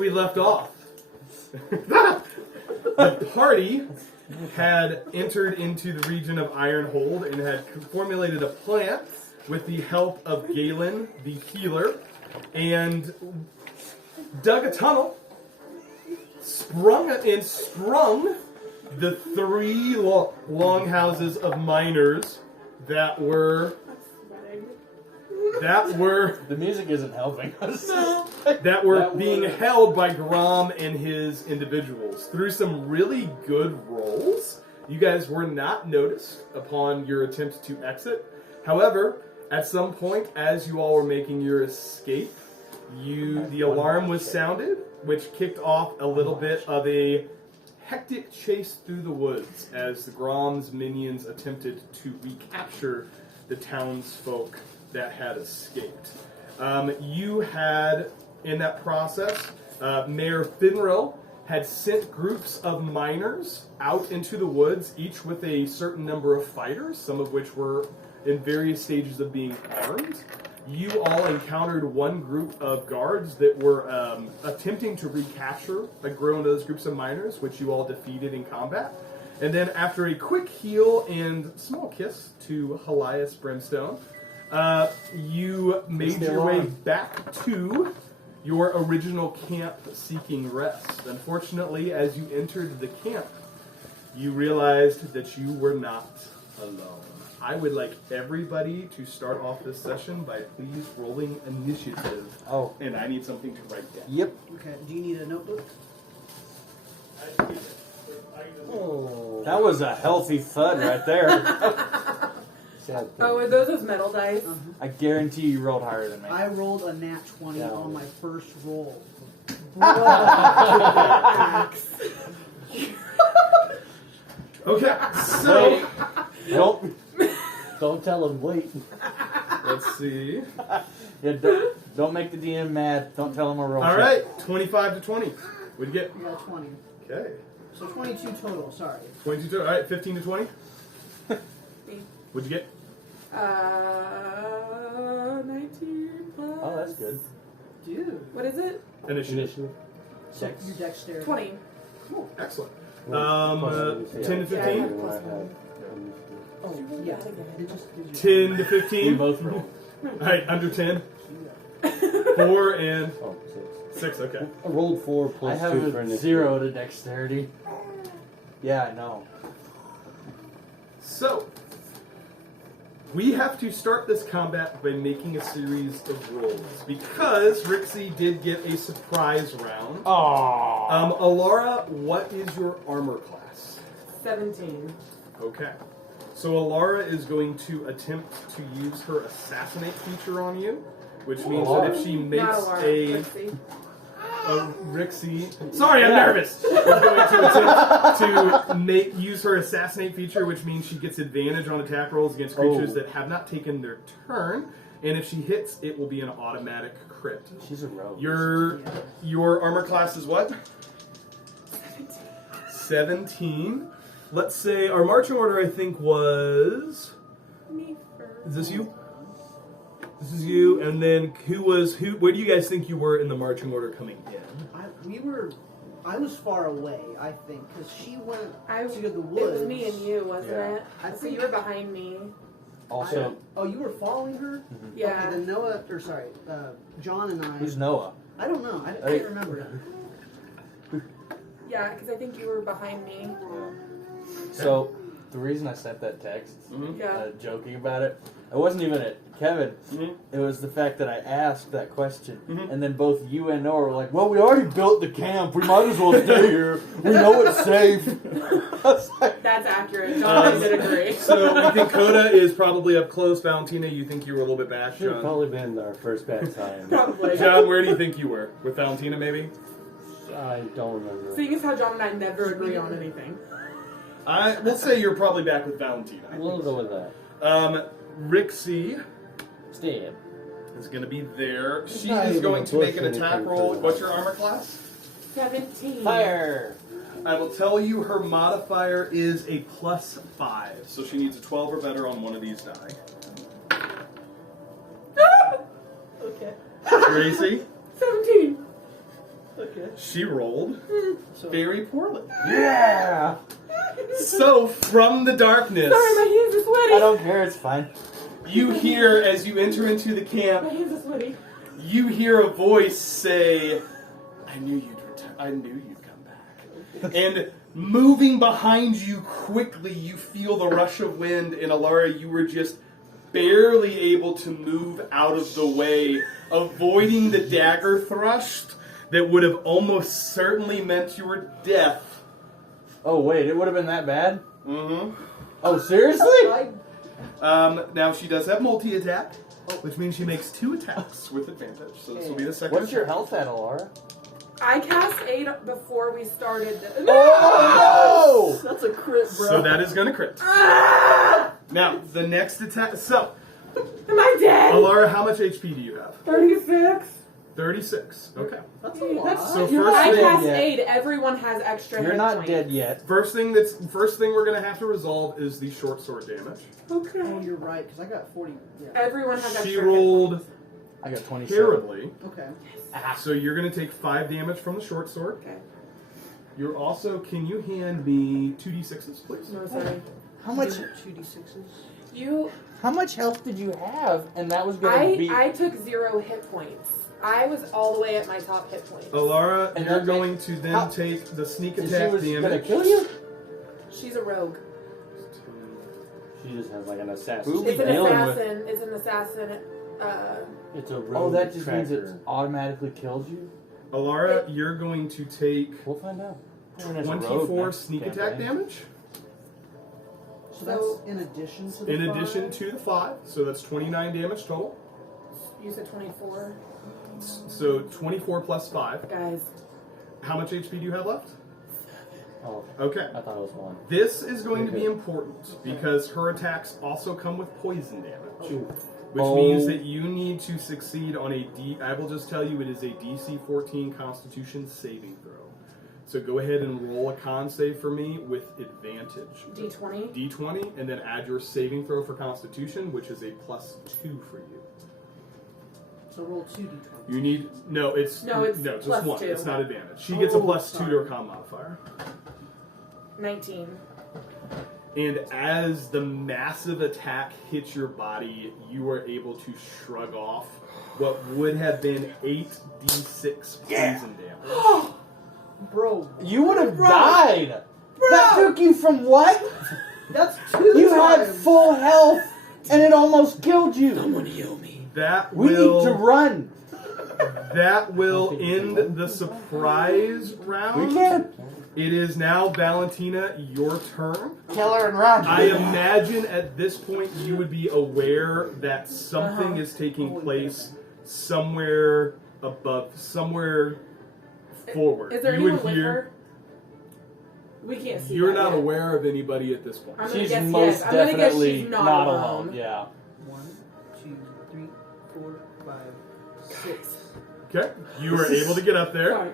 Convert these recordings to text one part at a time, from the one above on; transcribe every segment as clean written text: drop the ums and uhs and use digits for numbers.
we left off, the party had entered into the region of Ironhold and had formulated a plan with the help of Galen, the healer, and dug a tunnel, sprung the three longhouses of miners that were The music isn't helping us. that were being held by Grom and his individuals. Through some really good rolls, you guys were not noticed upon your attempt to exit. However, at some point, as you all were making your escape, the alarm was sounded, which kicked off a little bit of a hectic chase through the woods as the Grom's minions attempted to recapture the townsfolk that had escaped. You had, in that process, Mayor Finro had sent groups of miners out into the woods, each with a certain number of fighters, some of which were in various stages of being armed. You all encountered one group of guards that were attempting to recapture one of those groups of miners, which you all defeated in combat. And then after a quick heal and small kiss to Helias Brimstone, you made your way back to your original camp seeking rest. Unfortunately, as you entered the camp, you realized that you were not alone. I would like everybody to start off this session by please rolling initiative. Oh. And I need something to write down. Yep. Okay, do you need a notebook? Oh. That was a healthy thud right there. Oh, are those metal dice? I guarantee you rolled higher than me. I rolled a nat 20 on my first roll. Okay, so Don't tell him. Wait. let's see. Yeah, don't make the DM mad. Don't tell him a roll. All right, 25 to 20. What'd you get? I got 20. Okay. So 22 total, sorry. 22. All right, 15 to 20. What'd you get? 19 plus. Oh, that's good. Dude. What is it? Initiative. Your dexterity. 20. Cool. Excellent. Plus, 10 to 15? Oh, yeah. It just gives 10 to We 15? both roll. Alright, under 10. 4 and Oh, 6, okay. I rolled 4 I plus have 2 for a initiative. 0 to dexterity. Yeah, I know. So, we have to start this combat by making a series of rolls. Because Rixie did get a surprise round. Aww. Elara, what is your armor class? 17. Okay. So Elara is going to attempt to use her assassinate feature on you, which means that if she makes Not Alara. a Rixie. Sorry, I'm nervous. Is going to attempt to use her assassinate feature, which means she gets advantage on attack rolls against creatures that have not taken their turn, and if she hits, it will be an automatic crit. She's a rogue. Your armor class is what? 17. Let's say our marching order, I think, was. Me first. Is this you? This is you, and then who? Where do you guys think you were in the marching order coming in? I was far away, I think, because she went to the It woods. was me and you, wasn't Yeah. it? I So think- you were behind me. Also, Oh, you were following her? Yeah. Okay, then Noah, John and I. who's Noah? I don't know. I Hey. can't remember. Yeah, because I think you were behind me. So, the reason I sent that text, Yeah. joking about it, it wasn't even at Kevin. Mhm. It was the fact that I asked that question, Mhm. and then both you and Noah were like, "Well, we already built the camp. We might as well stay here. We know it's safe." I was like, That's accurate. John did agree. So you think Coda is probably up close. Valentina, you think you were a little bit back. Should have John, probably been our first bad time. Probably. John, where do you think you were? With Valentina, maybe? I don't remember. Seeing as how John and I never agree on anything. We'll say you're probably back with Valentina. We'll go with that. Rixie Stab. is going to be there. She not is even going a to make bush an attack anything roll. for What's that. your armor class? 17. Fire! I will tell you her modifier is a +5, so she needs a 12 or better on one of these die. Okay. Gracie? 17. Okay. She rolled very poorly. Yeah! So, from the darkness, Sorry, my hands are sweaty. I don't care, it's fine. you hear, as you enter into the camp, My hands are sweaty. you hear a voice say, I knew you'd return. I knew you'd come back. And moving behind you quickly, you feel the rush of wind, and Elara, you were just barely able to move out of the way, avoiding the dagger thrust that would have almost certainly meant your death. Oh, wait, it would have been that bad? Mm-hmm. Oh, seriously? Now she does have multi-attack, which means she makes 2 attacks with advantage. So this will be the second What's your attack. health at, Elara? I cast 8 before we started. Oh, no! That's a crit, bro. So that is going to crit. Ah! Now, the next attack... So, Am I dead? Elara, how much HP do you have? 36. 36. Okay. That's a lot. So You're first I thing- cast yet. 8. Everyone has extra You're hit not points. dead yet. First thing we're going to have to resolve is the short sword damage. Okay. Oh, you're right, because I got 40. Yeah. Everyone has extra She hit rolled points. I got 27. terribly. Okay. So you're going to take 5 damage from the short sword. Okay. You're also... Can you hand me 2d6s, please? No, sorry. How much? 2d6s. You. How much health did you have? And that was gonna be. I took 0 hit points. I was all the way at my top hit points. Elara, And you're that going to then how- take the sneak She attack was gonna damage. kill you? She's a rogue. She just has like an assassin. Who we It's an dealing with? assassin. It's an assassin. It's a rogue Oh, that just means tracker. it automatically kills you? Elara, you're going to take We'll find out. 24 sneak attack damage. So that's in addition to the In 5? addition to the 5, so that's 29 damage total. You said 24. So 24 plus 5. Guys. How much HP do you have left? Oh, Okay. I thought it was 1. This is going to be important because her attacks also come with poison damage. Which Oh. means that you need to succeed on a I will just tell you it is a DC 14 Constitution saving throw. So go ahead and roll a con save for me with advantage. D20. D20, and then add your saving throw for Constitution, which is a +2 for you. So roll 2d20. You need it's just plus 1. 2. It's not advantage. She gets a Oh, +2 to her sorry. con modifier. 19. And as the massive attack hits your body, you are able to shrug off what would have been 8d6 poison damage. Bro. You would have died! That took you from what? That's 2 You times. had full health and it almost killed you. That We will need to run. that will end the surprise round. We can't It is now, Valentina, your turn. kill her and run. I imagine at this point you would be aware that something is taking place somewhere above, somewhere forward. Is there you anyone would with her? We can't see You're that not yet. aware of anybody at this point. I'm gonna She's guess most yes. I'm gonna guess definitely she's not alone. alone. Yeah. 1, 2, 3, 4, 5, 6. Okay, you were able to get up there. Sorry.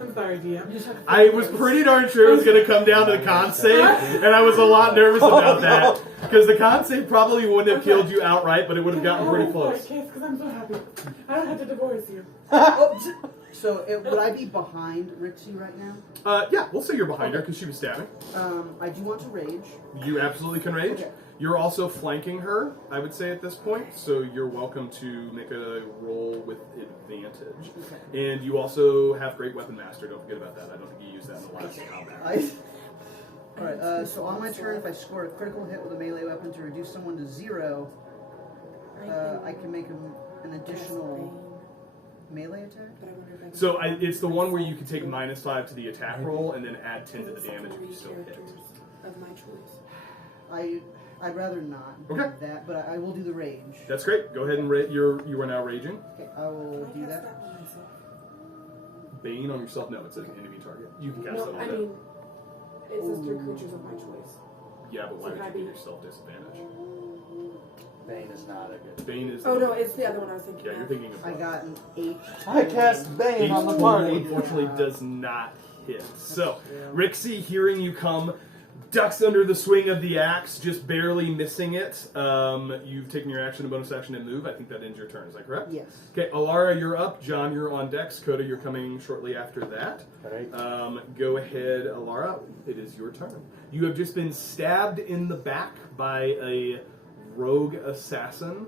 I'm sorry, DM. I was pretty darn sure it was going to come down to the con save, and I was a lot nervous about that because the con save probably wouldn't have killed you outright, but it would have gotten pretty close. Because I'm so happy. I don't have to divorce you. So would I be behind Rixie right now? Yeah, we'll say you're behind her because she was stabbing. I do want to rage. You absolutely can rage. Okay. You're also flanking her, I would say, at this point, so you're welcome to make a roll with advantage. Okay. And you also have Great Weapon Master, don't forget about that. I don't think you used that in the last combat. Alright, so on my turn, if I score a critical hit with a melee weapon to reduce someone to 0, I can make an additional melee attack? So it's the one where you can take -5 to the attack roll and then add 10 to the damage if you still hit. Of my choice. I'd rather not do Okay. that, but I will do the rage. That's great. Go ahead and you are now raging. Okay, I will do that. Bane on yourself? No, it's an enemy target. You can cast No, that on I them. mean, it says 3 creatures of my choice. Yeah, but why so can I would you be- give yourself disadvantage? Bane is not a good. Bane is. Oh no, it's the other one I was thinking Yeah, of. you're thinking of. I got an 8. I cast Bane on the party. Unfortunately, does not hit. So, Rixie, hearing you come, ducks under the swing of the axe, just barely missing it. You've taken your action and bonus action and move. I think that ends your turn. Is that correct? Yes. Okay, Elara, you're up. John, you're on decks. Coda, you're coming shortly after that. Alright. Go ahead, Elara. It is your turn. You have just been stabbed in the back by a rogue assassin,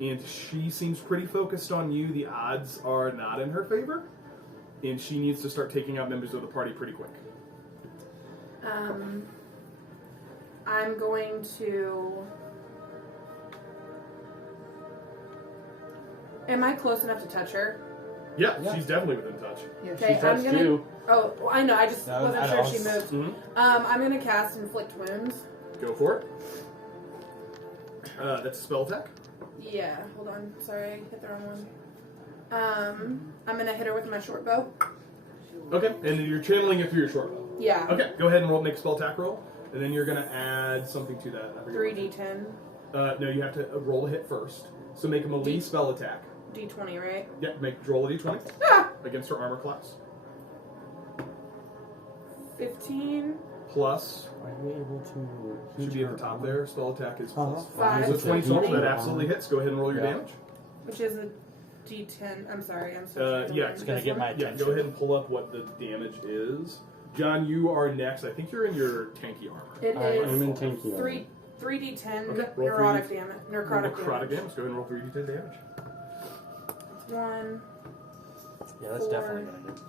and she seems pretty focused on you. The odds are not in her favor, and she needs to start taking out members of the party pretty quick. I'm going to... Am I close enough to touch her? Yeah, Yeah. she's definitely within touch. Yeah, Okay, I'm touched gonna... you. Oh, well, I know, I just No, wasn't I sure know. if she moved. Mhm. I'm gonna cast Inflict Wounds. Go for it. That's a spell attack. Yeah, hold on. Sorry, I hit the wrong one. I'm gonna hit her with my short bow. Okay, and you're channeling it through your short bow. Yeah. Okay, go ahead and make a spell attack roll, and then you're going to add something to that. I forget what it is. 3d10. No, you have to roll a hit first. So make a melee spell attack. D20, right? Yeah, roll a d20 Ah! against her armor class. 15. Plus, Are you able to... should be at the top there. Spell attack is plus Five. So 20 total. 20. That absolutely hits. Go ahead and roll your Yeah. damage. Which is a D10. I'm sorry, I'm so Yeah, It's gonna get my Yeah, attention. go ahead and pull up what the damage is. John, you are next. I think you're in your tanky armor. It I'm in is tanky. 3d10 Okay, roll neurotic damage. Necrotic Necrotic damage. damage. Go ahead and roll 3d10 damage. 1 Yeah, that's 4 definitely gonna hit.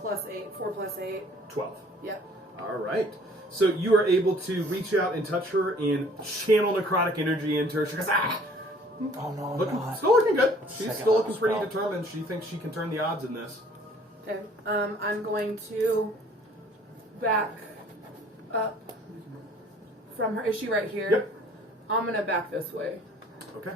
plus 8. 4 plus 8. 12. Yep. All right. So you are able to reach out and touch her and channel necrotic energy into her. She goes, ah! Oh no, I'm Looking, not. still looking good. She's Second still looking level pretty spell. determined. She thinks she can turn the odds in this. Okay. I'm going to back up from her. Is she right here? Yep. I'm gonna back this way. Okay.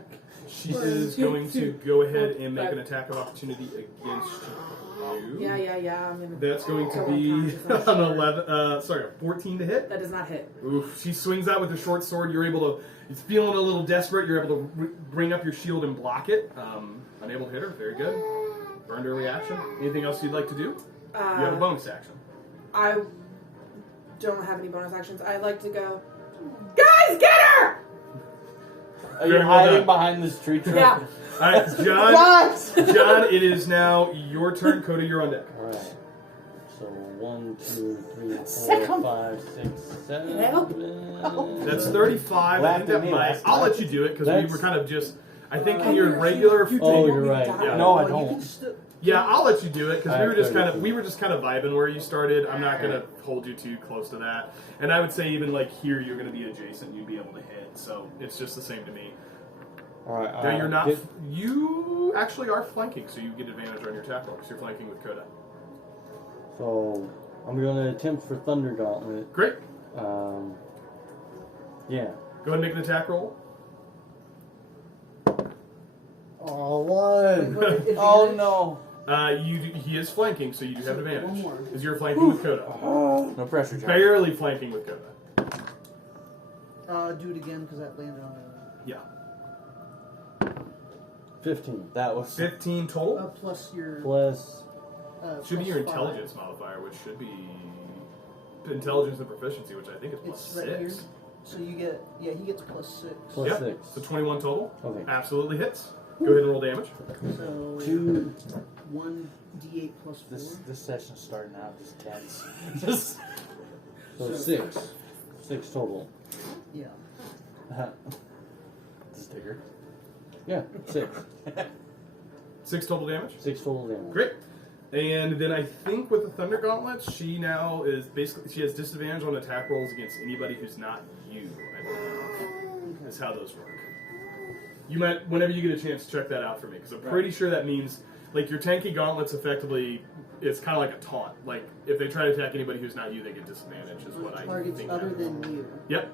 She is going to go ahead and make an attack of opportunity against you. Yeah. I'm gonna. That's going to go be unconscious. an 11. A 14 to hit. That does not hit. Oof. She swings out with her short sword. You're able to. It's feeling a little desperate. You're able to bring up your shield and block it. Unable to hit her. Very good. Burned her reaction. Anything else you'd like to do? You have a bonus action. I don't have any bonus actions. I'd like to go. Guys, get her! Are you Very well hiding done. behind this tree trunk? Yeah. All right, John. Guys! John, it is now your turn. Coda, you're on deck. Alright. So 1, 2, 3, 4, Second. 5, 6, 7. Help. That's 35. I think that might. I'll let you do it because we That's- were kind of just. I think in Oh, your you're- regular. Oh, you're right. Yeah. No, I Well, you don't. can still- Yeah, I'll let you do it because I we were just figured kind of so. vibing where you started. I'm not gonna hold you too close to that, and I would say even like here you're gonna be adjacent. You'd be able to hit, so it's just the same to me. Alright, Now you're not. Get, You actually are flanking, so you get advantage on your attack roll because you're flanking with Coda. so I'm gonna attempt for Thunder Gauntlet. Great. Yeah. Go ahead and make an attack roll. Oh, one. Advantage? Oh no. He is flanking, so you do have One advantage. more. Because you're flanking with Coda. No pressure, John. Barely flanking with Coda. Do it again because that landed on Yeah. 15. That was 15 total. plus your. Plus. Should be plus your 5. intelligence modifier, which should be intelligence and proficiency, which I think is plus It's right 6. here. So you get. Yeah, he gets plus 6. Plus Yep. 6. So 21 total. Okay. Absolutely hits. Go ahead and roll damage. So 2. 1d8 plus 4. this session's starting out just tense. Just So 6. 6 total. Yeah. sticker. Yeah, 6. 6 total damage. 6 total damage. Great. And then I think with the Thunder Gauntlet, she now is basically, she has disadvantage on attack rolls against anybody who's not you, I believe. Is how those work. You might, whenever you get a chance, check that out for me, because I'm pretty sure that means, like, your tanky gauntlets effectively, it's kind of like a taunt. Like, if they try to attack anybody who's not you, they get disadvantage, is what I Targets think. other that- than you Yep.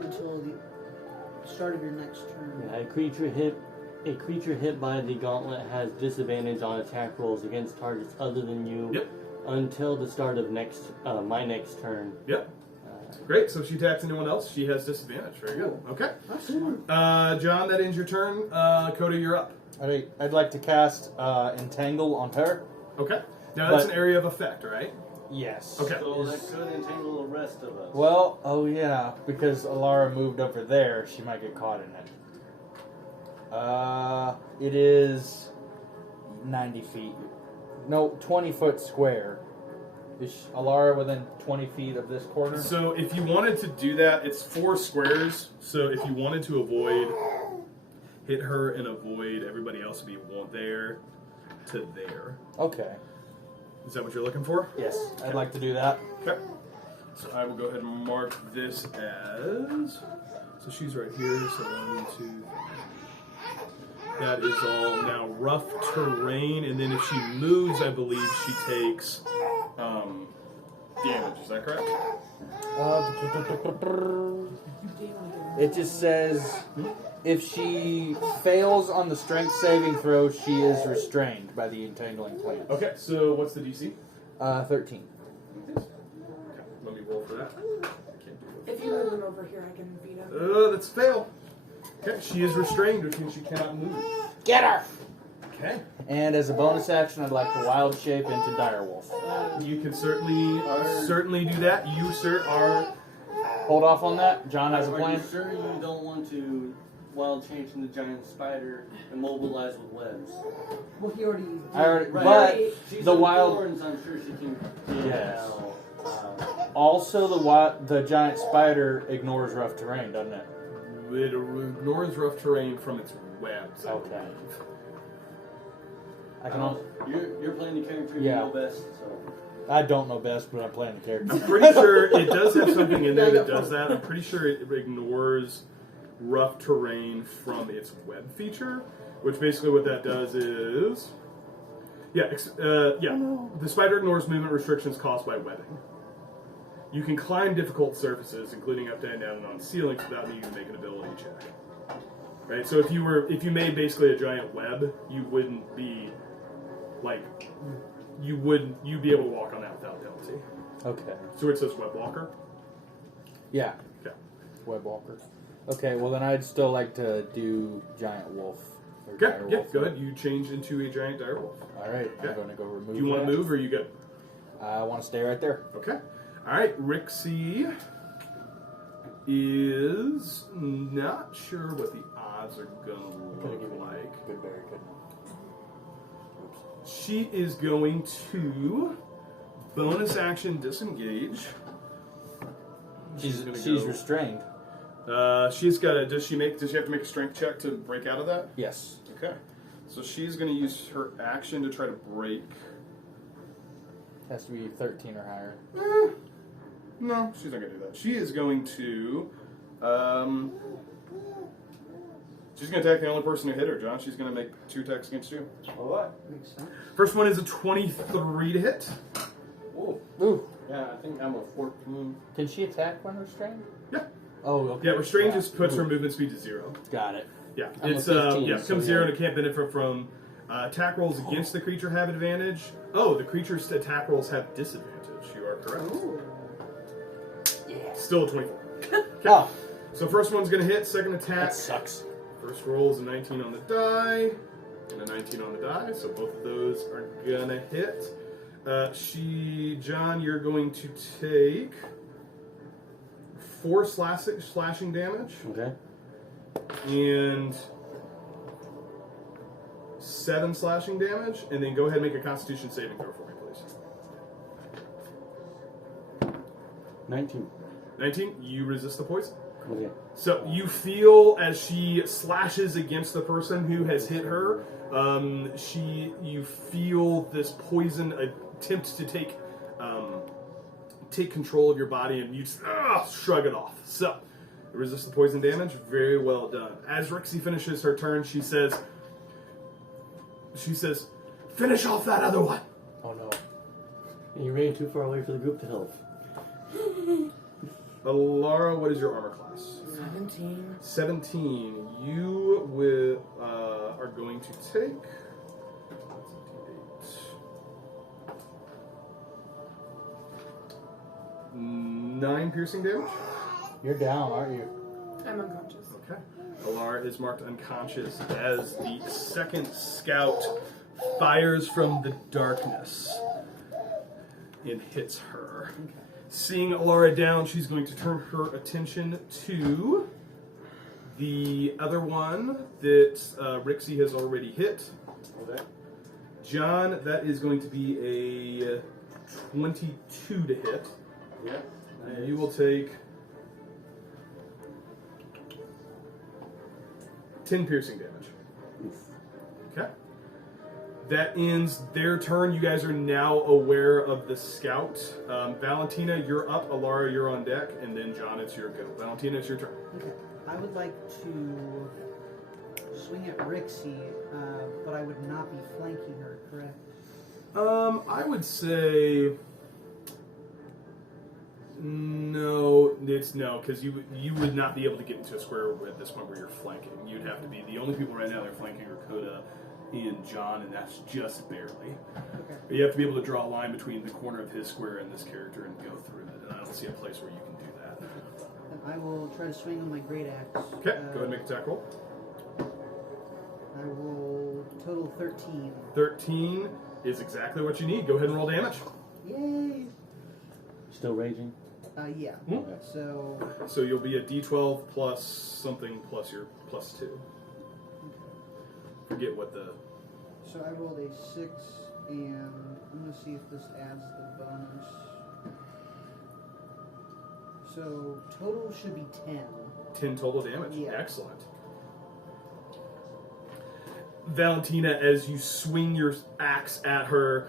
until the start of your next turn. Yeah, a creature hit by the gauntlet has disadvantage on attack rolls against targets other than you Yep. until the start of my next turn. Yep. Great. So if she attacks anyone else, she has disadvantage. Very good. Okay. That's smart. John, that ends your turn. Coda, you're up. Alright, I'd like to cast Entangle on her. Okay. Now that's But- an area of effect, right? Yes. Okay. So that could entangle the rest of us. Well, oh yeah, because Elara moved over there, she might get caught in it. It is 90 feet. No, 20 foot square. Is Elara within 20 feet of this corner? So if you wanted to do that, it's 4 squares. So if you wanted to hit her and avoid everybody else, would be there to there. Okay. Is that what you're looking for? Yes, I'd like to do that. Okay. So I will go ahead and mark this as. So she's right here. So 1, 2. That is all now rough terrain, and then if she moves, I believe she takes damage. Is that correct? It just says if she fails on the strength saving throw, she is restrained by the entangling plant. Okay. So what's the DC? 13. Okay. Let me roll for that. I can't do it. If you move him over here, I can beat him. That's a fail. Okay, she is restrained, which means she cannot move. Get her! Okay. And as a bonus action, I'd like to wild shape into direwolf. You can certainly do that. You, sir, are. Hold off on that. John has a Are plan. you sure you don't want to wild change into giant spider immobilized with webs? Well, he already. Right. But She's the in wild. thorns, I'm sure she can. Yes. Now, Also, the giant spider ignores rough terrain, doesn't it? It ignores rough terrain from its webs. I Okay. believe. I can. Also, you're playing the character you Yeah. know best, so. I don't know best, but I'm playing the character. I'm pretty sure it does have something in there that does that. I'm pretty sure it ignores rough terrain from its web feature, which basically what that does is. Yeah, the spider ignores movement restrictions caused by webbing. You can climb difficult surfaces, including up, down, and on ceilings, without needing to make an ability check. Right. So if you made basically a giant web, you wouldn't be like you'd be able to walk on that without penalty. Okay. So it says web walker. Yeah. Okay. Web walker. Okay. Well, then I'd still like to do giant wolf. Or Okay. dire Yeah. wolf. Go ahead. You change into a giant direwolf. All right. Okay. I'm going to go remove. Do you want that. to move, or you good? I want to stay right there. Okay. All right. Rixie is not sure what the odds are gonna look like. Good berry. Good. She is going to bonus action disengage. She's gonna go- restrained. She's got a. Does she have to make a strength check to break out of that? Yes. Okay. So she's going to use her action to try to break. Has to be 13 or higher. No, she's not going to do that. She is going to. She's going to attack the only person who hit her, John. She's going to make 2 attacks against you. Alright. Makes sense. First one is a 23 to hit. Whoa. Ooh. Yeah, I think I'm a 14. Can she attack when restrained? Yeah. Oh, okay. Yeah, restrained just puts her movement speed to 0. Got it. Yeah, I'm a it's 15, yeah, so becomes 0 yeah. and it can't benefit from attack rolls against the creature have advantage. Oh, the creature's attack rolls have disadvantage. You are correct. Ooh. Still a 24. Oh, So first one's gonna hit. Second that attack. sucks. First roll is a 19 on the die and a 19 on the die. So both of those are gonna hit. John, you're going to take 4 slashing damage. Okay. And 7 slashing damage, and then go ahead and make a Constitution saving throw for me, please. 19. 19. You resist the poison. Okay. So you feel as she slashes against the person who has hit her. You feel this poison attempt to take control of your body, and you just shrug it off. So. Resist the poison damage. Very well done. As Rixie finishes her turn, she says, "Finish off that other one." Oh no. You ran too far away for the group to help. Elara, what is your armor class? 17. 17. You are going to take. That's a D8. 9 piercing damage. You're down, aren't you? I'm unconscious. Okay. Elara is marked unconscious as the second scout fires from the darkness. and hits her. Okay. Seeing Elara down, she's going to turn her attention to the other one that Rixie has already hit. Okay. John, that is going to be a 22 to hit. Yeah. You will take 10 piercing damage. Okay. That ends their turn. You guys are now aware of the scout. Valentina, you're up. Elara, you're on deck. And then John, it's your go. Valentina, it's your turn. Okay. I would like to swing at Rixie, but I would not be flanking her, correct? I would say no. It's no, because you would not be able to get into a square at this point where you're flanking. You'd have to be the only people right now that are flanking are Coda and John, and that's just barely. Okay. But you have to be able to draw a line between the corner of his square and this character and go through it. And I don't see a place where you can do that. Then I will try to swing on my great axe. Okay, go ahead and make a attack roll. I will total 13. 13 is exactly what you need. Go ahead and roll damage. Yay! Still raging? Yeah. Okay. So you'll be a D12 plus something plus your plus 2. Forget what the... So I rolled a 6, and I'm going to see if this adds the bonus. So total should be 10. 10 total damage. Yeah. Excellent. Valentina, as you swing your axe at her,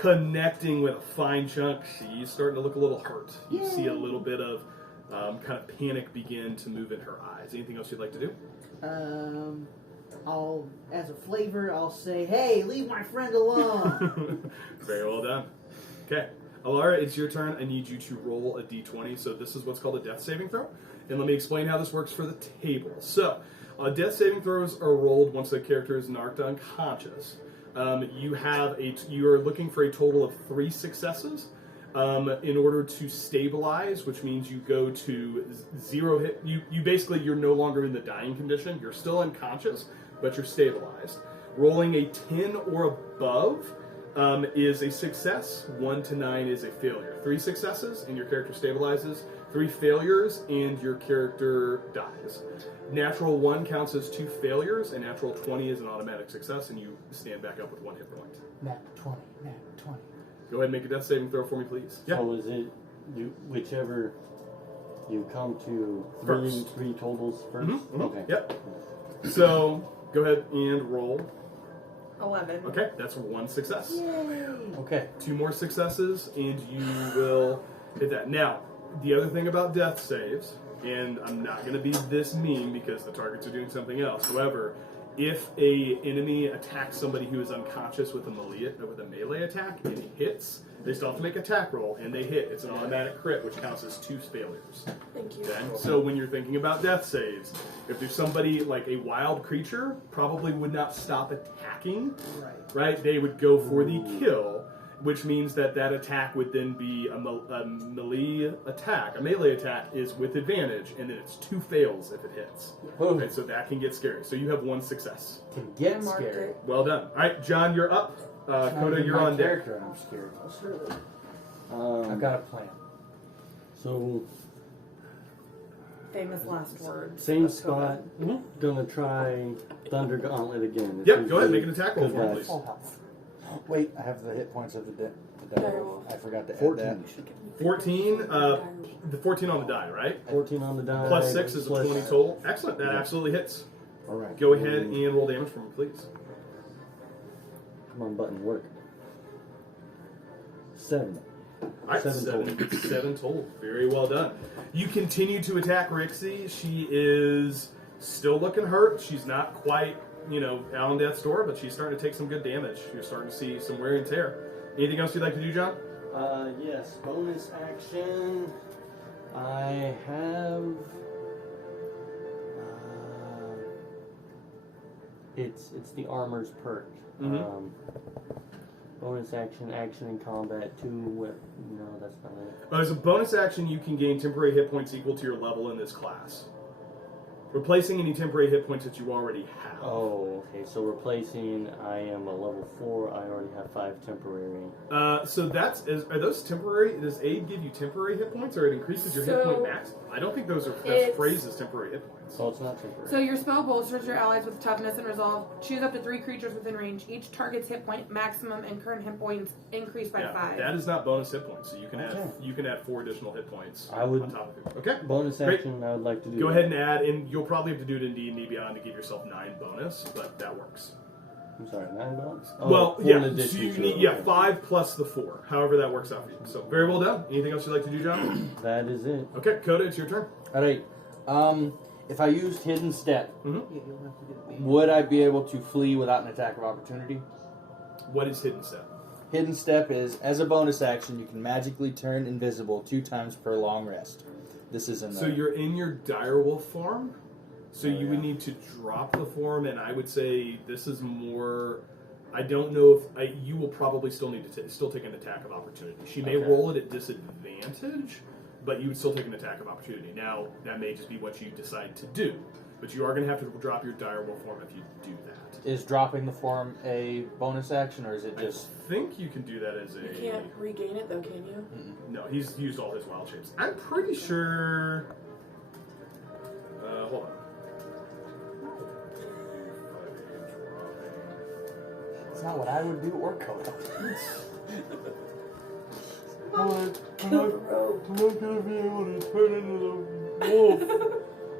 connecting with a fine chunk, she's starting to look a little hurt. You Yay. see a little bit of kind of panic begin to move in her eyes. Anything else you'd like to do? I'll, as a flavor, I'll say, "Hey, leave my friend alone." Very well done. Okay. Elara, it's your turn. I need you to roll a d20. So this is what's called a death saving throw. And let me explain how this works for the table. So, death saving throws are rolled once the character is knocked unconscious. You are looking for a total of 3 successes in order to stabilize, which means you go to 0 hit. You're no longer in the dying condition. You're still unconscious, but you're stabilized. Rolling a 10 or above is a success. 1 to 9 is a failure. 3 successes and your character stabilizes. 3 failures and your character dies. Natural 1 counts as 2 failures, and natural 20 is an automatic success, and you stand back up with 1 hit point. Nat 20. Go ahead and make a death saving throw for me, please. Yeah. So is it whichever you come to First. three totals first? Mhm. Okay. Yep. So go ahead and roll. 11. Okay, that's 1 success. Yay! Okay. 2 more successes, and you will hit that. Now, the other thing about death saves, and I'm not going to be this mean because the targets are doing something else. However, if a enemy attacks somebody who is unconscious with a melee attack and he hits, they still have to make an attack roll, and they hit. It's an automatic crit, which counts as 2 failures. Thank you. Okay? So when you're thinking about death saves, if there's somebody like a wild creature, probably would not stop attacking, right? They would go for the kill, which means that attack would then be a melee attack. A melee attack is with advantage, and then it's 2 fails if it hits. Okay, so that can get scary. So you have 1 success. Can get I marked scary. it. Well done. All right, John, you're up. Coda, you're on deck. Character, I'm scared. Um, I've got a plan. So Famous last words. same of spot. COVID. Gonna try Thunder Gauntlet again. Yep, go ahead, make an attack roll for me, Good please. Full health. Wait, I have the hit points of the die. Direwolf. I forgot to add 14. that. 14, the 14 on the die, right? 14 on the die. Plus 6 is a plus- 20 total. Excellent, that Yeah. absolutely hits. All right. Go ahead and roll damage for me, please. Come on, button, work. 7. All right, 7 7 total. Very well done. You continue to attack Rixie. She is still looking hurt. She's not quite, out on death's door, but she's starting to take some good damage. You're starting to see some wear and tear. Anything else you'd like to do, John? Yes, bonus action. I have. It's the armor's perk. Mhm. Bonus action in combat 2. No, that's not it. As a bonus action, you can gain temporary hit points equal to your level in this class. Replacing any temporary hit points that you already have. Oh, okay. So replacing, I am a level 4. I already have 5 temporary. So are those temporary? Does aid give you temporary hit points, or it increases your hit point max? I don't think that's phrased as temporary hit points. Oh, it's not temporary. So your spell bolsters your allies with toughness and resolve. Choose up to 3 creatures within range. Each target's hit point maximum and current hit points increase by 5. That is not bonus hit points, so you can add 4 additional hit points on top of it. Okay. Bonus action, I would like to do. Go ahead and add, and you'll probably have to do it in D&D Beyond to give yourself 9 bonus, but that works. I'm sorry, 9 bonus? Oh, well, yeah, so you need 5 plus the 4, however that works out for you. So very well done. Anything else you'd like to do, John? That is it. Okay, Coda, it's your turn. All right. If I used Hidden Step, would I be able to flee without an attack of opportunity? What is Hidden Step? Hidden Step is, as a bonus action, you can magically turn invisible 2 times per long rest. This is in the... So you're in your direwolf form, so you would need to drop the form, and I would say this is more... I don't know if... you will probably still need to still take an attack of opportunity. She may roll it at disadvantage, but you would still take an attack of opportunity. Now, that may just be what you decide to do, but you are going to have to drop your direwolf form if you do that. Is dropping the form a bonus action, or is it just... I think you can do that as a... You can't regain it though, can you? No, he's used all his wild shapes. I'm pretty sure... hold on. It's not what I would do or Coda. I'm not gonna be able to turn into the wolf.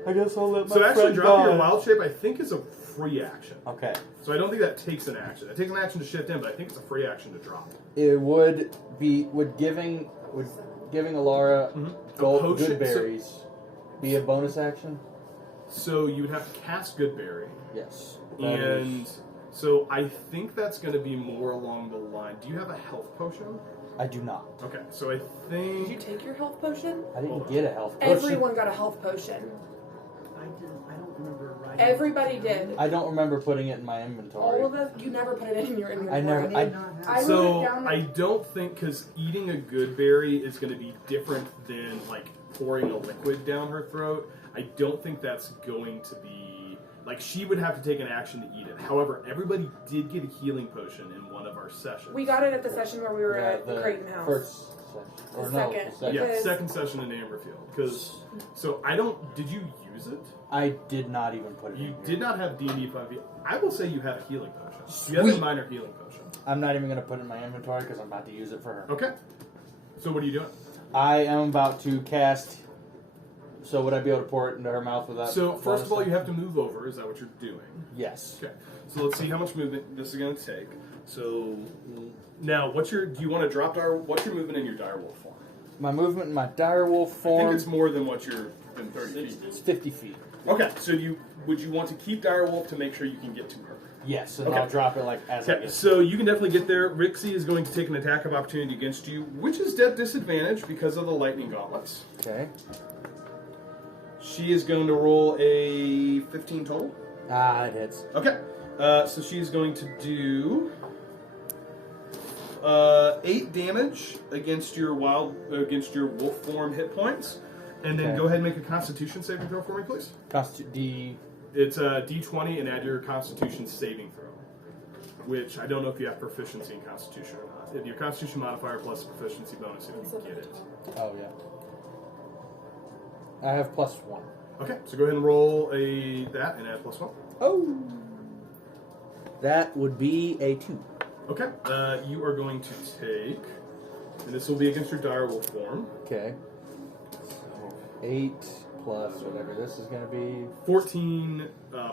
I guess I'll let my So actually friend dropping die. your wild shape, I think, is a free action. Okay. So I don't think that takes an action. It takes an action to shift in, but I think it's a free action to drop. It would be... Would giving Elara gold potion- good berries be a bonus action? So you would have to cast Goodberry. Yes. And so I think that's going to be more along the line. Do you have a health potion? I do not. Okay, so I Did you think... take your health potion? I didn't get a health potion. Everyone got a health potion. I don't remember writing. Everybody did. I don't remember putting it in my inventory. All of us. You never put it in your inventory. I never... I did not have I it. wrote So it down. I don't think, because eating a good berry is going to be different than like pouring a liquid down her throat. I don't think that's going to be like she would have to take an action to eat it. However, everybody did get a healing potion in one of our sessions. We got it at the session where we were at the Creighton house. First session. Or The no, second. second. Yeah, because- second session in Amberfield. Because so I don't. Did you use it? I did not even put it in You here. did not have D&D 5e. I will say you have a healing potion. You have Sweet. a minor healing potion. I'm not even going to put it in my inventory because I'm about to use it for her. Okay. So what are you doing? I am about to cast... So would I be able to pour it into her mouth without... So first of all, you have to move over. Is that what you're doing? Yes. Okay. So let's see how much movement this is going to take. So now, do you want to drop what's your movement in your direwolf form? My movement in my direwolf I think form it's more than what you're than 30 is feet. 50 feet. Okay. So would you want to keep direwolf to make sure you can get to her? Yes, and Okay. I'll drop it as I Okay, get so you can definitely get there. Rixie is going to take an attack of opportunity against you, which is at disadvantage because of the lightning gauntlets. Okay. She is going to roll a 15 total. Ah, it hits. Okay, so she's going to do 8 damage against your wolf form hit points, and then Okay. go ahead and make a Constitution saving throw for me, please. It's a D20 and add your Constitution saving throw, which I don't know if you have proficiency in Constitution or not. If your Constitution modifier plus proficiency bonus, if you get it. Oh, yeah. I have +1. Okay, so go ahead and roll that and add +1. Oh! That would be a 2. Okay, you are going to take, and this will be against your direwolf form, Okay. 8 plus whatever this is going to be. 14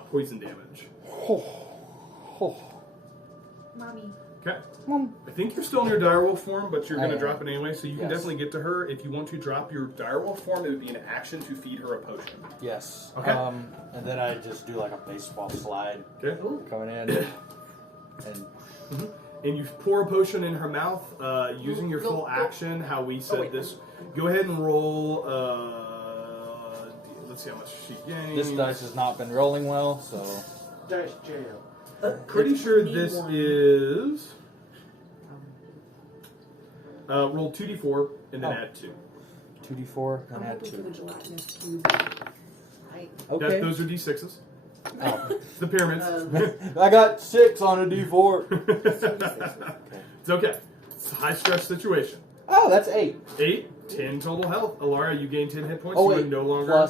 poison damage. Mommy. Okay. Mom. I think you're still in your direwolf form, but you're I going to am. drop it anyway, so you can Yes. definitely get to her. If you want to drop your direwolf form, it would be an action to feed her a potion. Yes. Okay. And then I just do like a baseball slide Okay. coming in. And And you pour a potion in her mouth using your full action, how we said this. Go ahead and roll, let's see how much she gains. this dice has not been rolling well, so... Dice jail. Pretty sure this is... roll 2d4 and then Oh. add 2. 2d4 I'm and add hoping for the 2. gelatinous cube. Okay. Those are D6s. Oh. It's the pyramids. I got 6 on a D4. It's okay. It's a high stress situation. Oh, that's 8. 8, 10 total health. Alara, you gain 10 hit points. Oh, You wait. are no longer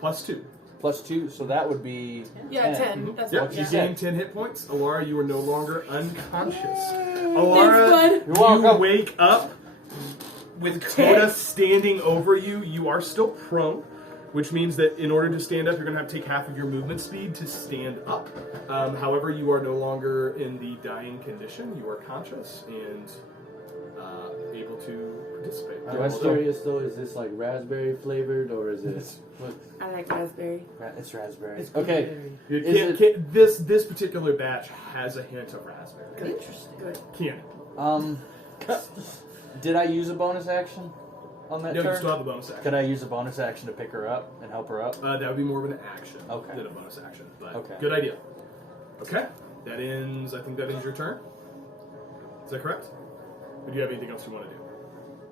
plus 2. Plus 2, so that would be... Yeah, 10. That's Yep, what you yeah. gain 10 hit points. Alara, you are no longer unconscious. Thanks, Alara, bud. You're welcome. you wake up with Coda standing over you. You are still prone, which means that in order to stand up, you're going to have to take half of your movement speed to stand up. However, you are no longer in the dying condition. You are conscious and able to participate. Do I still is this like raspberry flavored or is it? What? I like raspberry. It's raspberry. It's Okay. blueberry. This particular batch has a hint of raspberry. Interesting. Good. Can Did I use a bonus action on that no, turn? you still have the bonus action. Could I use a bonus action to pick her up and help her up? That would be more of an action Okay. than a bonus action. But Okay. good idea. Okay, that ends. I think that ends your turn. Is that correct? Or do you have anything else you want to do?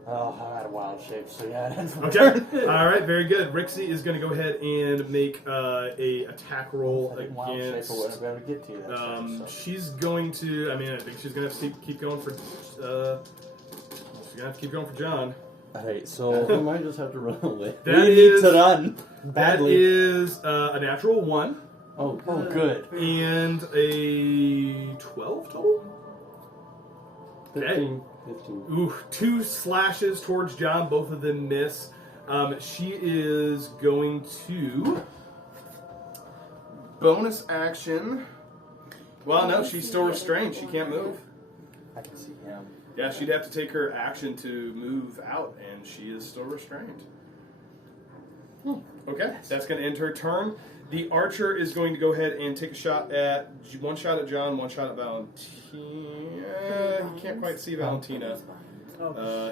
Oh, I'm out of wild shape, so yeah, that's my Okay. turn. All right. Very good. Rixie is going to go ahead and make a attack roll I think wild shape against. or whatever I get to you. That turn, so. She's going to. I mean, I think she's going to have to keep going for. She's going to have to keep going for John. Alright, so we might just have to run away. We That need is to run that badly. is a natural 1 Oh, Oh, good. and a 12 total. 15. Ooh, 2 slashes towards John. Both of them miss. She is going to bonus action. Well, no, she's still restrained. She can't move. I can see him. Yeah, she'd have to take her action to move out, and she is still restrained. Okay, that's going to end her turn. The archer is going to go ahead and take a shot at one shot at John, one shot at Valentina. He can't quite see Valentina.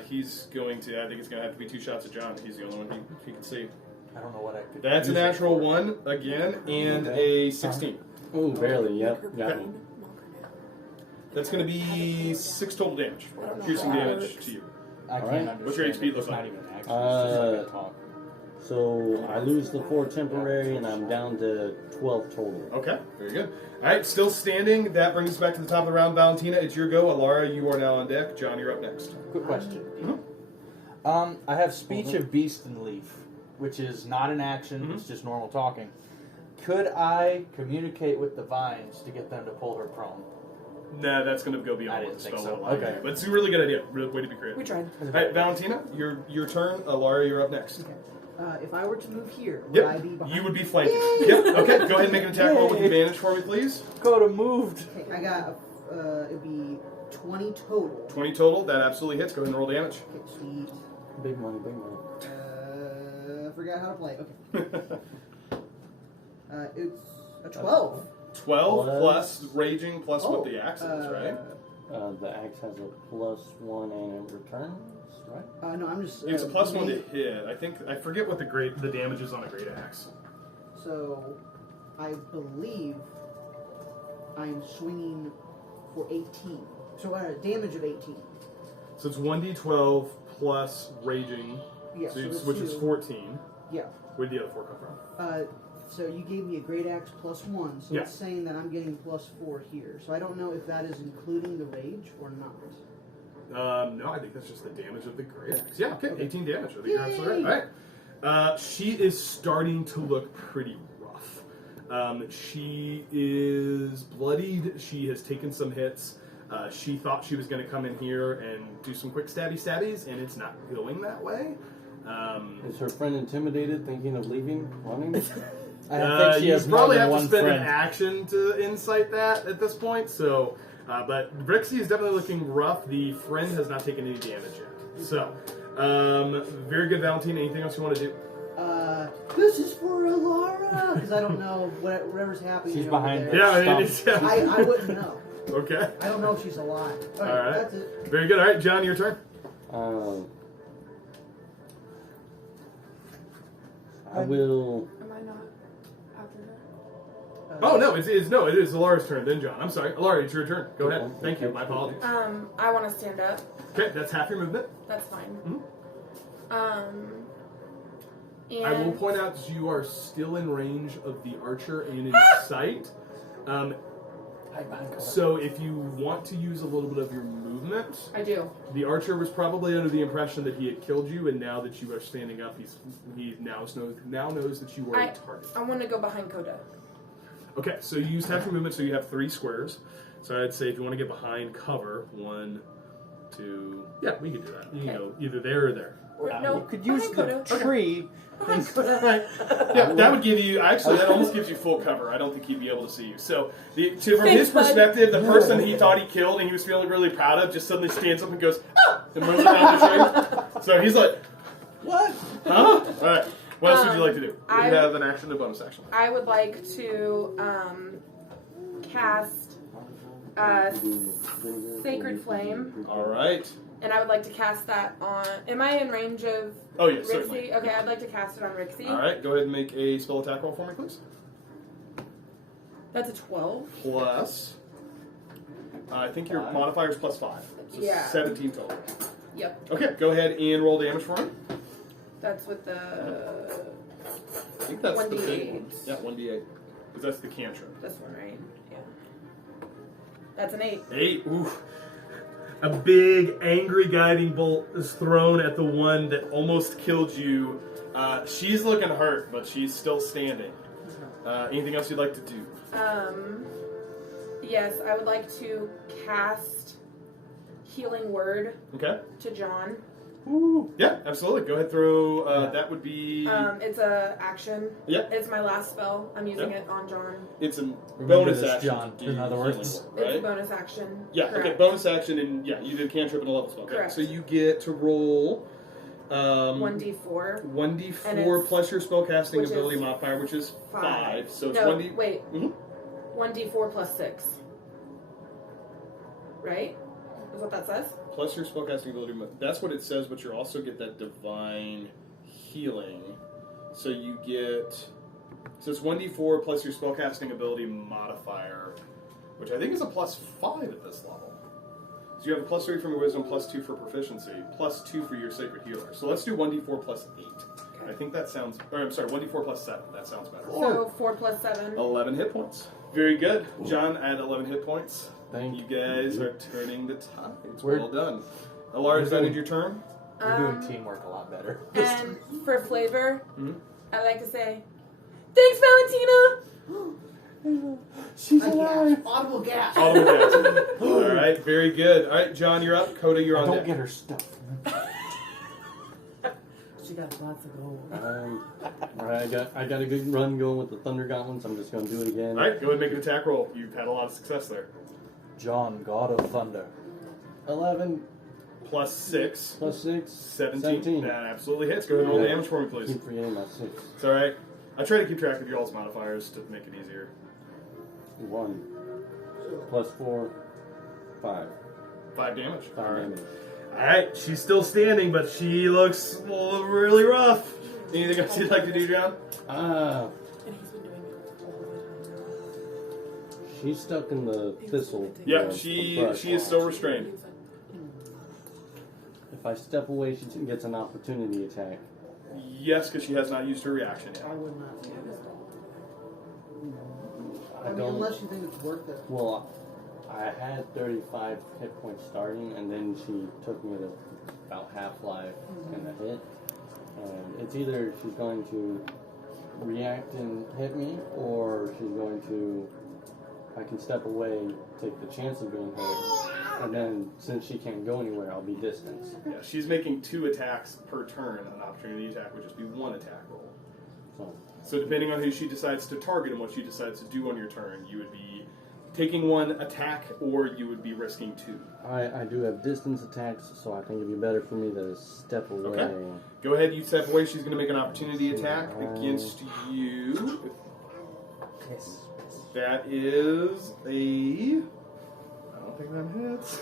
He's going to. I think it's going to have to be 2 shots at John. He's the only one he can see. I don't know what I could That's a use it natural for. 1 again, and a 16. Oh, barely. Yep. Got me. That's going to be 6 total damage, piercing damage to you. I can't Alright. understand. What's your HP look It's not like? even action. It's just like a talk. So I lose the 4 temporary and I'm down to 12 total. Okay, very good. All right, still standing. That brings us back to the top of the round. Valentina, it's your go. Alara, you are now on deck. John, you're up next. Quick question. Mm-hmm. I have speech of beast and leaf, which is not an action. Mhm. It's just normal talking. Could I communicate with the vines to get them to pull her prone? Nah, that's going to go I beyond didn't what the think spell so. will allow you to Okay. do. But it's a really good idea. Real way to be creative. We tried. All right, Valentina, your turn. Alara, you're up next. Okay. If I were to move here, would Yep, I be behind? you would be flanking. Yep, okay, go ahead and make an attack roll with advantage for me, please. Coda moved. Okay, I got, it'd be 20 total. 20 total, that absolutely hits. Go ahead and roll damage. Okay, sweet. Big money, big money. I forgot how to play. Okay. It's a 12. 12 Plus- plus raging plus what Oh, the axe is, right? The axe has a +1 and it returns, right? No, I'm just. It's a +1 to hit. I forget what the damage is on a great axe. So, I believe I'm swinging for 18. So, damage of 18. So it's 1d12 plus raging, Yeah, so that's which is 2. 14. Yeah. Where'd the other 4 come from? So you gave me a great axe +1, so Yeah. it's saying that I'm getting +4 here. So I don't know if that is including the rage or not. No, I think that's just the damage of the great axe. Yeah, okay, 18 damage. I think you're absolutely Yay! right. All right. She is starting to look pretty rough. She is bloodied. She has taken some hits. She thought she was going to come in here and do some quick stabbies, and it's not going that way. Is her friend intimidated, thinking of leaving, running? I don't think she you has more probably than have to one spend friend. an action to insight that at this point. So, but Brixie is definitely looking rough. The friend has not taken any damage yet. So, very good, Valentina. Anything else you want to do? This is for Elara! Because I don't know whatever's happening. She's over behind there. the- Yeah, I mean, it's, I wouldn't know. okay. I don't know if she's alive. All right. That's it. Very good. All right, John, your turn. I will. Am I not after that? Oh no, it is Alara's turn. Then John. I'm sorry, Alara, it's your turn. Go ahead. Thank you. My apologies. I want to stand up. Okay, that's half your movement. That's fine. Mhm. And I will point out that you are still in range of the archer and in sight. So if you want to use a little bit of your movement, I do. the archer was probably under the impression that he had killed you, and now that you are standing up, he now knows that you are a target. I want to go behind Coda. Okay, so you use half your movement, so you have 3 squares. So I'd say if you want to get behind cover, 1, 2... Yeah, we can do that. You can go either there or there. No, you could use the Coda. tree. Right. Yeah, that would give you... Actually, that almost gives you full cover. I don't think he'd be able to see you. So, from his perspective, the person he thought he killed and he was feeling really proud of just suddenly stands up and goes, ah! And runs around the tree. So he's like, what? Huh? All right. What else would you like to do? You have an action and a bonus action. I would like to cast Sacred Flame. All right. And I would like to cast that on... Am I in range of Oh, yes, Rixie? certainly. Okay, I'd like to cast it on Rixie. All right, go ahead and make a spell attack roll for me, please. That's a 12. Plus, I think your modifier is plus 5. So Yeah. 17 total. Yep. Okay, go ahead and roll damage for me. That's with the... I think that's the big 1d8. one. Yeah, 1d8. Because that's the cantrip. This one, right? Yeah. That's an 8. 8. Oof. A big, angry guiding bolt is thrown at the one that almost killed you. She's looking hurt, but she's still standing. Anything else you'd like to do? Yes, I would like to cast Healing Word Okay. to John. Ooh. Yeah, absolutely. Go ahead, throw. That would be. It's a action. Yeah. It's my last spell. I'm using it on John. It's a Remember bonus this, action. John, to do in other healing words. word, right? It's a bonus action. Yeah, Correct. okay, bonus action, and yeah, you did cantrip and a level spell. Okay. Correct. So you get to roll 1d4. 1d4 plus your spellcasting which ability is modifier, which is 5. So it's No, 1d. wait. Mhm. 1d4 plus 6. Right? Is what that says? Plus your spellcasting ability. That's what it says, but you also get that divine healing. So you get. So it's 1d4 plus your spellcasting ability modifier, which I think is a plus 5 at this level. So you have a plus 3 from your wisdom, plus 2 for proficiency, plus 2 for your sacred healer. So let's do 1d4 plus 8. Okay. I think that sounds. Or I'm sorry, 1d4 plus 7. That sounds better. So 4 plus 7. 11 hit points. Very good. John, add 11 hit points. Thank You guys are turning the tides. We're- Well done. Alara, is that in your turn? We're doing teamwork a lot better. And for flavor, Mhm. I like to say, thanks, Valentina! She's A gasp. Audible gasp. All the way down. All right, very good. All right, John, you're up. Coda, you're on Don't deck. get her stuff. She got lots of gold. Alright, I got a good run going with the Thunder Gauntlets. I'm just going to do it again. All right, go ahead and make an attack roll. You've had a lot of success there. John, God of Thunder. 11 Plus 6. plus 6. 17. That absolutely hits. Go ahead and roll Yeah. damage for me, please. Keep forgetting my 6. It's all right. I try to keep track of your all's modifiers to make it easier. 1 plus 4, 5. 5 damage. 5 damage. All right, she's still standing, but she looks really rough. Anything else you'd like to do, John? And he's been doing it all the time. She's stuck in the thistle. Yeah, the she brush. is still restrained. If I step away, she gets an opportunity attack. Yes, because she has not used her reaction I yet. would not. I I mean, don't. unless you think it's worth it. Well, I had 35 hit points starting, and then she took me to about half life and a hit. And it's either she's going to react and hit me, or she's going to. I can step away, take the chance of being hit, and then since she can't go anywhere, I'll be distanced. Yeah, she's making 2 attacks per turn. An opportunity attack would just be 1 attack roll. So depending on who she decides to target and what she decides to do on your turn, you would be taking 1 attack, or you would be risking 2. I do have distance attacks, so I think it'd be better for me to step away. Okay. Go ahead, you step away. She's going to make an opportunity attack against you. Yes. That is a... I don't think that hits.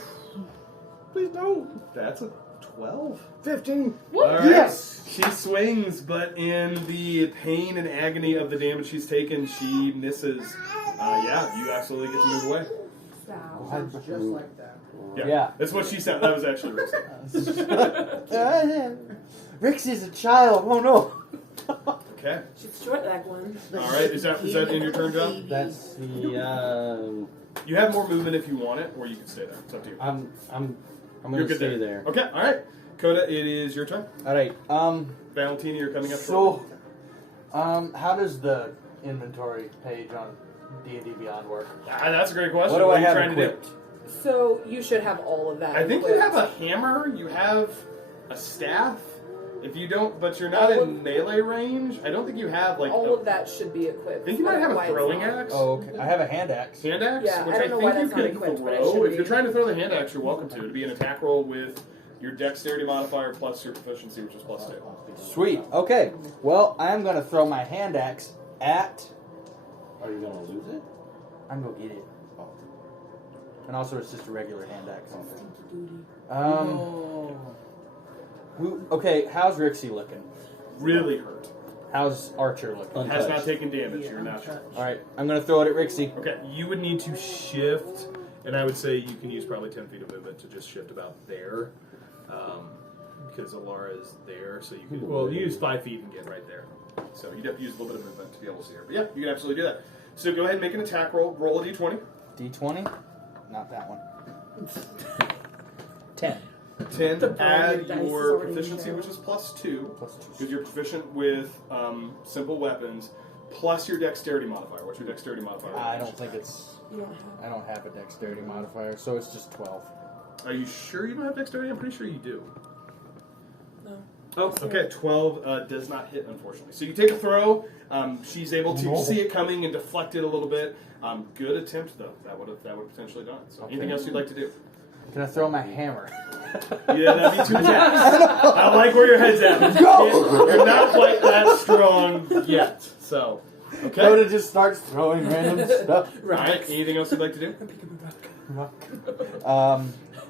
Please don't. That's a 12. 15. All right. Yes! She swings, but in the pain and agony of the damage she's taken, she misses. Yeah, you absolutely get to move away. Stop. Just like that. Yeah. That's what she said. That was actually Rixie. Rix is a child. Oh no. Okay. She's short leg one. All right. Is that in your turn, John? That's the. You have more movement if you want it, or you can stay there. It's up to you. I'm You're gonna good stay there. Okay. All right. Coda, it is your turn. All right. Valentina, you're coming up. So, how does the inventory page on D&D Beyond work? That's a great question. What do I are you have trying equipped? to do? So you should have all of that. I think you equipped. have a hammer. You have a staff. If you don't, but you're not All in melee range. I don't think you have like. all of that should be equipped. I think you might have Why a it's throwing not. axe. Oh, okay. I have a hand axe. Hand axe, Yeah, which I I, don't know why think you that's not can equipped, but it throw. should If you're be. trying to throw the hand axe, you're welcome to. It'd be an attack roll with your dexterity modifier plus your proficiency, which is +2. Sweet. Okay. Well, I'm going to throw my hand axe at... Are you gonna lose it? I'm going to get it. And also, it's just a regular hand axe. Okay, how's Rixie looking? Really hurt. How's Archer looking? Has not taken damage. You're not. Alright, I'm going to throw it at Rixie. Okay, you would need to shift, and I would say you can use probably 10 feet of movement to just shift about there, because Elara is there, so you can, well, you use 5 feet and get right there. So you'd have to use a little bit of movement to be able to see her. But yeah, you can absolutely do that. So go ahead and make an attack roll. Roll a d20. D20? Not that one. 10. 10, The add brilliant dice is your already proficiency, there. which is +2, Plus 2. because you're proficient with simple weapons, plus your dexterity modifier. What's your dexterity modifier? I don't think it's... You don't have. I don't have a dexterity modifier, so it's just 12. Are you sure you don't have dexterity? I'm pretty sure you do. No. Oh, okay. 12 does not hit, unfortunately. So you take a throw. She's able to see it coming and deflect it a little bit. Good attempt, though. That would have potentially done it. So anything else you'd like to do? Can I throw my hammer? Yeah, that'd be 2 attacks. I like where your head's at. Go! You're not quite that strong yet. So, okay. Coda just starts throwing random stuff. All right. Anything else you'd like to do?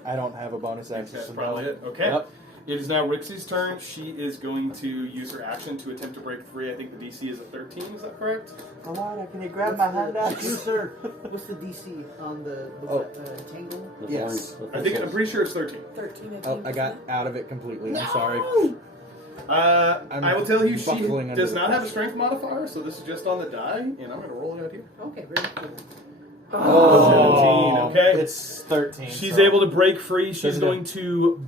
I don't have a bonus action. That's so probably no. it. Okay. Yep. It is now Rixie's turn. She is going to use her action to attempt to break free. I think the DC is a 13. Is that correct? Alana, can you grab my hand axe? What's the DC on the tangle? The Yes. thorns, I think I'm pretty sure it's 13. 13, I think. Oh, I got out of it completely. I'm sorry. I will tell you, she buckling under does the not have a pressure. strength strength modifier, so this is just on the die, and I'm going to roll it out here. Okay, very cool. Oh, 17, okay. It's 13. She's so- able to break free. She's Doesn't going to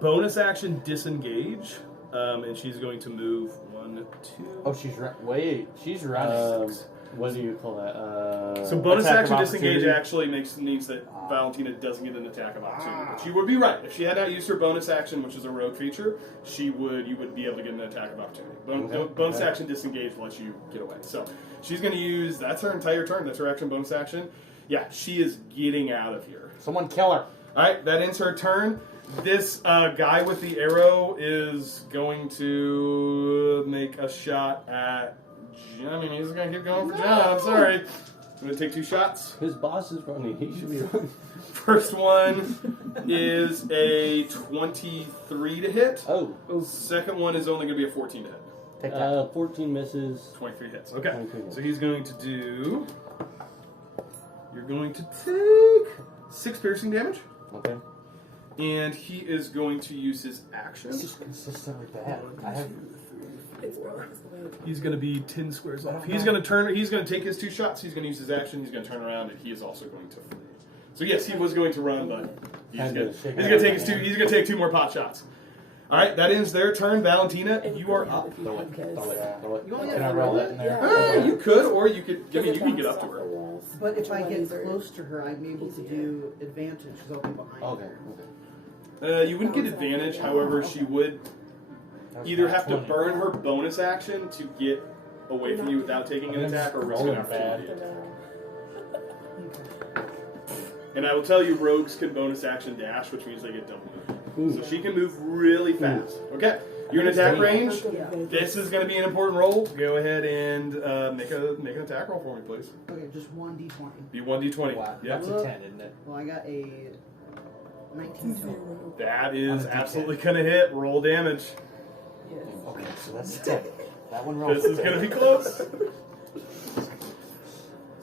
bonus action disengage, and she's going to move 1, 2. Oh, wait. She's running. What do you call that? So bonus attack action of disengage opportunity. actually means that Valentina doesn't get an attack of opportunity. But she would be right. If she had not used her bonus action, which is a rogue feature, you would be able to get an attack of opportunity. Bonus action disengage lets you get away. So she's going to use, that's her entire turn. That's her action bonus action. Yeah, she is getting out of here. Someone kill her. All right, that ends her turn. This guy with the arrow is going to make a shot at John. I mean, he's going to keep going for John. I'm sorry. I'm going to take 2 shots. His boss is running. He should be running. First one is a 23 to hit. Oh. Second one is only going to be a 14 to hit. Take that. 14 misses. 23 hits. Okay. 23 hits. So he's going to do... You're going to take 6 piercing damage. Okay. And he is going to use his action. It's just consistently bad. I have... It's the He's going to be 10 squares off. He's going to take his 2 shots. He's going to use his action. He's going to turn around, and he is also going to flee. So yes, he was going to run, but he's going to take 2 more pot shots. All right, that ends their turn. Valentina, you are up. Throw it. You only Can I have roll to that in there? You could, or you could. I mean, you can get up to her. But if I get close to her, I'm able to do advantage because I'll be behind Okay. her. You wouldn't get advantage. However, she would either have to burn her bonus action to get away from you without taking an attack, or risk an rolling opportunity. bad. And I will tell you, rogues can bonus action dash, which means they get double movement. So she can move really fast. Okay, you're in attack range. This is going to be an important roll. Go ahead and make an attack roll for me, please. Okay, just 1d20. Be 1d20. Wow. Yep. That's a 10, isn't it? Well, I got a 19 total. That is On a D10. absolutely going to hit. Roll damage. Okay, so that's a 10. That one rolls This is going to be close.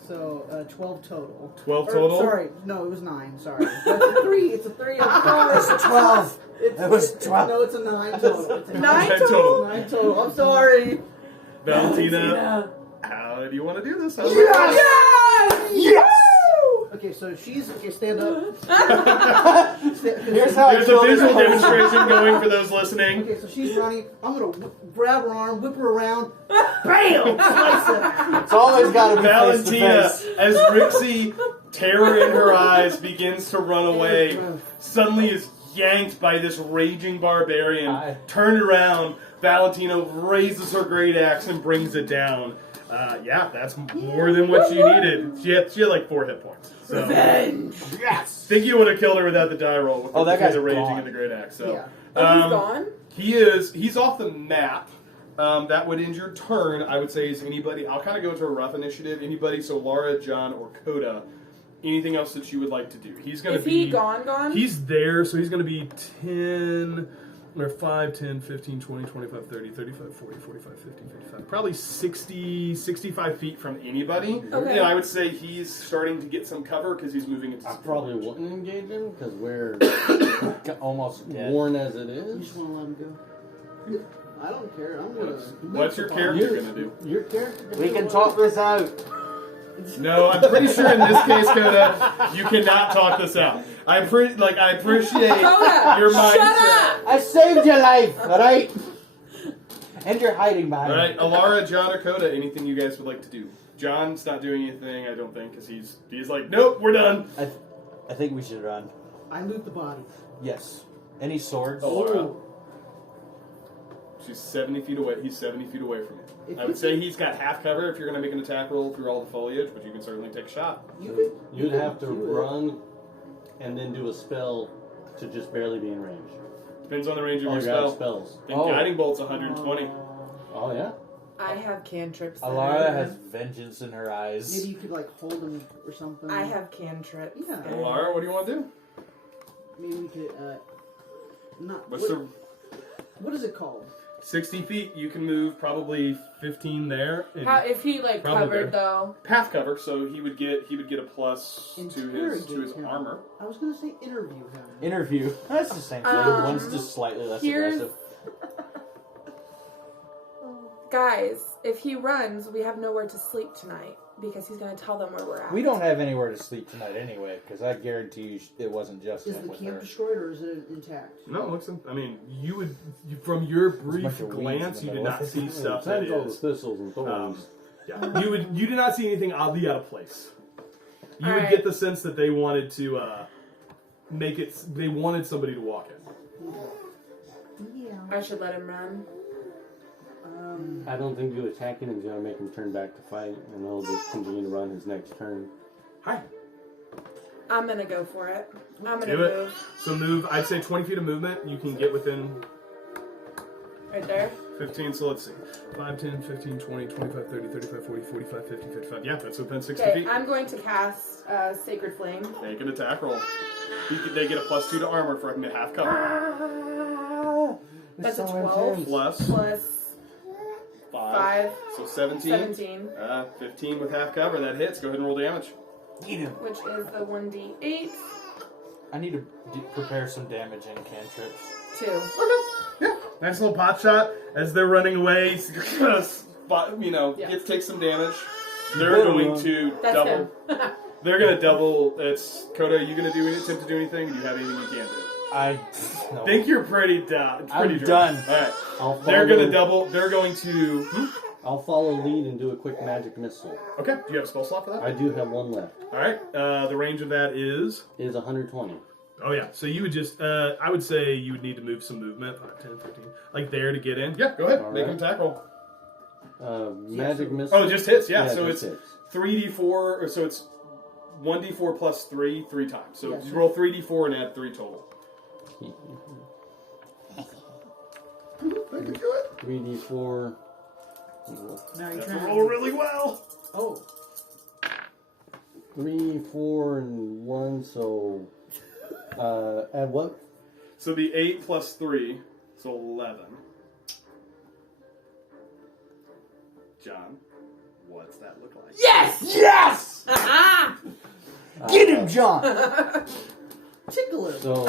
So 12 total. 12 Or, total? sorry, no, it was 9. Sorry, that's a 3. It's a 3. It's 12. It was 12. No, it's a 9 total. It's a 9 total? total? 9 total. I'm sorry. Valentina, how do you want to do this? Yes! Okay, so she's stand up. Here's how There's a visual demonstration going for those listening. Okay, so she's running. I'm gonna grab her arm, whip her around, bam, slice it. It's always got to be Valentina, face to face. as Rixie, terror in her eyes, begins to run away, suddenly is yanked by this raging barbarian. Turned around, Valentina raises her great axe and brings it down. Yeah, that's more than what she needed. She had like 4 hit points. So, Revenge. Yes. think you would have killed her without the die roll. With That guy's the raging gone. and the great axe. So, Yeah. Oh, he's gone? He's off the map. That would end your turn. I would say is anybody. I'll kind of go into a rough initiative. Anybody. So Lara, John, or Coda. Anything else that you would like to do? He's going to Is be. he gone? He's there, so he's going to be 10, or 5, 10, 15, 20, 25, 30, 35, 40, 45, 50, 55. Probably 60, 65 feet from anybody. Okay. And I would say he's starting to get some cover because he's moving into I probably wouldn't engage him because we're Almost dead. worn as it You is. just want to let him go? I don't care. I'm gonna. What's your character going to do? Your character. We can talk this out. No, I'm pretty sure in this case, Coda, you cannot talk this out. I appreciate Coda, your shut mindset. up! I saved your life, alright? And you're hiding behind All right, me. Elara, John, or Coda, anything you guys would like to do? John's not doing anything, I don't think, because he's like, nope, we're done. I think we should run. I loot the body. Yes. Any swords? Elara. She's 70 feet away. He's 70 feet away from you. If I you would say he's got half cover if you're going to make an attack roll through all the foliage, but you can certainly take a shot. You'd have to run and then do a spell to just barely be in range. Depends on the range of Oh, your you're out of spell. spells. I think Guiding Bolt's 120. Oh yeah. I have cantrips. that Alara are- has vengeance in her eyes. Maybe you could like hold him or something. I have cantrips. Yeah. Elara, what do you want to do? Maybe we could not. What's the What is it called? 60 feet? You can move probably 15 there. And How if he like Probably covered there. though? path cover, so he would get a plus to his Interrogate him. armor. I was gonna say interview him. Interview. That's the same thing. One's just slightly less here's- aggressive. Guys, if he runs, we have nowhere to sleep tonight because he's gonna tell them where we're at. We don't have anywhere to sleep tonight anyway, because I guarantee you it wasn't just Is him the with camp her. destroyed or is it intact? No, it looks. I mean, from your brief bunch of weeds glance, in you the did middle. not see stuff that Besides all the is. thistles and thorns. Yeah, you did not see anything oddly out of place. You would Alright. get the sense that they wanted to make it. They wanted somebody to walk in. Yeah. I should let him run. I don't think you attacking him is gonna make him turn back to fight, and he'll just continue to run his next turn. Hi. I'm gonna go for it. I'm gonna Do it. move So move. I'd say 20 feet of movement. You can get within right there. 15. So let's see. 5, 10, 15, 20, 25, 30, 35, 40, 45, 50, 55. Yeah, that's within 60 Okay, feet. I'm going to cast Sacred Flame. Make an attack roll. They get a +2 to armor for half cover. That's a 12 Plus plus 5. 5, So 17. 17, 15 with half cover. That hits. Go ahead and roll damage. which is a 1d8. I need to prepare some damaging cantrips. 2. Yeah. Nice little pot shot as they're running away. Yeah. Take some damage. They're going to That's double. him. They're going to double. It's Coda. You going to attempt to do anything? Do you have anything you can do? I Think you're pretty done. I'm done. All right. I'll They're going to follow- double. They're going to. I'll follow lead and do a quick magic missile. Okay. Do you have a spell slot for that? I do have one left. All right. The range of that is. It is 120. Oh yeah. So you would just. I would say you would need to move some movement. 5, 10, 15. Like there to get in. Yeah. Go ahead. All Make right. an attack roll. Magic missile. Oh, it just hits. Yeah. So just it's hits. 3d4. Or so it's 1d4 plus 3 times. So Yes. you roll 3d4 and add 3 total. Thank you, do it. 3d4. Now you're Have to trying. roll really well. Oh, 3, 4, and 1, so... add what? So the 8 plus 3, so 11. John. What's that look like? Yes! Yes! Get him, John! Tickle him. So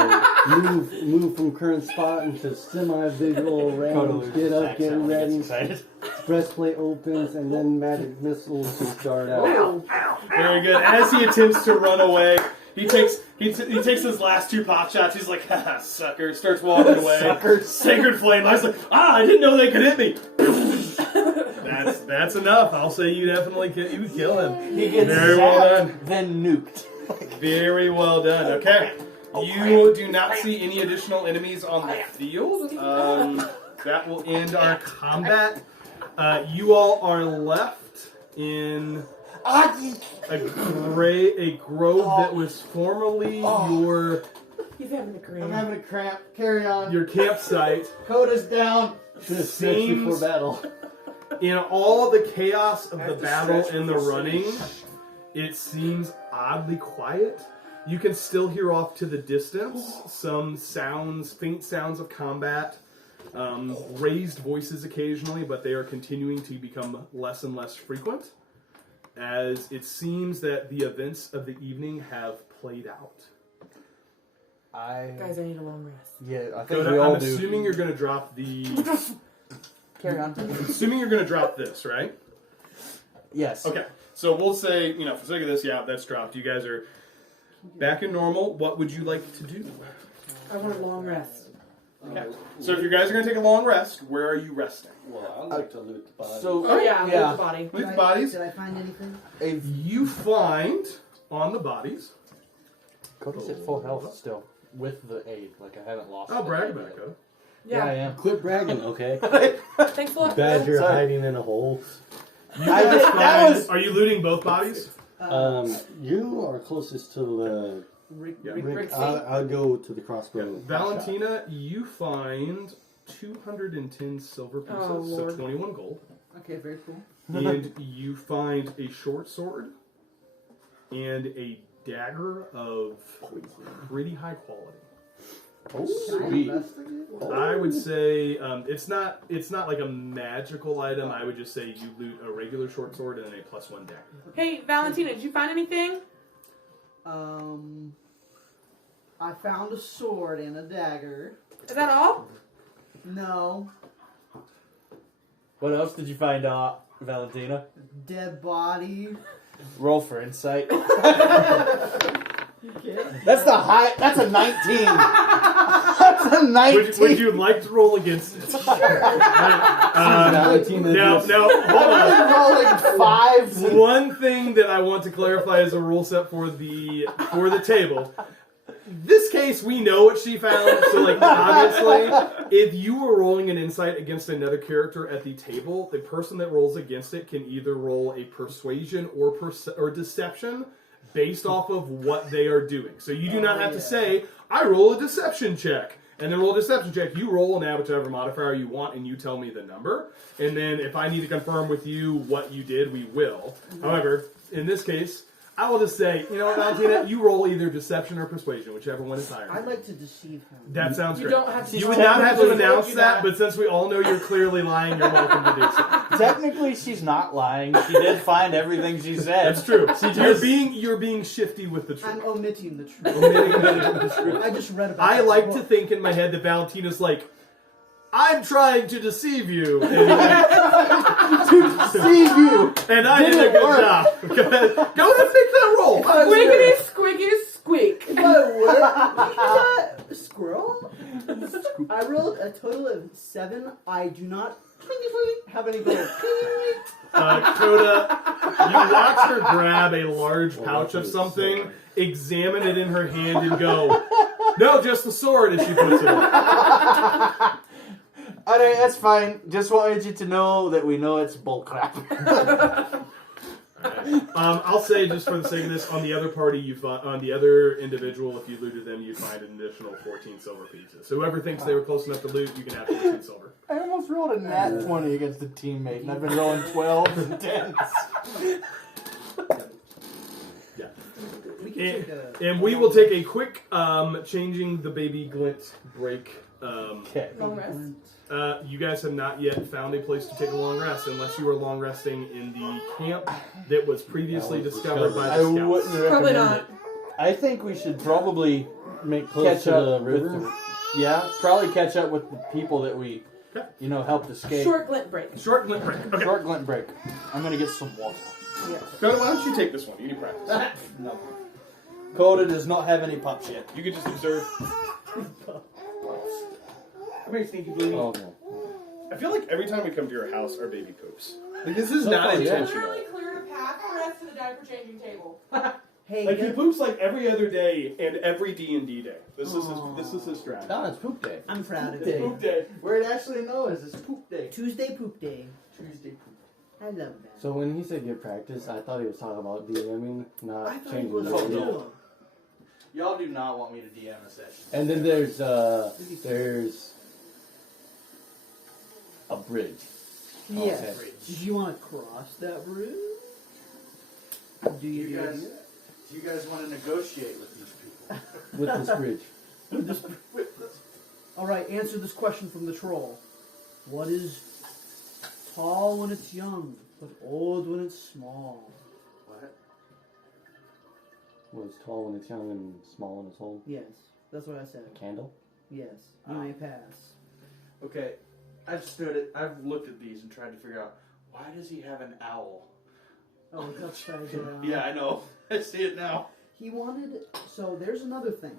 move from current spot into semi-visual range. Get up, get ready. Breastplate opens, and then magic missiles just dart out. Very good. As he attempts to run away, he takes his last 2 pot shots. He's like, "Ha, sucker!" Starts walking away. Sucker. Sacred flame. I was like, I didn't know they could hit me. That's enough. I'll say you definitely kill him. He gets Very well zapped, done. then nuked. Very well done. Okay. You do not see any additional enemies on the field. That will end our combat. You all are left in a grove that was formerly your He's having a cramp. I'm having a cramp. Carry on. your campsite. Coda's down. Should have snitched before battle. In all the chaos of the battle and the running, it seems oddly quiet. You can still hear off to the distance some sounds, faint sounds of combat, raised voices occasionally, but they are continuing to become less and less frequent, as it seems that the events of the evening have played out. Guys, I need a long rest. Yeah, I think Coda, we all I'm do. assuming you're going to drop the... Carry on. Assuming you're going to drop this, right? Yes. Okay, so we'll say, for the sake of this, yeah, that's dropped. You guys are back in normal. What would you like to do? I want a long rest. Okay. So if you guys are going to take a long rest, where are you resting? Well, I'd like to loot the body. So, Oh yeah, yeah. the body. Loot the bodies. Did I find anything? You find on the bodies. Coda's at full health still, with the aid. Like, I haven't lost I'll the brag aid about yet. it, Coda. Yeah, I Yeah. am. Quit bragging, okay? Thanks a lot. Bad you're Sorry. hiding in a hole. Are you looting both bodies? You are closest to the... Yeah. Rick, I'll go to the crossbow. Valentina, you find 210 silver pieces, Oh, so Lord. 21 gold. Okay, very cool. And you find a short sword and a dagger of pretty high quality. Can I Sweet. investigate? I would say it's not like a magical item. I would just say you loot a regular short sword and a +1 dagger. Hey, Valentina, did you find anything? I found a sword and a dagger. Is that all? No. What else did you find, Valentina? Dead body. Roll for insight. Okay. That's the high. That's a 19. That's a 19. Would you like to roll against it? Valentina Now, just- hold on. I'm rolling 5s. One thing that I want to clarify as a rule set for the table. This case, we know what she found, so obviously, if you were rolling an insight against another character at the table, the person that rolls against it can either roll a persuasion or deception based off of what they are doing. So you do not have to say, I roll a deception check, and then roll a deception check. You roll and add whichever modifier you want, and you tell me the number. And then if I need to confirm with you what you did, we will. However, in this case, I will just say, you know what, Valentina, you roll either deception or persuasion, whichever one is higher. I'd like to deceive him. That sounds You great. don't have to. You would not have to Technically, announce you that, not. but since we all know you're clearly lying, you're welcome to do so. Technically, she's not lying. She did find everything she said. That's true. just- You're being shifty with the I'm truth. omitting the truth. Omitting the truth. I just read about I that like to book. think in my head that Valentina's like, I'm trying to deceive you. And, Deceive you. and I did a Didn't good work. job. Go and fix that roll. Squiggity, squiggy, squeak. Squirrel? I rolled a total of 7. I do not have any gold. Coda, you watch her grab a large pouch of something, examine it in her hand, and go, no, just the sword, as she puts it on. Alright, that's fine. Just wanted you to know that we know it's bullcrap. I'll say, just for the sake of this, on the other party, on the other individual, if you looted them, you find an additional 14 silver pieces. So whoever thinks they were close enough to loot, you can have 14 silver. I almost rolled a nat 20 against a teammate, and I've been rolling 12s and 10s. Yeah. We can take a... And we will take a quick changing the baby glint break. Okay. Long rest. You guys have not yet found a place to take a long rest, unless you are long resting in the camp that was previously discovered by I the wouldn't scouts. Probably recommend not. it. I think we should probably Make close catch to up the river. with probably catch up with the people that we, Okay. helped escape. Short glint break. Short glint break. Okay. Short glint break. I'm gonna get some water. Yeah. Coda, why don't you take this one? You need practice. No. Coda does not have any pups yet. You can just observe. Come here, Stinky Blue. Oh, okay. I feel like every time we come to your house, our baby poops. Like, this is So not far, yeah. intentional. Literally cleared a path for us to the diaper changing table. Hey, Like, he good- poops like every other day and every D&D day. This is his strategy. No, it's poop day. I'm proud of Day. you. Poop day. Where it actually knows is poop day. Tuesday poop day. Tuesday poop. I love that. So when he said get practice, I thought he was talking about DMing, not I thought it changing was the Oh, name. no. Y'all do not want me to DM a session. And then there's a bridge. Yeah. Okay. Did you want to cross that bridge? Do you, You guys want to negotiate with these people? With this bridge. All right, answer this question from the troll. What is tall when it's young, but old when it's small? What? Was tall when it's young and small when it's old. Yes, that's what I said. Candle? Yes, you may pass. Okay, I've looked at these and tried to figure out why does he have an owl? Oh, it's upside down. Yeah, I know. I see it now. He wanted. So there's another thing.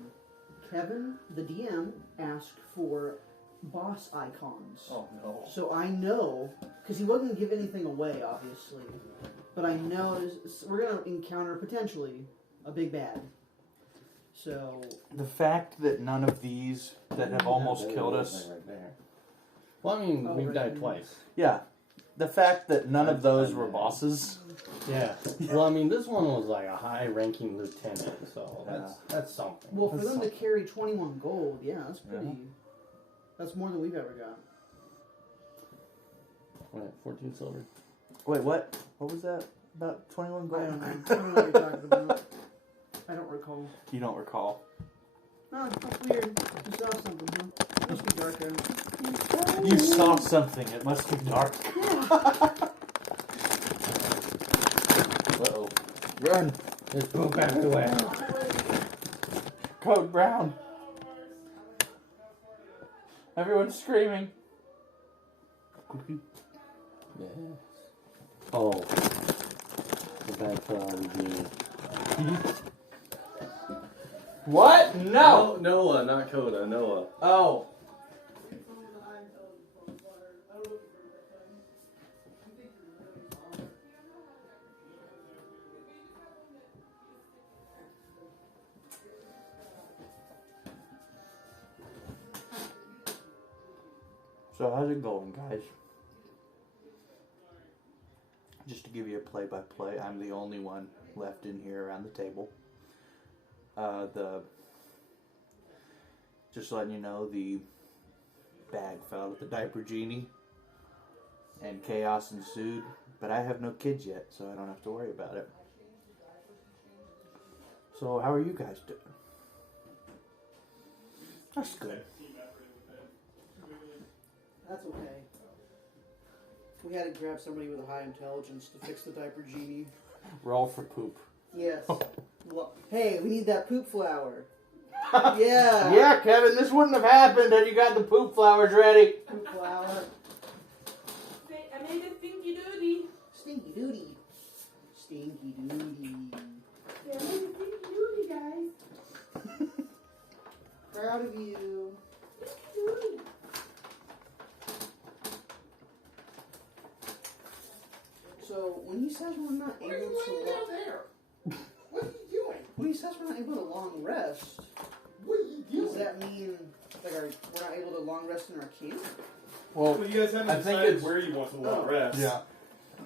Kevin, the DM, asked for boss icons. Oh no. So I know, because he wasn't going to give anything away, obviously, but I know we're going to encounter potentially a big bad. So The fact that none of these that have almost There killed it us. is, right there. Well, I mean, Oh, we've right died there. twice. Yeah. The fact that none of those were bosses. Yeah. Well, I mean, this one was like a high-ranking lieutenant, so that's something. well, for That's them to something. carry 21 gold, yeah, that's pretty. Yeah. That's more than we've ever got. Right, 14 silver. Wait, what? What was that? About 21 I gold? don't know. I don't know what you're talking about. I don't recall. You don't recall. Oh, that's weird. You saw something, huh? It must be dark out. You saw something. It must be dark. Uh-oh. Run. Just poop everywhere. Code Brown. Everyone's screaming. Yes. Oh. The bad fell review. What? No. Noah, not Coda. Noah. Oh. So how's it going, guys? Just to give you a play-by-play, I'm the only one left in here around the table. Just letting you know, the bag fell with the diaper genie, and chaos ensued. But I have no kids yet, so I don't have to worry about it. So how are you guys doing? That's good. That's okay. We had to grab somebody with a high intelligence to fix the diaper genie. Roll for poop. Yes. Well, hey, we need that poop flower. Yeah. Yeah, Kevin, this wouldn't have happened had you got the poop flowers ready. Poop flower. I made a stinky doody. Stinky doody. Stinky doody. Yeah, I made a stinky doody, guys. Proud of you. Stinky doody. So when he says we're not able to What are you doing? when he says we're not able to long rest, What are you doing? does that mean like we're not able to long rest in our camp? Well, Well, you guys haven't I think decided it's- where you want to long Oh. rest. yeah.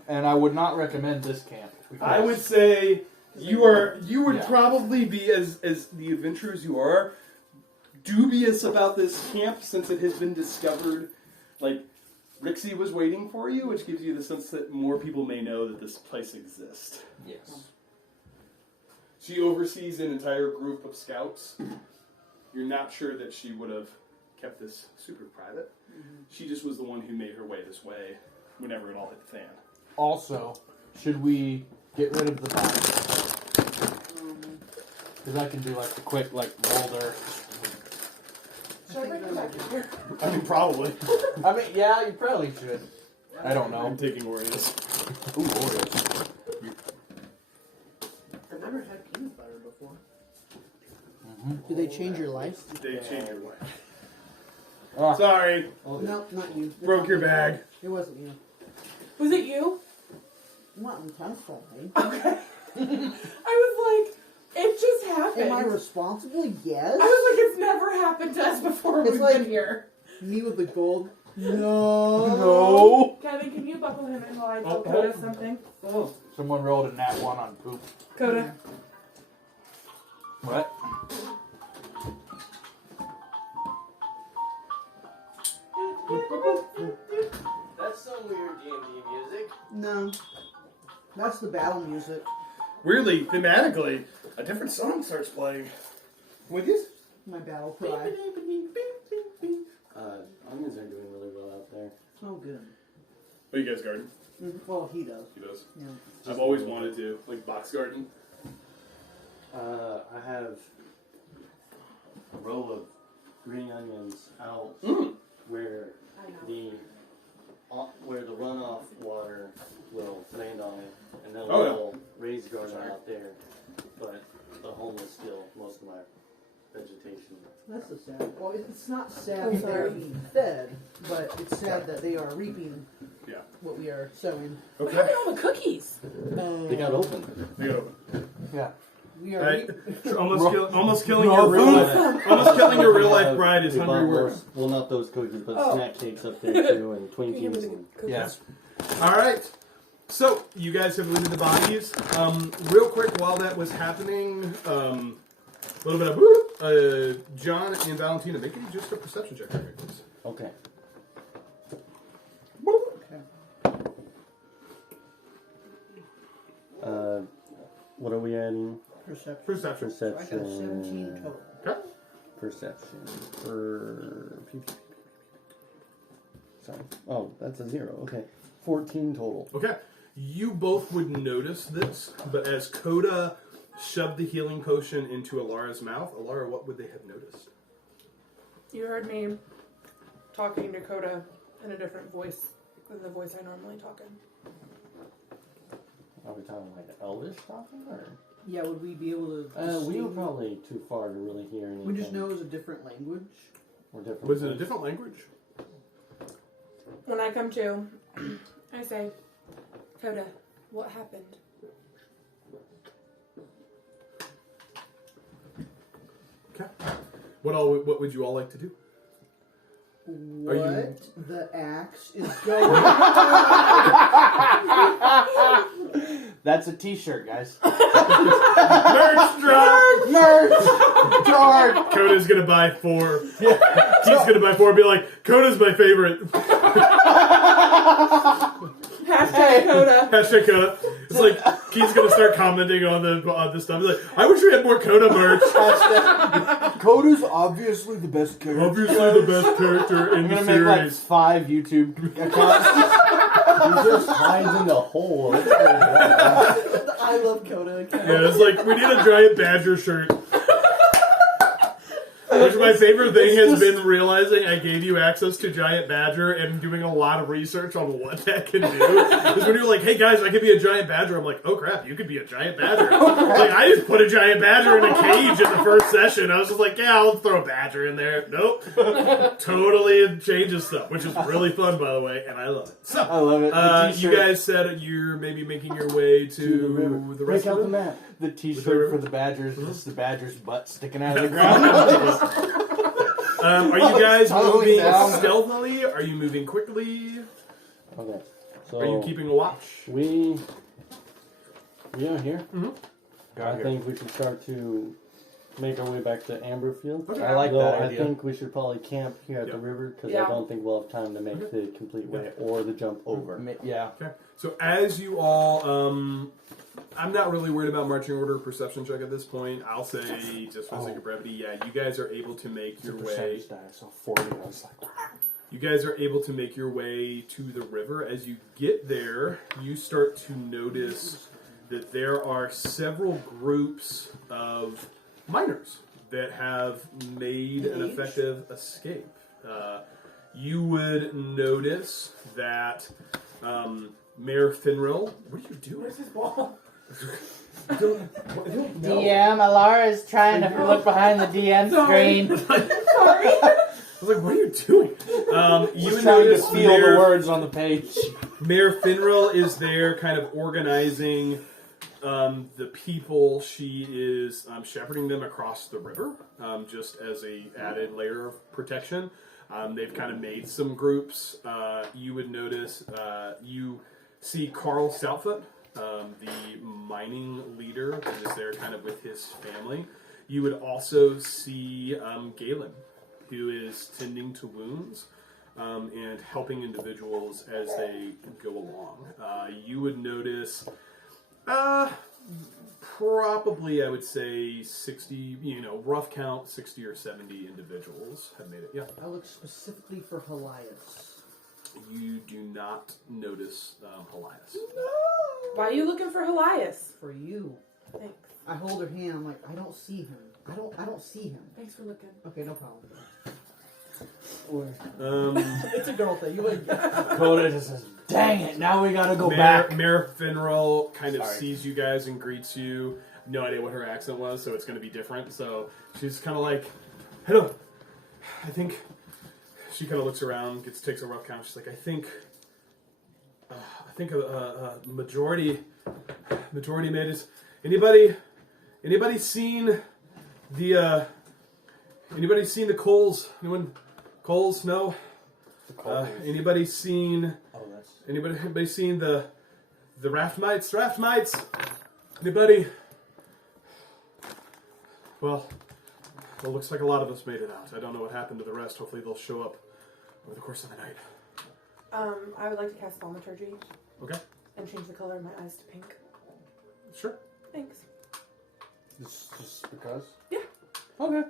And I would not recommend this camp. I would say you would Yeah. probably be as the adventurers you are dubious about this camp since it has been discovered. Like Rixie was waiting for you, which gives you the sense that more people may know that this place exists. Yes. She oversees an entire group of scouts. You're not sure that she would have kept this super private. She just was the one who made her way this way whenever it all hit the fan. Also, should we get rid of the body? Because I can do like the quick boulder. Should I bring it back here? I mean, probably. I mean, yeah, you probably should. I don't know. I'm taking Oreos. Ooh, Oreos. I've never had peanut butter before. Do they change your life? They changed your life. Ah. Sorry. No, not you. Broke your bag. It wasn't you. Was it you? Not intentionally. Okay. I was like, it just happened. Am I responsible? Yes. I was like, it's never happened to us before It's we've like- been here. Me with the gold. No. No. Kevin, can you buckle him in while I tell Oh, Coda oh. something? Oh. Someone rolled a nat 1 on poop. Coda. What? That's some weird D&D music. No. That's the battle music. Weirdly, thematically, a different song starts playing. With you? My battle cry. Onions are doing really well out there. Oh, good. Oh, you guys garden? Well, he does. He does. Yeah. I've always wanted to, like box garden. I have a row of green onions out where the runoff water will land on it, and then a Oh, yeah. little raised garden out there. But the home is still most of my vegetation. That's the sad. Well, it's not sad I'm that they're sorry. being fed, but it's sad that they are reaping Yeah. what we are sowing. What Okay. happened to all the cookies? They got open. They got open. Yeah. We are. Right. Reap- Almost killing No your real food. life. Almost killing your real life bride is We hungry bought worse. more- Well, not those cookies, but Oh. snack cakes up there too, and Can you give me Twinkies. the And cookies? Yes. All right. So you guys have looted the bodies. Real quick, while that was happening, a little bit of John and Valentina, make it just a perception check for me, please. okay. What are we adding? Perception. Perception. So I got 17 Perception. total. Okay. Perception. Sorry. Oh, that's a 0. Okay. 14 total. Okay. You both would notice this, but as Coda shoved the healing potion into Elara's mouth, Elara, what would they have noticed? You heard me talking to Coda in a different voice than the voice I normally talk in. Are we talking like Elvish talking, or? Yeah, would we be able to? We were distinguish- probably too far to really hear anything. We just know it was a different language. Or different. Was it a voice. different language? When I come to, I say, Coda, what happened? Okay. What would you all like to do? Are you- What the axe is going? That's a t-shirt, guys. Merch drop! Merch! Dark! Coda's gonna buy 4. He's gonna buy 4 and be like, Coda's my favorite. Hashtag Coda. Hashtag Coda. It's like, he's gonna start commenting on this stuff. He's like, I wish we had more Coda merch. Coda's obviously the best character. Obviously the best character in I'm the gonna make like series. 5 YouTube accounts. He just hides in the hole. I love Coda. Yeah, it's like, we need a giant badger shirt. Which my favorite thing has been realizing I gave you access to Giant Badger and doing a lot of research on what that can do. Because when you're like, hey guys, I could be a Giant Badger, I'm like, oh crap, you could be a Giant Badger. Like, I just put a Giant Badger in a cage in the first session. I was just like, yeah, I'll throw a Badger in there. Nope. Totally changes stuff, which is really fun, by the way, and I love it. So, I love it. The you t-shirt, guys said you're maybe making your way to the rest Break out of the it. map. the t-shirt for the Badgers, just the Badger's butt sticking out of the ground. Are you guys Totally moving down. stealthily? Are you moving quickly? Okay. So Are you keeping a watch? we are here. Mm-hmm. I think we should start to make our way back to Amberfield. Okay. I like Though that I idea. think we should probably camp here at Yeah. the river because Yeah. I don't think we'll have time to make the complete way or the jump over. Yeah. Okay. So as you all, I'm not really worried about marching order or perception check at this point. I'll say, just for the sake of brevity, yeah, you guys are able to make your way. Percentage die, so 40. I was like, You guys are able to make your way to the river. As you get there, you start to notice that there are several groups of miners that have made an effective escape. You would notice that Mayor Finrill. What are you doing? Where's his ball? DM, Elara is trying to look behind the DM screen. Sorry. I was like, what are you doing? You would Trying to notice feel the words on the page. Mayor Finrill is there kind of organizing the people. She is shepherding them across the river just as a added layer of protection. They've kind of made some groups. You would notice, you see Carl Stoutfoot, the mining leader that is there kind of with his family. You would also see Galen, who is tending to wounds and helping individuals as they go along. You would notice probably, I would say, 60, rough count, 60 or 70 individuals have made it. Yeah. I look specifically for Helias. You do not notice Helias. Why are you looking for Helias? For you. Thanks. I hold her hand. I'm like, I don't see him. I don't see him. Thanks for looking. Okay, no problem. Um, It's a girl thing. You wouldn't get Coda just says, dang it, now we gotta go Mayor, back. Mayor Finrill kind of Sorry. sees you guys and greets you. No idea what her accent was, so it's going to be different. So she's kind of like, hello. I think she kind of looks around, takes a rough count. She's like, I think a majority made it. Anybody seen the Coles? Anyone? Coles? No. Anybody seen? Anybody seen the raft mites? Raft mites? Anybody? Well, looks like a lot of us made it out. I don't know what happened to the rest. Hopefully they'll show up over the course of the night. I would like to cast Thaumaturgy Okay? and change the color of my eyes to pink. Sure. Thanks. Just because? Yeah. Okay.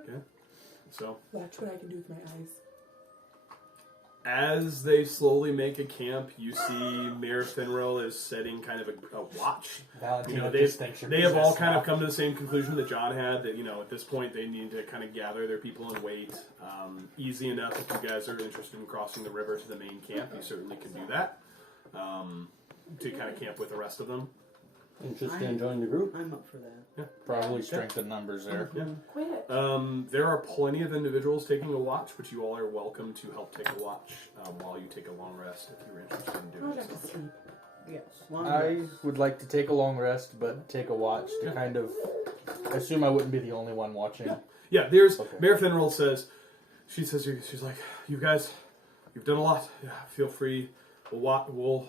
So, Watch what I can do with my eyes. as they slowly make a camp, you see Mayor Finrill is setting kind of a watch. Valentina They just thinks you're have all possessed kind now. of come to the same conclusion that John had, that, at this point they need to kind of gather their people and wait. Easy enough if you guys are interested in crossing the river to the main camp. You certainly can do that. To kind of camp with the rest of them. Interested in joining the group? I'm up for that. Probably strengthen numbers there. Yeah. Quit it. There are plenty of individuals taking a watch, but you all are welcome to help take a watch while you take a long rest if you're interested in I doing would have so. to sleep. Yes. Long I rest. would like to take a long rest, but take a watch to Yeah. kind of. I assume I wouldn't be the only one watching. Yeah, there's Okay. Mayor Finrill says, she's like, you guys, you've done a lot. Yeah, feel free. We'll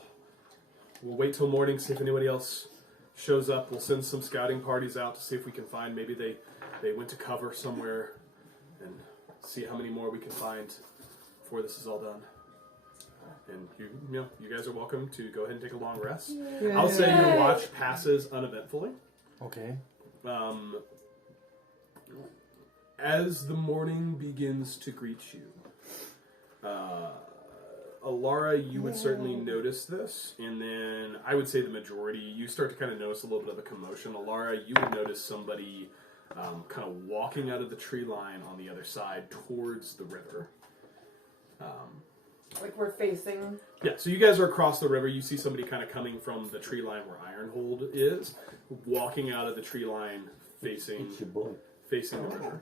wait till morning, see if anybody else shows up. We'll send some scouting parties out to see if we can find. Maybe they went to cover somewhere, and see how many more we can find before this is all done. And you guys are welcome to go ahead and take a long rest. I'll say your watch passes uneventfully. Okay. As the morning begins to greet you, Elara, you would certainly notice this, and then I would say the majority, you start to kind of notice a little bit of a commotion. Elara, you would notice somebody kind of walking out of the tree line on the other side towards the river. Like we're facing. Yeah, so you guys are across the river. You see somebody kind of coming from the tree line where Ironhold is, walking out of the tree line facing It's your boy. the river.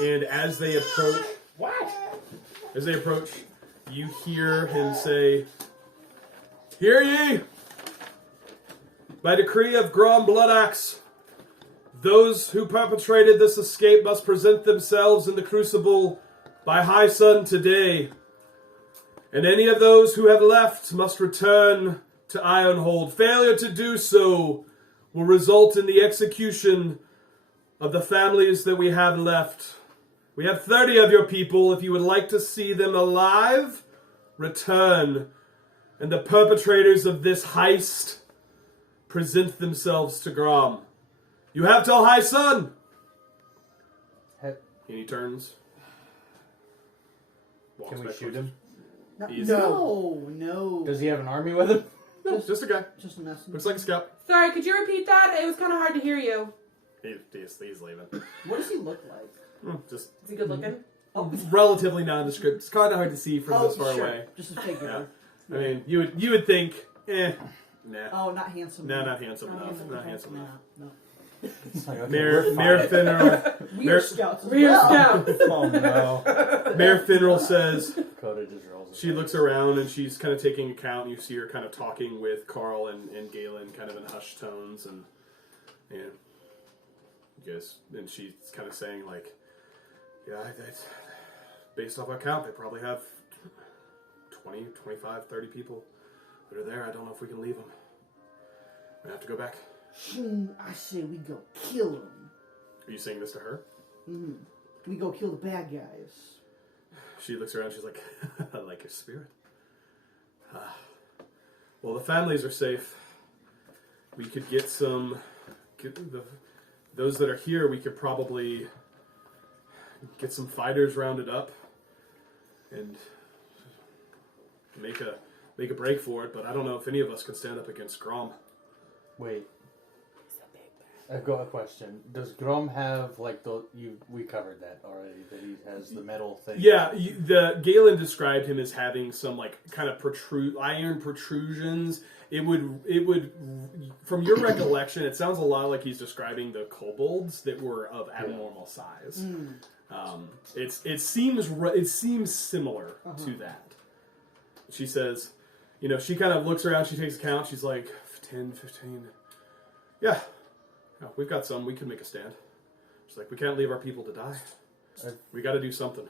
And as they approach, you hear him say, "Hear ye! By decree of Grom Bloodaxe, those who perpetrated this escape must present themselves in the Crucible by high sun today. And any of those who have left must return to Ironhold. Failure to do so will result in the execution of the families that we have left. We have 30 of your people. If you would like to see them alive, return. And the perpetrators of this heist present themselves to Grom. You have till high sun. And he turns. Walks Can we back shoot towards him? Easy. No. Does he have an army with him? No, just a guy. Just a messenger. Looks like a scout. Sorry, could you repeat that? It was kind of hard to hear you. He's leaving. What does he look like? Just Is he good looking? relatively nondescript. It's kind of hard to see from this far sure. away. Just a figure. I mean, you would think, nah. Oh, not handsome. No, enough. not handsome enough. handsome Not enough. handsome enough. No. It's like, okay, Mayor we're Mayor fine. Finral. We are scouts. As We are well. scouts. Oh no. Mayor Finral says. Coda just rolls. She looks around and she's kind of taking account. You see her kind of talking with Carl and Galen, kind of in hushed tones, and yes, and she's kind of saying like, yeah, based off our count, they probably have 20, 25, 30 people that are there. I don't know if we can leave them. We have to go back. I say we go kill him. Are you saying this to her? Mm-hmm. We go kill the bad guys. She looks around. She's like, I like your spirit. Well, the families are safe. We could get those that are here. We could probably get some fighters rounded up and make a break for it. But I don't know if any of us can stand up against Grom. Wait. I've got a question. Does Grom have like we covered that already? That he has the metal thing. Yeah, the Galen described him as having some like kind of iron protrusions. It would from your recollection, it sounds a lot like he's describing the kobolds that were of abnormal size. It seems similar to that. She says, she kind of looks around. She takes account. She's like 10, 15. Yeah. No, we've got some. We can make a stand. She's like, we can't leave our people to die. We got to do something.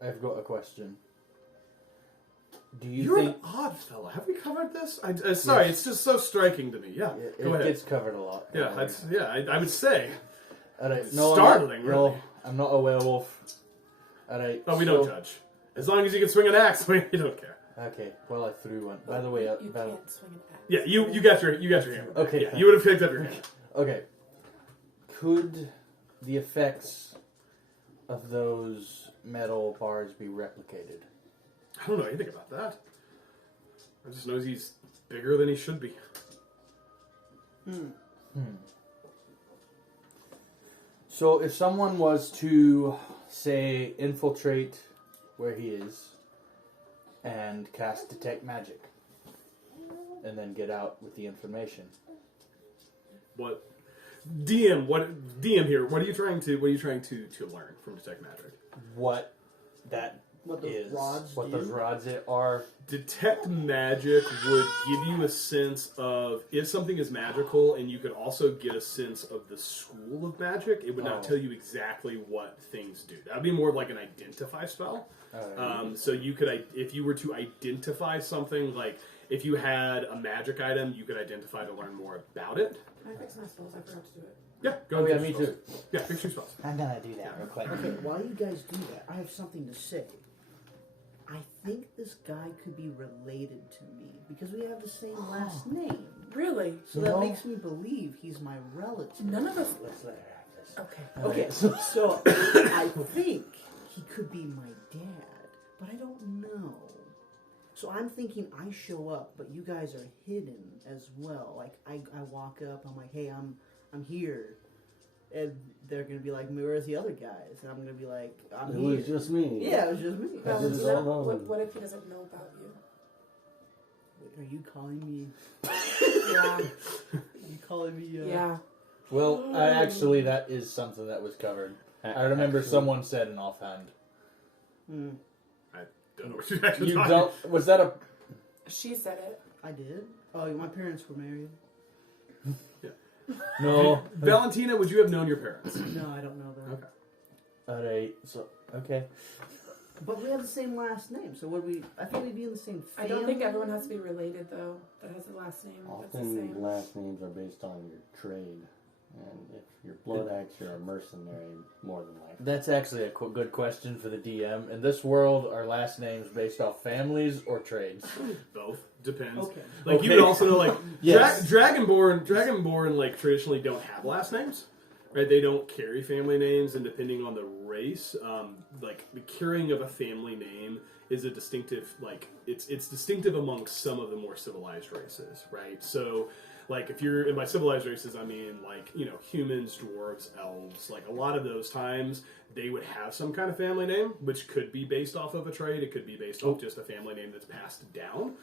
I've got a question. Do you You're think an odd fella. Have we covered this? Sorry, Yes. it's just so striking to me. Yeah, go ahead. It gets covered a lot. Yeah, I would say. All right. It's No, startling, I'm not, really. No, I'm not a werewolf. All right. Oh, we don't judge. As long as you can swing an axe, we don't care. Okay. Well, I threw one. By the way, You can't swing an axe. Yeah, you got your hammer. Okay, Yeah, you would have picked up your hammer. okay. Could the effects of those metal bars be replicated? I don't know anything about that. I just know he's bigger than he should be. So if someone was to, say, infiltrate where he is and cast Detect Magic and then get out with the information. What DM here? What are you trying to learn from Detect Magic? What that What those is. rods What do? those rods are. Detect Magic would give you a sense of if something is magical, and you could also get a sense of the school of magic. It would not tell you exactly what things do. That would be more of like an identify spell. So you could, if you were to identify something, like if you had a magic item, you could identify to learn more about it. Can I fix my spells? I forgot to do it. Yeah, go Oh, ahead. yeah, fix me your too. spells. Yeah, fix your spells. I'm gonna do that real quick. Okay, while you guys do that, I have something to say. I think this guy could be related to me because we have the same last name. Really? So that makes me believe he's my relative. None of us. Let's let her have this. Okay. Okay, so I think he could be my dad, but I don't know. So I'm thinking I show up, but you guys are hidden as well. Like I walk up, I'm like, hey, I'm here. And they're going to be like, where's the other guys? And I'm going to be like, I'm here. It was just me. Yeah, it was just me. That was Valentina, all known. what if he doesn't know about you? Wait, are you calling me? Yeah. You calling me? Yeah. Well, actually, that is something that was covered. I remember someone said an offhand. I don't know what you're actually You talking don't. Was that a? She said it. I did. Oh, my parents were married. No. Valentina, would you have known your parents? No, I don't know that. Okay. Alright. So okay. But we have the same last name, so would we? I think we'd be in the same I family. don't think everyone has to be related though. That has the last name. That's the Often same. last names are based on your trade. And if you're blood axe, you're a mercenary, more than likely. That's actually a good question for the DM. In this world, are last names based off families or trades? Both. Depends. Okay. Like, you would also know, like, Yes. Dragonborn, like, traditionally don't have last names. Right? They don't carry family names, and depending on the race, like, the carrying of a family name is a distinctive, like, it's distinctive amongst some of the more civilized races, right? So, like, if you're, and by civilized races, I mean, like, you know, humans, dwarves, elves, like, a lot of those times, they would have some kind of family name, which could be based off of a trade, it could be based off just a family name that's passed down.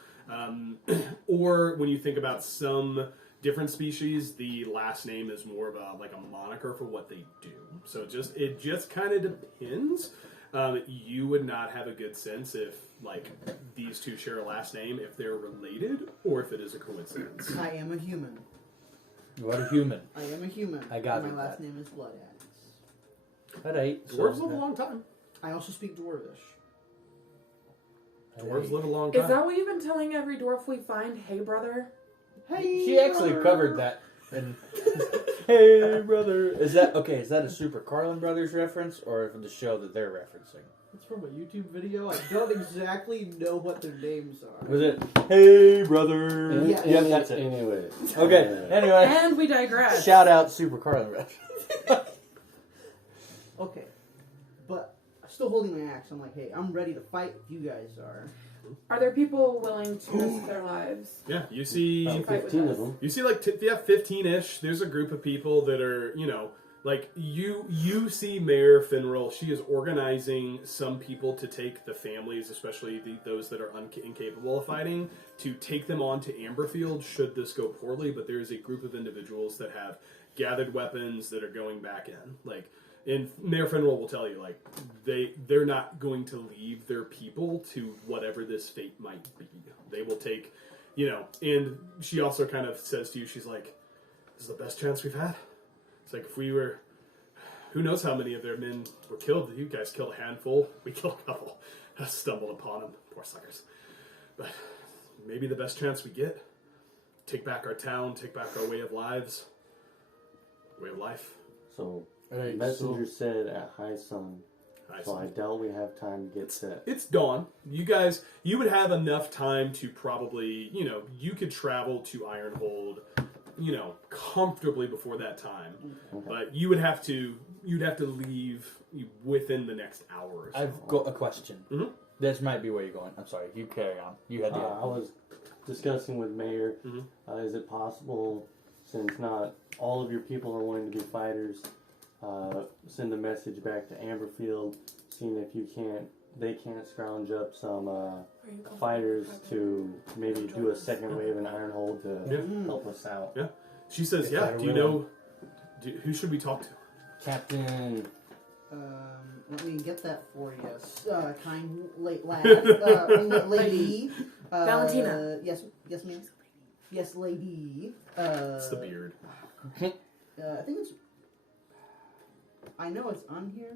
Or when you think about some different species, the last name is more of a, like, a moniker for what they do. So it just kind of depends. You would not have a good sense if, like, these two share a last name, if they're related, or if it is a coincidence. I am a human. You are a human. I am a human. I gathered My last that. name is Blood Axe. At 8. Dwarves live a long time. I also speak Dwarvish. Dwarves live a long Is time. that what you've been telling every dwarf we find? Hey, brother. Hey, She actually brother. covered that. And hey, brother. Is that okay? Is that a Super Carlin Brothers reference, or from the show that they're referencing? It's from a YouTube video. I don't exactly know what their names are. Was it Hey, brother? Yeah. Yep, that's it. Anyway. Okay. Anyway, And we digress. shout out Super Carlin Brothers. Okay, but I'm still holding my axe. I'm like, hey, I'm ready to fight if you guys are. Are there people willing to risk their lives? Yeah, you see... About Fight with 15 us. of them. You see, like, 15-ish. There's a group of people that are, you know, like, you see Mayor Finral. She is organizing some people to take the families, especially those that are incapable of fighting, to take them on to Amberfield should this go poorly. But there is a group of individuals that have gathered weapons that are going back in. Like, and Mayor Finral will tell you, like, they're not going to leave their people to whatever this fate might be. They will take... You know, and she also kind of says to you, she's like, this is the best chance we've had. It's like, if we were, who knows how many of their men were killed. You guys killed a handful. We killed a couple. I stumbled upon them. Poor suckers. But maybe the best chance we get. Take back our town. Take back our way of life. So, Alright, messenger said at high sun. Nice. So I doubt we have time to get set. It's dawn. You would have enough time to probably, you know, you could travel to Ironhold, you know, comfortably before that time. Okay. But you'd have to leave within the next hour or so. I've got a question. Mhm. This might be where you're going. I'm sorry. You carry on. You had the. I was discussing with Mayor, Mhm. Is it possible, since not all of your people are wanting to be fighters, send a message back to Amberfield, seeing if they can't scrounge up some fighters to maybe do a second wave in Ironhold to help us out. Yeah. She says, If yeah, they're do you willing. know, who should we talk to? Captain, Let me get that for you, kind late lad, lady. Valentina. Yes, ma'am. Yes, lady. It's the beard. I think it's. I know it's on here.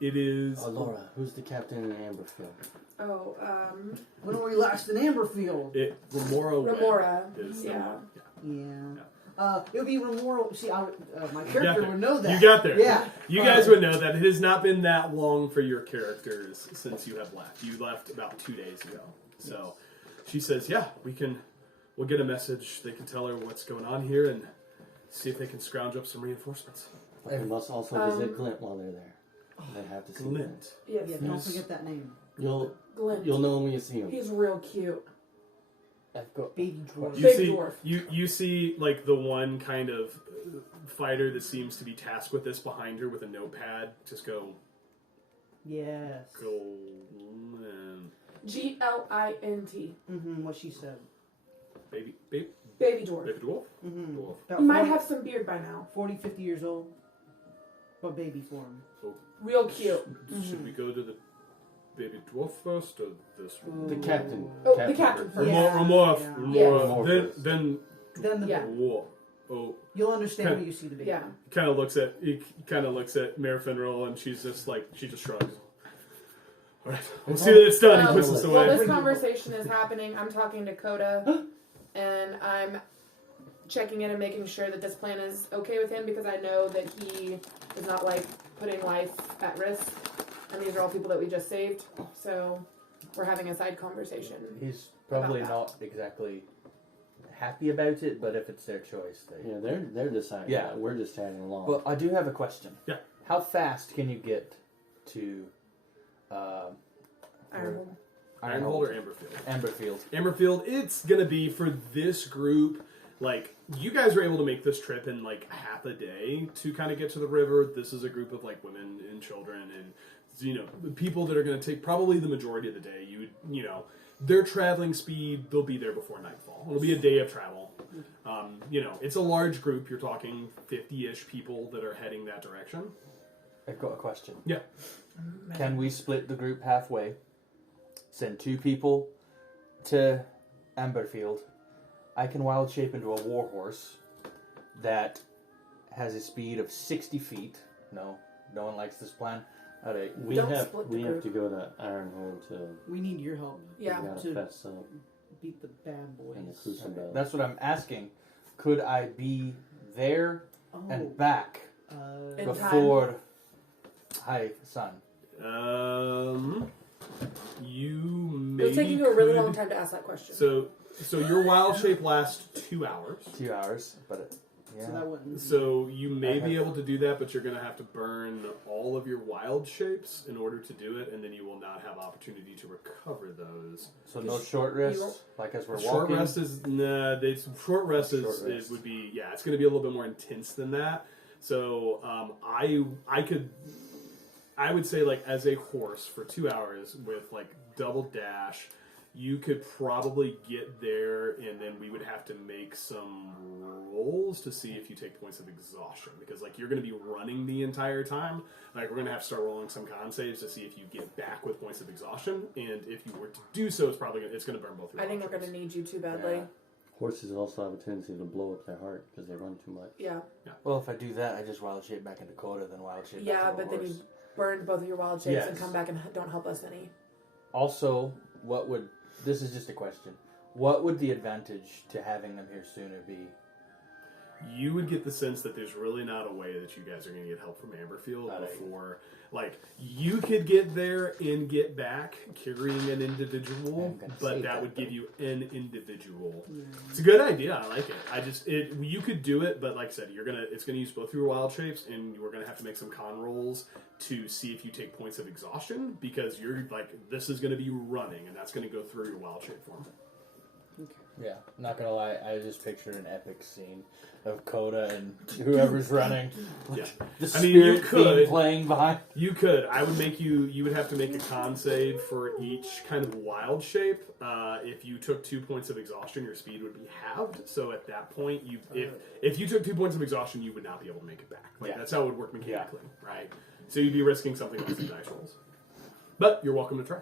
It is... Laura, who's the captain in Amberfield? Oh, When were we last in Amberfield? Remora is the yeah. one. Yeah. It would be Remora. See, my character would know that. You got there. Yeah. You guys would know that. It has not been that long for your characters since you have left. You left about 2 days ago. So she says, yeah, we'll get a message. They can tell her what's going on here and see if they can scrounge up some reinforcements. But they must also visit Glint while they're there. They have to see Glint. Yes. Yeah, don't forget that name. Glint. Glint. You'll know when you see him. He's real cute. I've got. Baby dwarf. You Big see, dwarf. you see like the one kind of fighter that seems to be tasked with this behind her with a notepad. Just go Yes. Glint. Glint. What she said. Baby Dwarf. dwarf. Mm-hmm. Dwarf. He might have some beard by now. 40, 50 years old. But baby form. Real cute. Should we go to the baby dwarf first or this one? The captain. Oh, the captain first. Yeah. Remora. Then Then the Yeah. dwarf. Oh, You'll understand when you see the baby. Yeah. he kind of looks at Mayor Finral and she's just like, she just shrugs. All right, we'll see that it's done. He puts this While away. this conversation is happening, I'm talking to Coda, and I'm checking in and making sure that this plan is okay with him, because I know that he is not like putting life at risk, and these are all people that we just saved. So we're having a side conversation. He's probably About not exactly happy about it, but if it's their choice, they. Yeah, they're deciding. Yeah. That. We're just tagging along. Well, I do have a question. Yeah. How fast can you get to Ironhold. Ironhold or Amberfield? Amberfield? Amberfield, it's gonna be for this group. Like, you guys are able to make this trip in like half a day to kind of get to the river. This is a group of like women and children and, you know, people that are going to take probably the majority of the day. You know, their traveling speed, they'll be there before nightfall. It'll be a day of travel. You know, it's a large group. You're talking 50-ish people that are heading that direction. I've got a question. Yeah. Can we split the group halfway? Send 2 people to Amberfield. I can wild shape into a warhorse that has a speed of 60 feet. No one likes this plan. All right. we Don't have split the we have group. to go to Ironhold to We need your help Yeah. we gotta To- fess up beat the bad boys. in the Crucible. That's what I'm asking. Could I be there and back In before high sun? You It maybe was taking you a really could- long time to ask that question. So your wild shape lasts 2 hours. 2 hours, but So that wouldn't. So you may I be have- able to do that, but you're going to have to burn all of your wild shapes in order to do it, and then you will not have opportunity to recover those. so no short rest, like as we're Short walking. rest is short rest is Short rest. it would be it's going to be a little bit more intense than that. So I would say like as a horse for 2 hours with like double dash, you could probably get there, and then we would have to make some rolls to see if you take points of exhaustion, because like you're going to be running the entire time. Like we're going to have to start rolling some con saves to see if you get back with points of exhaustion, and if you were to do so, it's going to burn both your I think we're wild going to shapes. need you too badly. Yeah. Horses also have a tendency to blow up their heart because they run too much. Yeah. Well, if I do that, I just wild shape back into Dakota, then wild shape Yeah, back into but then horse. you burned both of your wild shapes and Yes. come back and don't help us any. Also, this is just a question. What would the advantage to having them here sooner be? You would get the sense that there's really not a way that you guys are going to get help from Amberfield Right. before. Like, you could get there and get back carrying an individual, I'm gonna but say that that, would though. give you an individual. It's a good idea. I like it. You could do it, but like I said, it's gonna use both your wild shapes, and we're gonna have to make some con rolls to see if you take points of exhaustion, because you're like, this is gonna be running, and that's gonna go through your wild shape form. Yeah, not gonna lie, I just pictured an epic scene of Coda and whoever's running. Yeah. The I mean, you spirit could. theme playing behind. You could. I would make you would have to make a con save for each kind of wild shape. If you took 2 points of exhaustion, your speed would be halved. So at that point, if you took 2 points of exhaustion, you would not be able to make it back. Like, Yeah. that's how it would work mechanically, right? So you'd be risking something else in dice rolls. But you're welcome to try.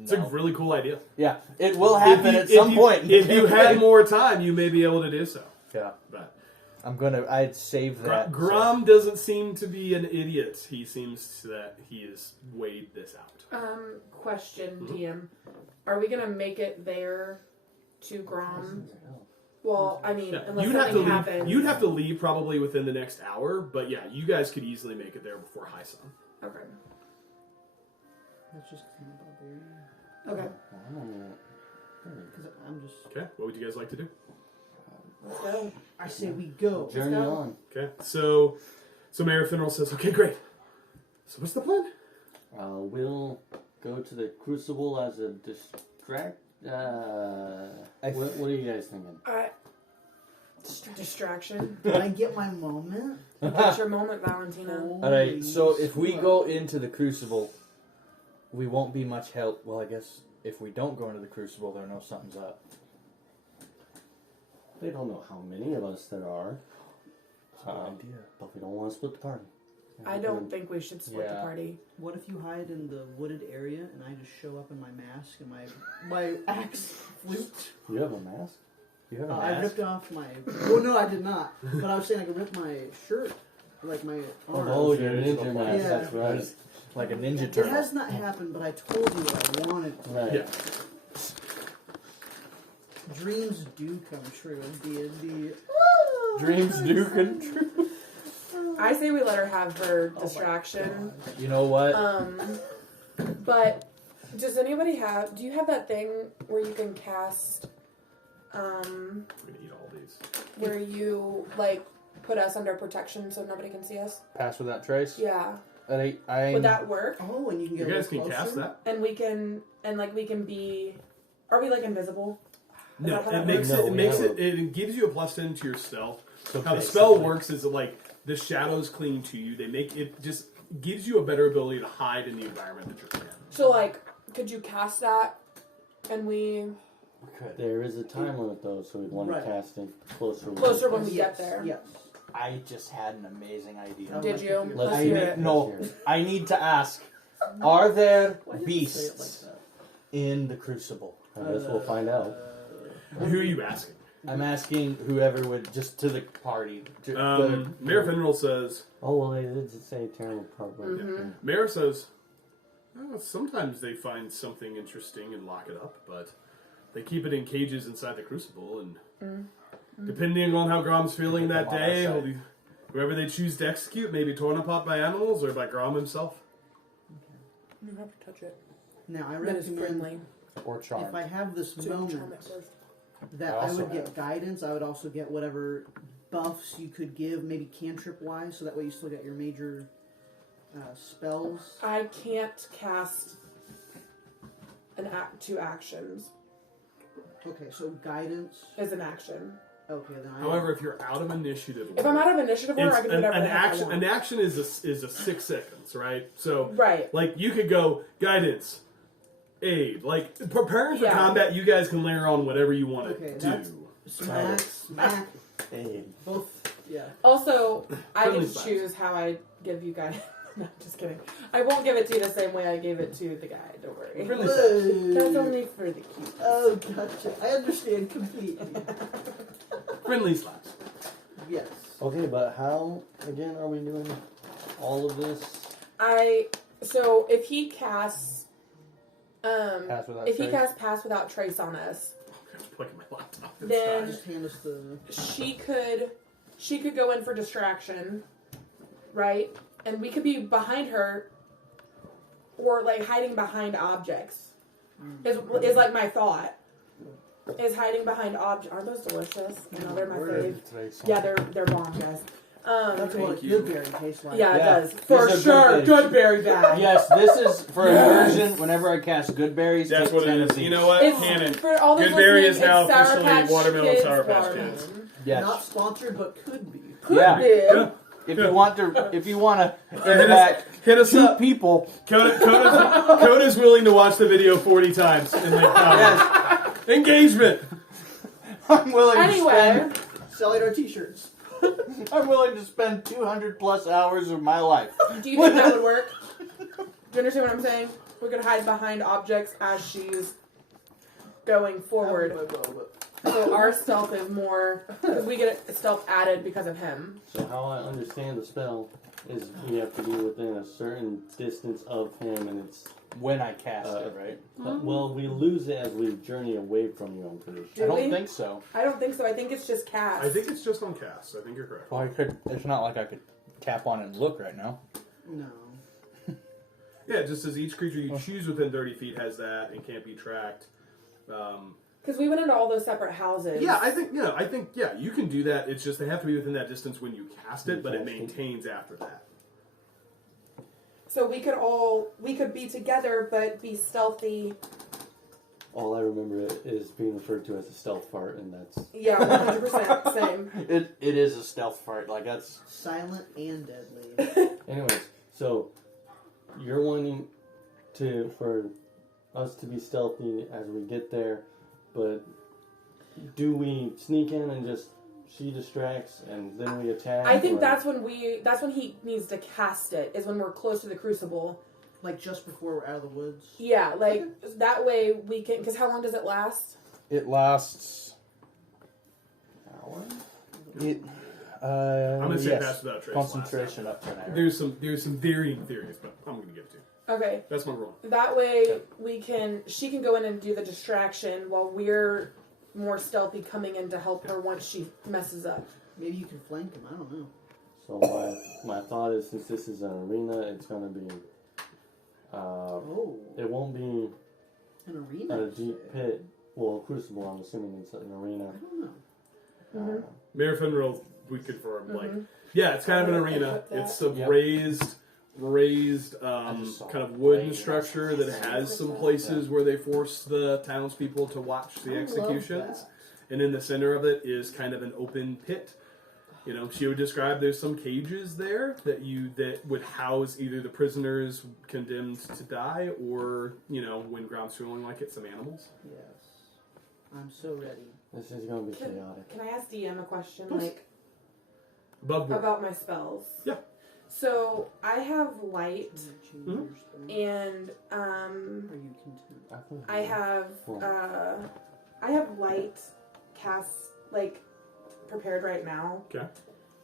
It's a No. really cool idea. Yeah, it will happen at some point. If you had more time, you may be able to do so. Yeah, But I'd save that. Grom doesn't seem to be an idiot. He seems that he has weighed this out. Question, Mm-hmm. DM. Are we going to make it there to Grom? Well, I mean, Yeah, unless you'd have to something leave. happens. You'd have to leave probably within the next hour, but yeah, you guys could easily make it there before high sun. Okay. That's just kind of barbarian. Okay. Because I'm just. Okay, what would you guys like to do? Let's go. I say we go. Journey go. on. Okay, so Mayor Finral says, "Okay, great. So what's the plan?" We'll go to the Crucible as a distract. What are you guys thinking? Distraction. Did I get my moment? What's your moment, Valentina? Alright, so if we Holy go into the Crucible, we won't be much help. Well, I guess if we don't go into the Crucible, they'll know something's up. They don't know how many of us there are. idea. But we don't want to split the party. I don't think we should split the Yeah. party. What if you hide in the wooded area and I just show up in my mask and my axe flute? You have a mask? You have a I mask? ripped off my. Oh no, I did not. But I was saying I could rip my shirt, like my arm. Oh, your Yeah. ninja mask. Yeah. That's right. Like a ninja It turtle. has not happened, but I told you that I wanted to. Right. Yeah. Dreams do come true in D&D. Dreams do come true. I say we let her have her distraction. You know what? But does anybody have? Do you have that thing where you can cast? We're gonna eat all these. Where you like put us under protection so nobody can see us? Pass without trace. Yeah. I Would that work? Oh, and you can You get guys a can little cast closer? that. And we can be. Are we like invisible? Is No, that how that it makes works? it. It No, makes we have it. It gives you a +10 to your stealth. So How the spell works is that, like, the shadows cling to you. They make it just gives you a better ability to hide in the environment that you're in. So like, could you cast that? And we There is a time limit though, so we'd want Right. to cast it closer. closer when we Yes, get there. Yes. I just had an amazing idea. I'd Did like to you? hear Let's Let's hear hear it. it. No, Let's hear it. I need to ask: are there Why did you beasts say it like in the Crucible? I guess we'll find out. Who are you asking? I'm asking whoever would just to the party. Mayor Finral says. Oh well, they did say terrible probably. Mm-hmm. Mayor says. Sometimes they find something interesting and lock it up, but they keep it in cages inside the Crucible, and depending on how Grom's feeling that Keep them on day, our he'll side. be, whoever they choose to execute may be torn apart by animals or by Grom himself. You don't have to touch it. Now, I That is recommend friendly. or if charm. I have this So you can charm moment it first. that I I also would get have. guidance, I would also get whatever buffs you could give, maybe cantrip wise, so that way you still get your major spells. I can't cast two actions Okay, so guidance. as an action. Okay, then I. However, if you're out of initiative, If I'm out of initiative order, it's I can do whatever an the heck I action. want. An action is a 6 seconds, right? So, Right. like, you could go guidance, aid, like preparing for Yeah. combat. You guys can layer on whatever you want Okay, to that's- do. Smack, Hey, both. Yeah. Also, I Friendly get to size. choose how I give you guys. No, just kidding. I won't give it to you the same way I gave it to the guy. Don't worry. Friendly size. That's only for the cute. Oh, gotcha. I understand completely. Friendly slaps. Yes. okay, but how again are we doing all of this? So if he casts, Pass without if he trace? casts pass without trace on us, I'm just plugging my laptop. Then- Just hand us the. she could go in for distraction, right? And we could be behind her, or like hiding behind objects. Is like my thought. Is hiding behind objects. Aren't those delicious? You know, they're my fave. Yeah, they're bomb, guys. That's what a Thank you. good berry tastes like. Yeah, it Yeah, does. these For are sure. good Good berry bag. Yes, this is for Yes. immersion. Whenever I cast good berries, That's take what 10 it of is. these. You know what? It's Canon. for all those Good berry listening, is now it's Sour officially Patch Watermelon Kids Sour Patch watermelon. Kids. Yes. Not sponsored, but could be. Could Yeah. be. Yeah. If you want to, Hit impact Hit us two up. people, Coda's willing to watch the video 40 times and make comments. yes, Engagement. I'm willing Anyway, Selling our t-shirts. I'm willing to spend 200 plus hours of my life. do you think that would work? Do you understand what I'm saying? We could hide behind objects as she's going forward. So our stealth is more, because we get stealth added because of him. So how I understand the spell is we have to be within a certain distance of him, and it's When I cast it, right? well, we lose it as we journey away from you. I'm pretty Do sure. I don't we? think so. I don't think so. I think it's just cast. I think it's just on cast. I think you're correct. Well, I could. It's not like I could tap on it and look right now. No. Yeah, just as each creature you choose within 30 feet has that and can't be tracked. Because we went into all those separate houses. Yeah, I think you can do that. It's just they have to be within that distance when you cast it, but it maintains after that. So we could be together, but be stealthy. All I remember is being referred to as a stealth fart, and that's Yeah, 100% same. It is a stealth fart. Like that's Silent and deadly. anyways. So you're wanting for us to be stealthy as we get there, but do we sneak in and just she distracts and then we attack? I think or- that's when he needs to cast it, is when we're close to the Crucible. Like just before we're out of the woods. Yeah, like that way we can, because how long does it last? it lasts. Hour? It. I'm gonna say yes. pass without trace. Concentration up to an hour. There's some varying theories, but I'm gonna give it to you. Okay. That's my rule. That way she can go in and do the distraction while we're more stealthy coming in to help her once she messes up. Maybe you can flank him. I don't know. So my thought is, since this is an arena, it's gonna be. It won't be An arena. a deep pit. Well, Crucible. I'm assuming it's an arena. I don't know. Mhm. Mayor Finril, we confirm. Like, yeah, it's kind of an I arena. put that. It's a Yep. raised just saw kind of it. wooden Right. structure that has some places where they force the townspeople to watch the I love executions. that. And in the center of it is kind of an open pit. You know, she would describe there's some cages there that would house either the prisoners condemned to die or, you know, when ground's feeling like it, some animals. Yes. I'm so ready. This is gonna be chaotic. Can I ask DM a question, Please. like Above board. about my spells? Yeah. So I have light, Change Mhm. your spell. and Are you content? I have light cast like prepared right now. Okay.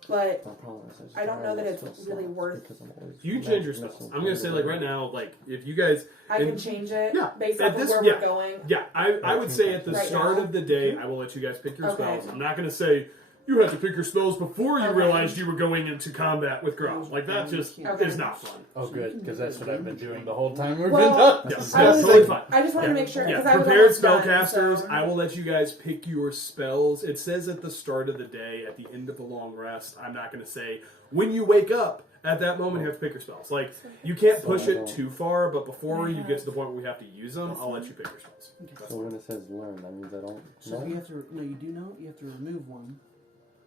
But My problem is just I don't know that it's still really slots worth- because I'm always You can change your messing spells. with I'm going to say, like, right now, like, if you guys... I can And- change it Yeah, based at off of this- where yeah. we're going. Yeah, I would say at the Right start now? of the day, I will let you guys pick your Okay. spells. I'm not going to say, you have to pick your spells before you Okay. realized you were going into combat with Grom. Like, that just Okay. is not fun. Oh, So you good, can because do that's the what I've been damage doing roll. the whole time we've Well, been yes, I that's was- totally fine. I just want Yeah. to make sure because Yeah, I was prepared almost done, spellcasters, so- I will let you guys pick your spells. It says at the start of the day, at the end of the long rest, I'm not going to say, when you wake up, at that moment, you have to pick your spells. Like, you can't push it too far, but before you get to the point where we have to use them, I'll let you pick your spells. So when it says learn, that means I don't So know. you have to. No, you do know. You have to remove one,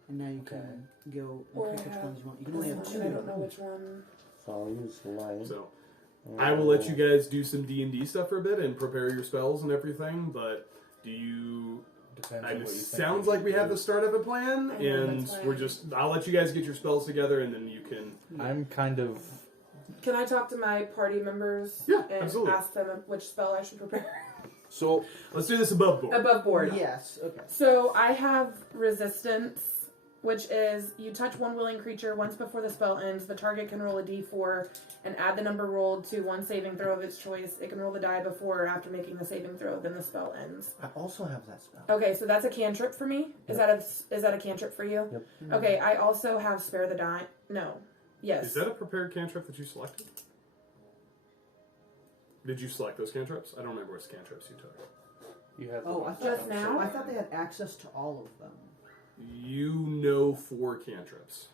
and now you can go Or and pick I which have- ones you want. You can only have two. And I don't know which one. So I'll use light. So, I will let you guys do some D&D stuff for a bit and prepare your spells and everything, but do you... Depends on It what you think sounds we like we should have do. the start of a plan, I know, and that's fine. we're just... I'll let you guys get your spells together, and then you can... I'm kind of. Can I talk to my party members? Yeah, and absolutely. ask them which spell I should prepare So, Let's do this above board. above board. Yes. Okay. So I have resistance, which is you touch one willing creature once before the spell ends. The target can roll a d4 and add the number rolled to one saving throw of its choice. It can roll the die before or after making the saving throw. Then the spell ends. I also have that spell. Okay, so that's a cantrip for me. Is that a cantrip for you? Yep. Okay, I also have spare the die. No. Yes. Is that a prepared cantrip that you selected? Did you select those cantrips? I don't remember which cantrips you took. you have. Oh, I thought Just now? I thought they had access to all of them. You know 4 cantrips.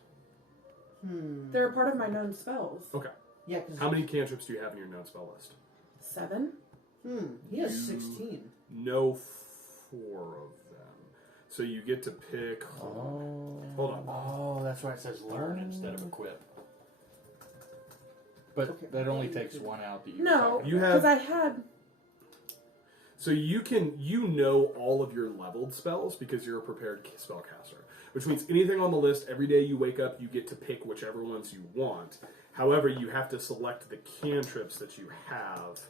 They're a part of my known spells. Okay. Yeah. Cause How many cantrips do you have in your known spell list? 7? He has You- 16. Know 4 of them. So you get to pick... Oh. Hold on. Oh, that's why it says learn instead of equip. But Okay. that only takes one out that you. No, talked You about. have- because I had. So you know all of your leveled spells because you're a prepared spellcaster. Which means anything on the list, every day you wake up, you get to pick whichever ones you want. However, you have to select the cantrips that you have,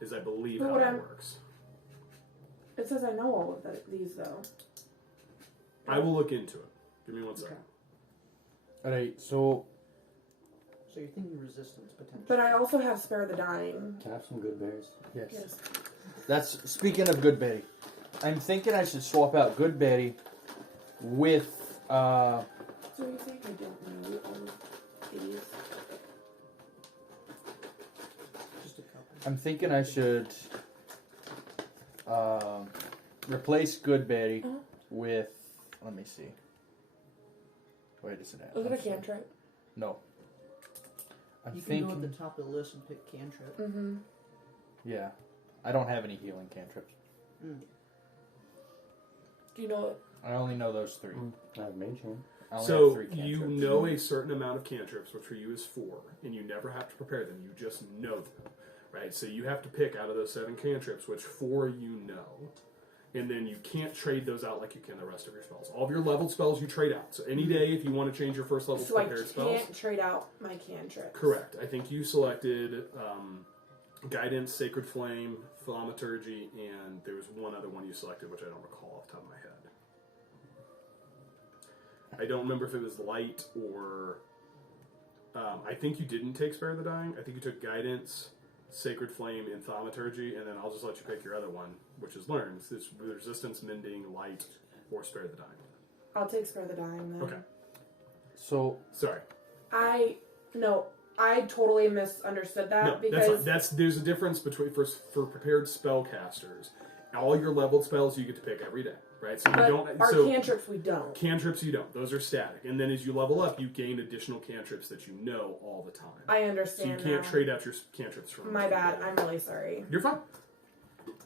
is I believe But how what that I'm- works. It says I know all of these though. I will look into it. Give me one second. Alright, so So you're thinking resistance potential. But I also have spare the dying. Can I have some good berries? yes. Yes. That's speaking of good Betty. I'm thinking I should swap out good Betty with So you think I don't know all of these? Just a couple. I'm thinking I should replace good Betty Uh-huh. with, let me see. Where does it at? Was it I'm a sorry. cantrip? No. I'm You can go thinking. at the top of the list and pick cantrip. Mm-hmm. Yeah. I don't have any healing cantrips. Do you know what? I only know those 3. I have mage hand. I only So have 3 cantrips. you know a certain amount of cantrips, which for you is 4, and you never have to prepare them. You just know them, right? So you have to pick out of those 7 cantrips which 4 you know, and then you can't trade those out like you can the rest of your spells. All of your leveled spells you trade out. So any day, if you want to change your first level So I prepared can't spells, trade out my cantrips. correct. I think you selected Guidance, Sacred Flame, Thaumaturgy, and there was one other one you selected which I don't recall off the top of my head. I don't remember if it was light or... I think you didn't take Spare the Dying. I think you took Guidance, Sacred Flame, and Thaumaturgy, and then I'll just let you pick your other one, which is Learns. It's Resistance, Mending, Light, or Spare the Dying. I'll take Spare the Dying then. Okay. So Sorry. I totally misunderstood that No, because that's there's a difference between for prepared spellcasters. All your leveled spells you get to pick every day, right? So you but don't. our so cantrips we don't. cantrips you don't. Those are static. And then as you level up, you gain additional cantrips that you know all the time. I So understand. you can't now. trade out your cantrips from. My bad. I'm really sorry. You're fine.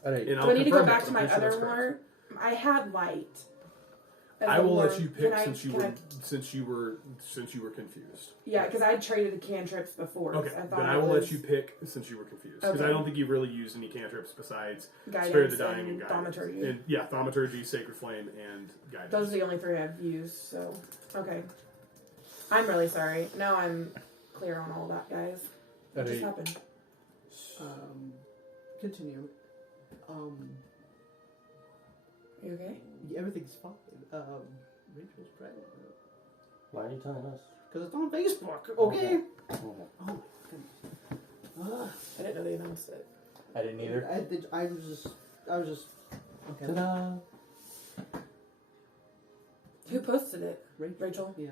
alright. And Do I need to go confirm back that, to I'm my pretty sure other that's correct. more? I had light. as I a will let ward. you pick Can I- since you can were I- since you were confused. Yeah, because I traded the cantrips before. Okay, I then thought I it will was let you pick since you were confused because I Okay. don't think you've really used any cantrips besides guidance Spare the Dying and and Guidance. thaumaturgy. And, yeah, Thaumaturgy, Sacred Flame, and Guidance. Those are the only 3 I've used. So okay, I'm really sorry. Now I'm clear on all that, guys. What just Alright. happened? Continue. Are you okay? Everything's fine. Rachel's pregnant. Why are you telling us? Because it's on Facebook, okay? Okay. Oh my goodness. I didn't know they announced it. I didn't either. I was just. Okay. Ta-da! Who posted it? Rachel? Yeah.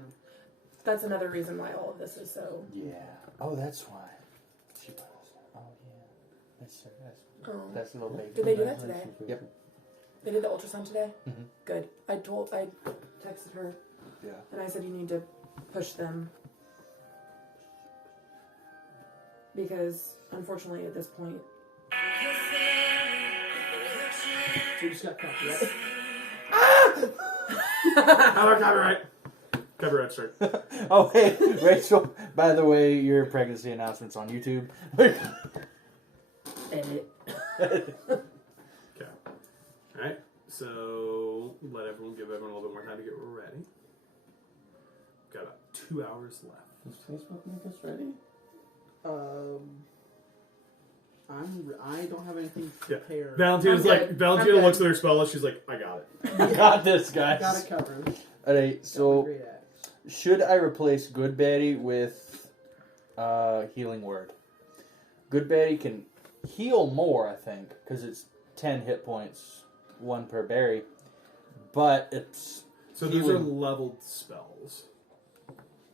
That's another reason why all of this is so. Yeah. Oh, that's why. She was. Oh yeah. That's so nice. Oh. That's a little baby. Did they do that today? Yep. They did the ultrasound today? Mhm. Good. I texted her Yeah. and I said you need to push them. Because unfortunately at this point. So you just got copyright. Oh, copyright. Copyright strike. Oh hey, Rachel. By the way, your pregnancy announcement's on YouTube. Edit. Okay. Alright, so give everyone a little bit more time to get ready. Got about 2 hours left. Does Facebook make us ready? I don't have anything Yeah. prepared. Valentina's I'm like, good. Valentina I'm good. looks at her spell list, she's like, I got it. I got this, Got guys. it covered. Alright, Got so my great axe. should I replace Good Betty with Healing Word? Good Betty can heal more, I think, because it's 10 hit points, 1 per berry. But it's So those are healing. leveled spells.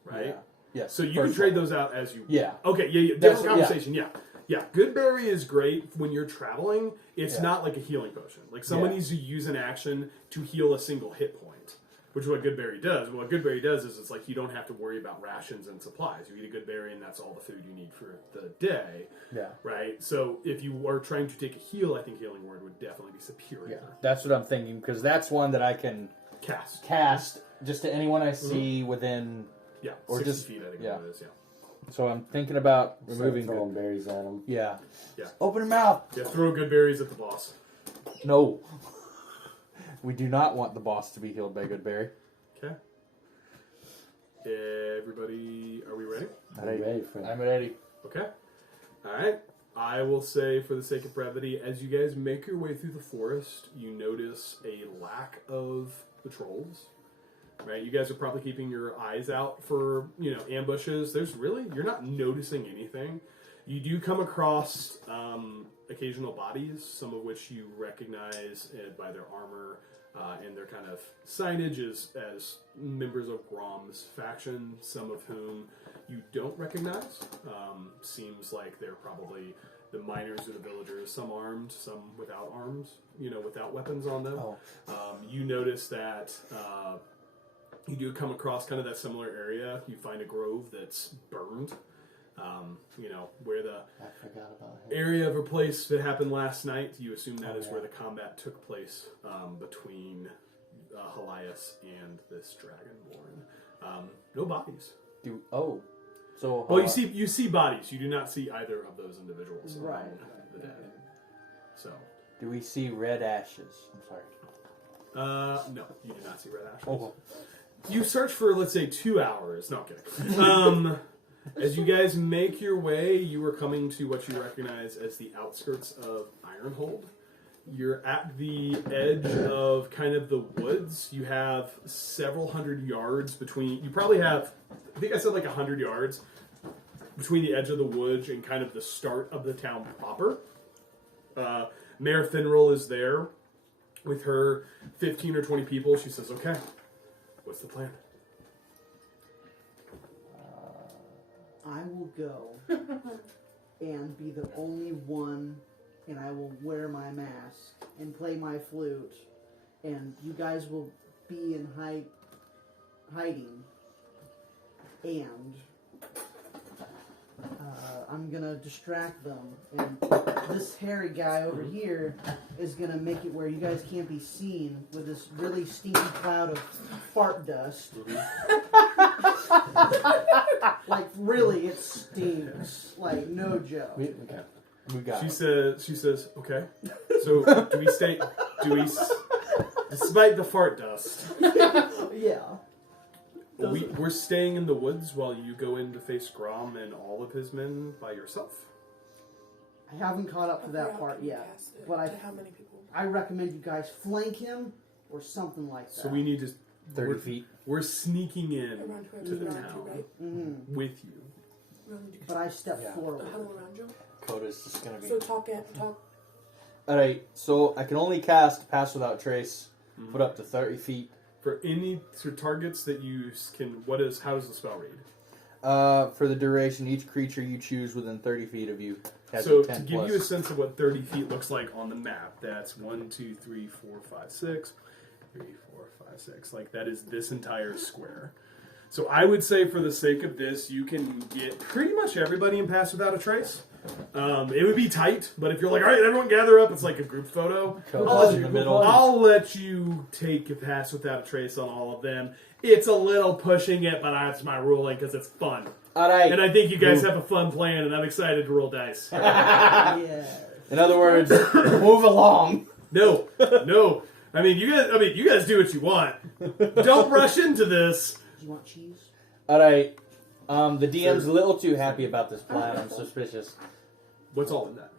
Right? Yeah. Yes. So you can first trade one. those out as you. Yeah. Okay, yeah. That's- Different conversation, yeah. Yeah, Goodberry is great when you're traveling. It's Yeah. not like a healing potion. Like someone Yeah. needs to use an action to heal a single hit point, which is what Goodberry does. What Goodberry does is it's like you don't have to worry about rations and supplies. You eat a Goodberry and that's all the food you need for the day, Yeah. right? So if you are trying to take a heal, I think Healing Word would definitely be Yeah. superior. That's what I'm thinking, because that's one that I can Cast. cast just to anyone I see within. Yeah, Or 60 just- feet, I think yeah. it is, yeah. So I'm thinking about Start removing. throwing berries at them. Yeah. Yeah. Open your mouth. Yeah, throw Goodberries at the boss. No. We do not want the boss to be healed by Goodberry. Okay. Everybody, are we ready? I'm ready for it. I'm ready. Okay. All right. I will say, for the sake of brevity, as you guys make your way through the forest, you notice a lack of patrols. Right? You guys are probably keeping your eyes out for, ambushes. You're not noticing anything. You do come across occasional bodies, some of which you recognize by their armor and their kind of signage as members of Grom's faction, some of whom you don't recognize. Seems like they're probably the miners or the villagers, some armed, some without arms, without weapons on them. Oh. You notice that you do come across kind of that similar area. You find a grove that's burned. Where the I forgot about him. area of a place that happened last night, you assume that Oh, is yeah. where the combat took place between Helias and this dragonborn. No bodies. So. Well, you see bodies. You do not see either of those individuals Right. among the dead. Okay. So, Do we see red ashes? I'm sorry. no, you do not see red ashes. Oh. You search for, let's say, 2 hours. No, I'm kidding. As you guys make your way, you are coming to what you recognize as the outskirts of Ironhold. You're at the edge of kind of the woods. You have several hundred yards between. You probably have, I think I said like 100 yards between the edge of the woods and kind of the start of the town proper. Mayor Finral is there with her 15 or 20 people. She says, okay, what's the plan? I will go and be the only one, and I will wear my mask and play my flute, and you guys will be in hiding, and I'm gonna distract them, and this hairy guy over here is gonna make it where you guys can't be seen with this really stinky cloud of fart dust. Like, really, it stinks. Like, no joke. We got She it. says, okay. So despite the fart dust, Yeah. we're staying in the woods while you go in to face Grom and all of his men by yourself. I haven't caught up to that part yet, but How many people? I recommend you guys flank him or something like that. So we need to 30 feet. We're sneaking in Around who to the around you, town right? with you. Around you. But I step Yeah. forward. The huddle around you. Coda's just gonna be. So talk. Alright, so I can only cast Pass Without Trace, put up to 30 feet. For any targets that you can, how does the spell read? For the duration, each creature you choose within 30 feet of you has So a to 10 give plus. you a sense of what 30 feet looks like on the map, that's 1, 2, 3, 4, 5, 6. 3, 4, 5, 6. Like that is this entire square. So I would say for the sake of this, you can get pretty much everybody in Pass Without a Trace. It would be tight, but if you're like, all right, everyone gather up, it's like a group photo. Coda's in the middle. I'll let you take a Pass Without a Trace on all of them. It's a little pushing it, but that's my ruling because it's fun. Alright. And I think you guys have a fun plan, and I'm excited to roll dice. Yeah. In other words, move along. No. I mean, you guys do what you want. Don't rush into this. Do you want cheese? Alright. The DM's a little too happy about this plan. I'm suspicious. What's all in that?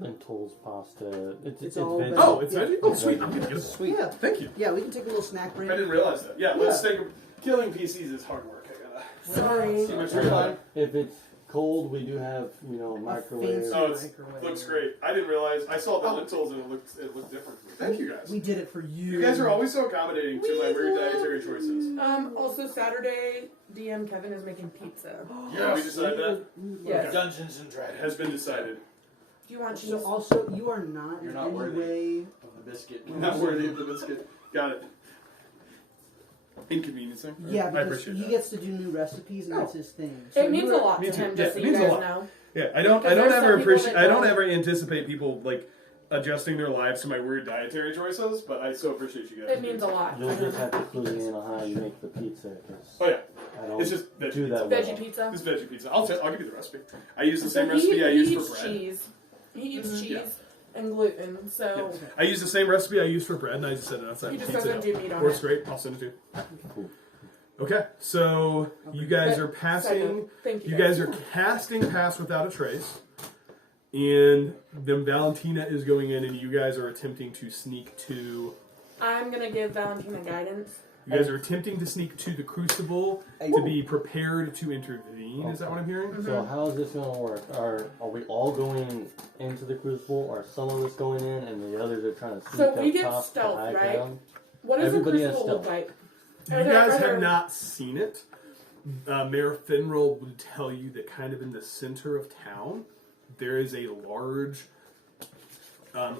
Lentils, pasta. It's all veggie. veggie. Oh, it's veggie? Oh, sweet. I'm gonna get it. Sweet. Yeah. Thank you. Yeah, we can take a little snack break. I didn't realize that. Yeah, let's take a... Killing PCs is hard work. I gotta... Sorry. See what you're doing. If it's cold, we do have microwave. fancy- Oh, it Microwave. looks great. I didn't realize. I saw the lentils and it looked different. Thank you guys. We did it for you. You guys are always so accommodating to my weird dietary choices. Also Saturday, DM Kevin is making pizza. Yeah, we decided that. Yes. Dungeons and It Dragons. has been decided. Do you want cheese? So also, you are not You're in not any worthy. way. Of the biscuit. Not worthy of the biscuit. Got it. Inconveniencing. Yeah, I because appreciate he that. gets to do new recipes, and that's his thing. It means you a are- lot Me to too. him, Yeah, just so it you means a guys lot. know. Yeah, I don't Because there's ever some people appreciate. that I don't don't. ever anticipate people like adjusting their lives to my weird dietary choices, but I so appreciate you guys. It means a lot. You'll just have to clue me in on how you make the pizza. 'Cause Oh yeah, I don't it's just veggie do that pizza. well. Veggie pizza. This veggie pizza. I'll give you the recipe. I use the So same recipe I use eats for bread. cheese. He eats cheese Yeah. and gluten, so Yeah. I use the same recipe I use for bread, and I just set it outside he the just pizza. doesn't do meat on Works it. great. I'll send it to you. Cool. Okay, so you guys But- are passing. Thank you. You guys are casting Pass Without a Trace, and then Valentina is going in, and you guys are attempting to sneak to. I'm gonna give Valentina guidance. You guys are attempting to sneak to the Crucible to be prepared to intervene. Is that what I'm hearing? So how is this going to work? Are we all going into the Crucible? Are some of us going in and the others are trying to sneak So up we get top to stealth, high right? ground? What does Everybody the has crucible look stealth. like? You Are there guys other- have not seen it. Mayor Finral would tell you that kind of in the center of town, there is a large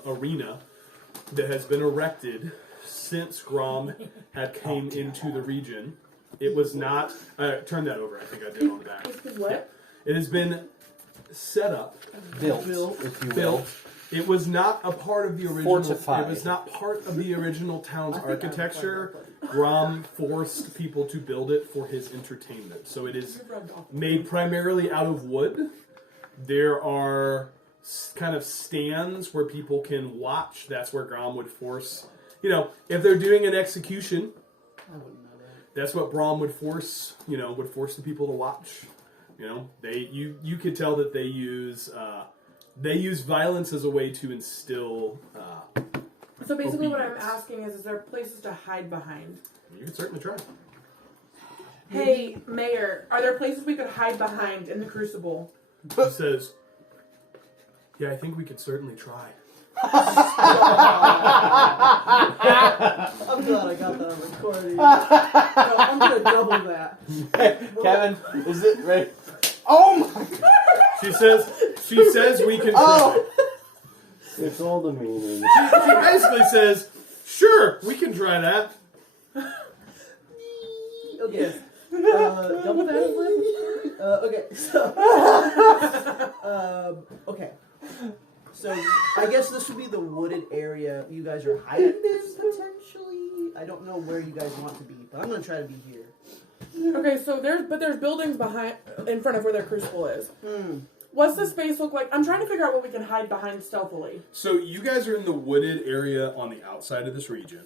arena that has been erected since Grom had came into the region. It was not... turn that over, I think I did on the back. What? It has been set up, Built, if you will. built. It was not a part of the original... Fortified. It was not part of the original town's I think I was architecture. part of Grom forced people to build it for his entertainment. So it is made primarily out of wood. There are kind of stands where people can watch. That's where Grom would force... if they're doing an execution, I wouldn't know that. that's what Brom would force, would force the people to watch. You could tell that they use violence as a way to instill. So basically, what I'm Obedience. asking is there places to hide behind? You could certainly try. Hey, Mayor, are there places we could hide behind in the Crucible? He says, "Yeah, I think we could certainly try." I'm glad I got that on recording. No, I'm gonna double that. Kevin, is it right? Oh my god! She says we can try. It's all the meaning. She basically says, "Sure, we can try that." Okay. Double that. Okay. So. Okay. So I guess this would be the wooded area you guys are hiding in potentially. I don't know where you guys want to be, but I'm gonna try to be here. Okay, so there's buildings in front of where their Crucible is. What's the space look like? I'm trying to figure out what we can hide behind stealthily. So you guys are in the wooded area on the outside of this region.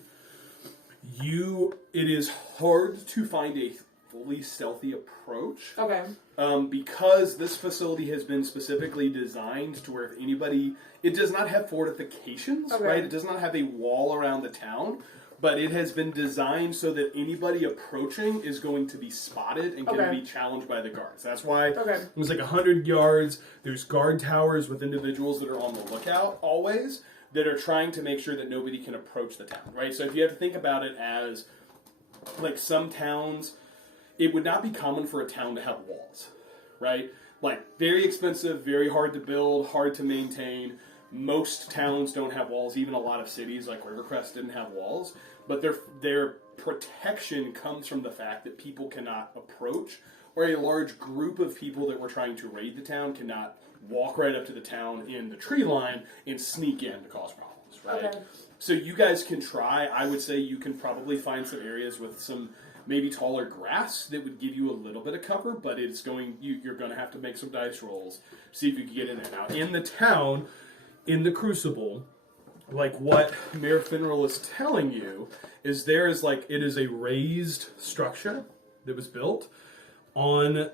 It is hard to find a fully stealthy approach. Okay. Because this facility has been specifically designed to where if anybody, it does not have fortifications, Okay. right? It does not have a wall around the town, but it has been designed so that anybody approaching is going to be spotted and going to Okay. be challenged by the guards. That's why Okay. it was like 100 yards. There's guard towers with individuals that are on the lookout always that are trying to make sure that nobody can approach the town, right? So if you have to think about it as like some towns, it would not be common for a town to have walls, right? Like very expensive, very hard to build, hard to maintain. Most towns don't have walls. Even a lot of cities like Rivercrest didn't have walls, but their protection comes from the fact that people cannot approach, or a large group of people that were trying to raid the town cannot walk right up to the town in the tree line and sneak in to cause problems, right? Okay. So you guys can try. I would say you can probably find some areas with some maybe taller grass that would give you a little bit of cover, but you're going to have to make some dice rolls, see if you can get in there. Now, in the town, in the Crucible, like what Mayor Finral is telling you, is it is a raised structure that was built on,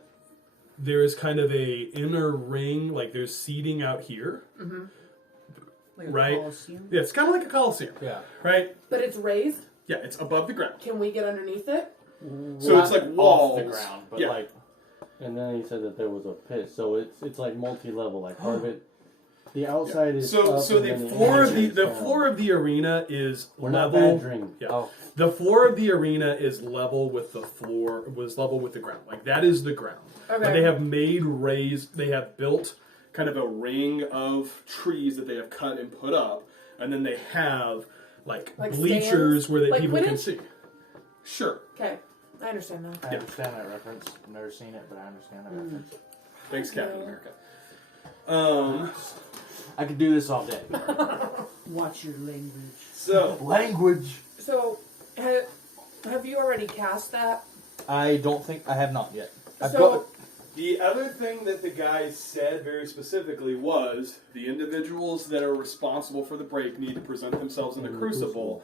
there is kind of a inner ring, like there's seating out here. Mm-hmm. Like a right? Coliseum? Yeah, it's kind of like a Coliseum. Yeah. Right? But it's raised? Yeah, it's above the ground. Can we get underneath it? So it's like walls. Off the ground, but Yeah. like And then he said that there was a pit, so it's like multi-level. Like part of it, the outside is So up the and then floor of inside the is down. floor of the arena is We're not level. badgering. Yeah. Oh. The floor of the arena is level with the floor. Was level with the ground. Like that is the ground. Okay. But they have made raised. They have built kind of a ring of trees that they have cut and put up, and then they have like bleachers stands? where Like people can Quidditch? see. Sure. Okay. I understand now. I understand that reference. I've never seen it, but I understand that reference. Thanks, Captain America. I could do this all day. Watch your language. So Language. So, have you already cast that? I don't think I have not yet. I've So- got. the other thing that the guy said very specifically was the individuals that are responsible for the break need to present themselves in the Crucible,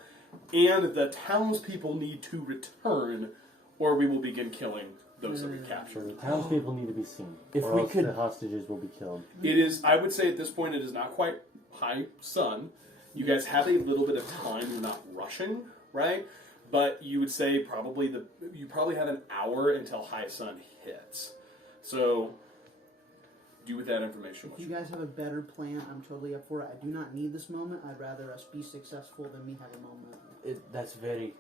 and the townspeople need to return, or we will begin killing those that we So captured. the townspeople need to be seen, If or we else could- the hostages will be killed. It is, I would say at this point, it is not quite high sun. You guys have a little bit of time. You're not rushing, right? But you would say you probably have an hour until high sun hits. So, do with that information. If you guys have a better plan, I'm totally up for it. I do not need this moment. I'd rather us be successful than me have a moment. That's very.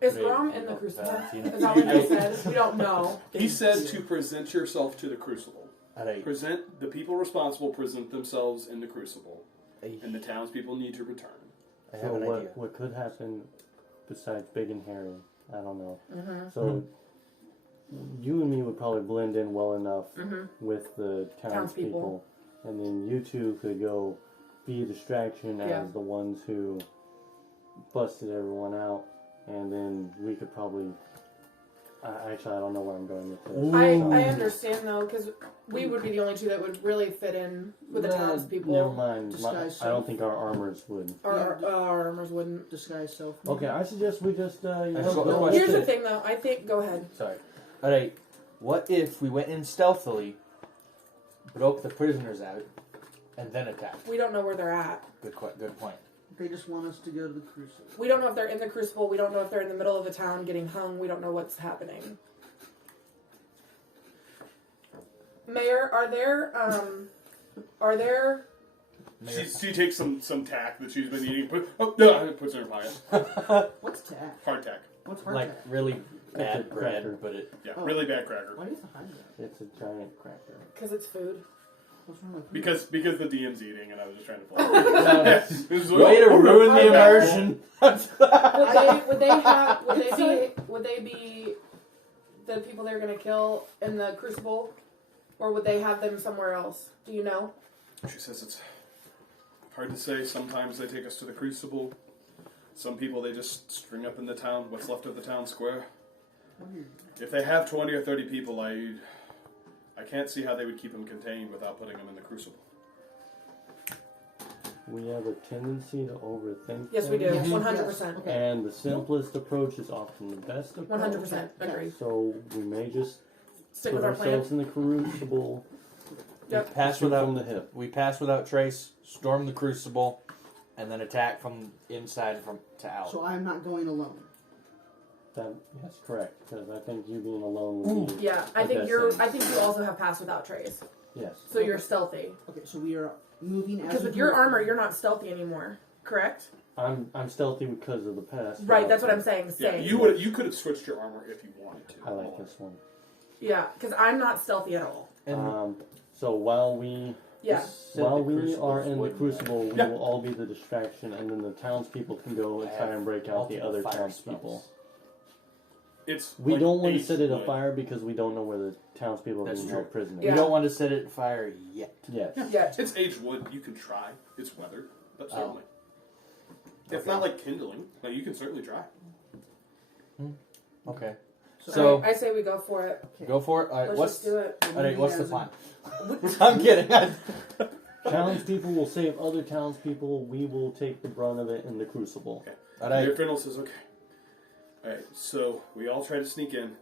Is very, Grom you in the know, Crucible? bad, you know. Is that what he said? We don't know. He said to present yourself to the Crucible. Alright. Present the people responsible present themselves in the Crucible, and the townspeople need to return. I So have an idea. what could happen besides Big and Hairy? I don't know. Mm-hmm. So you and me would probably blend in well enough Mm-hmm. with the Townspeople. townspeople, and then you two could go be a distraction Yeah. as the ones who busted everyone out, and then we could probably. Actually, I don't know where I'm going with this. I understand though, because we would be the only two that would really fit in with the Nah, townspeople. Never mind. Disguise I don't self. think our armors would. Our armors wouldn't. Disguise self. Okay, I suggest we just. That's go- what- go- Here's the thing though. I think. Go ahead. Sorry. Alright. What if we went in stealthily, broke the prisoners out, and then attacked? We don't know where they're at. Good point. They just want us to go to the Crucible. We don't know if they're in the Crucible. We don't know if they're in the middle of the town getting hung. We don't know what's happening. Mayor, are there She takes some tack that she's been eating. Puts it in her pocket. What's tack? Hard tack. What's hard Like tack? really It's a bad bread, cracker. but it. Yeah, Oh. really bad cracker. Why do you have to hide that? It's a giant cracker. because it's food? What's wrong with Because the DM's eating, and I was just trying to follow. Way to ruin the immersion. Would they be the people they're gonna kill in the Crucible, or would they have them somewhere else? Do you know? She says it's hard to say. Sometimes they take us to the Crucible. Some people they just string up in the town, what's left of the town square. If they have 20 or 30 people, I can't see how they would keep them contained without putting them in the Crucible. We have a tendency to overthink Yes, we do. things, 100%. Okay. and the simplest approach is often the best approach. 100%. Agree. So we may just Stick put with our plan. ourselves in the Crucible. Yep. Pass Shoot without from the hip. We pass without trace, storm the Crucible, and then attack from inside to out. So I'm not going alone. That's correct, because I think you being alone would be... Yeah, I the think best I thing. think you also have pass without trace, Yes. so you're stealthy. Okay, so we are moving as Because a with your group. armor, you're not stealthy anymore. Correct? I'm stealthy because of the past. Right. That's what I'm saying. Yeah, Same. you could have switched your armor if you wanted to. I like this one. Yeah, because I'm not stealthy at all. And So while we Yeah. said while the we Crucible's are in the wooden. Crucible, we Yeah. will all be the distraction, and then the townspeople can go and I try have and break out the multiple other fire townspeople. spells. It's We like don't want to 8 set it wood. afire because we don't know where the townspeople are That's being true. held prisoners. Yeah. We don't want to set it fire yet. Yes. Yeah. It's aged wood. You can try. It's weathered, but Oh. certainly. It's not like kindling. Like you can certainly try. Okay. So, I say we go for it. Go for it. All right, Let's what's just do it. all right, what's the as a- plan? I'm kidding. Townspeople will save other townspeople. We will take the brunt of it in the Crucible. Okay. All right. Mayor Fennel says, okay. Alright, so we all try to sneak in.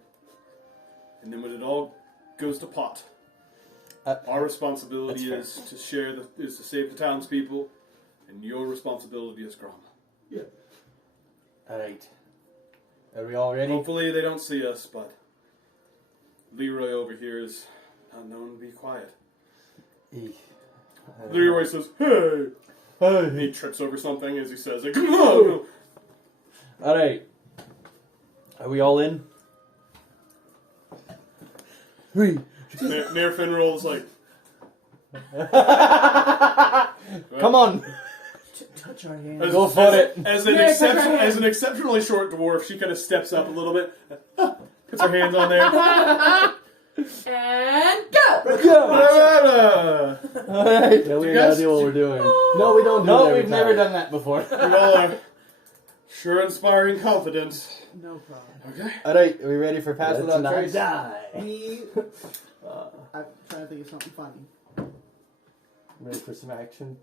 And then when it all goes to pot, our responsibility that's is to is to save the townspeople, and your responsibility is Grom. All right. Are we all ready? Hopefully they don't see us, but Leroy over here is not known to be quiet. Eek. Leroy says, hey! And he trips over something as he says it. Come on! All right. Are we all in? 3. Mayor Finral is like, Come on. touch our hand. As, Go for it. As an exceptionally short dwarf, she kind of steps up a little bit, puts her hands on there. And go! Go. All right. Yeah, we You have no guys- idea what we're doing. No, we don't do it No, every we've never time. done that before. You all are sure inspiring confidence. No problem. Okay. All right. Are we ready for pass Let's without not trace? die. We. I'm trying to think of something funny. Ready for some action?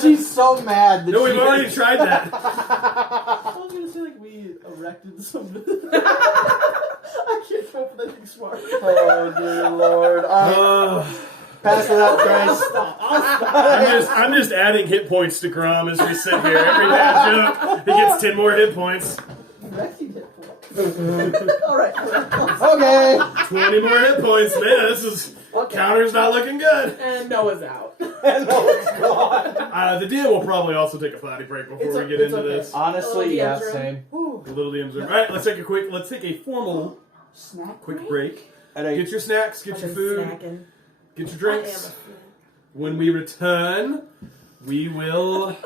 She's so mad that No, we've she- already tried that. I was gonna say like we erected some. I can't come up with anything smart. Oh dear Lord! Pass without trace. I'm just adding hit points to Grom as we sit here. Every bad joke, he gets 10 more hit points. Erecting hit points. All right. Okay. 20 more hit points. Man, this is counter's not looking good. And Noah's out. And Noah's gone. The DM will probably also take a potty break before we get it's into okay. this. Honestly, yeah, Little DM's same. The little DMs are. All right, let's take a formal Snack. quick break. All right. Get your snacks, get your food, Snacking. get your I am drinks. a food. When we return, we will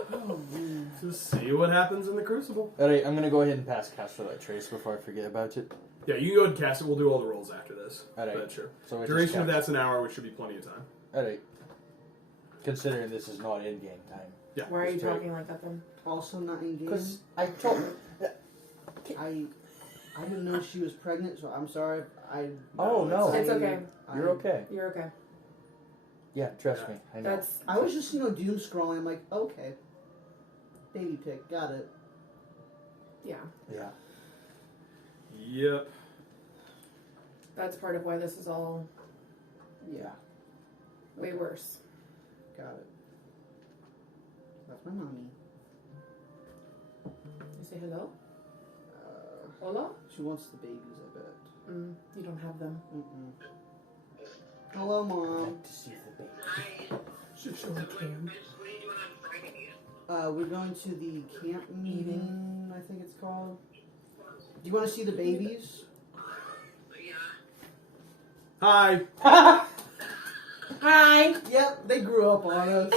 just see what happens in the Crucible. All right, I'm gonna go ahead and pass cast without trace before I forget about it. Yeah, you can go ahead and cast it. We'll do all the rolls after this. All right. But sure. So Duration of that's an hour, which should be plenty of time. All right. Considering this is not in game time. Yeah. Why are you Let's do it. talking like that then? Also not in game. Because I told. I didn't know she was pregnant, so I'm sorry. Oh, no. It's okay. You're okay. You're okay. Yeah, trust me. I know. That's I was just doom scrolling. I'm like, okay, baby pick, got it. yeah. Yeah. Yep. That's part of why this is all Yeah, way worse. got it. That's my mommy. You say hello? Uh, Hola? she wants the babies, I bet. You don't have them. Mm-mm. Hello, Mom. To see the baby. Should show a cam. We're going to the camp meeting, I think it's called. Do you want to see the babies? Hi. Hi. Yep, they grew up on us.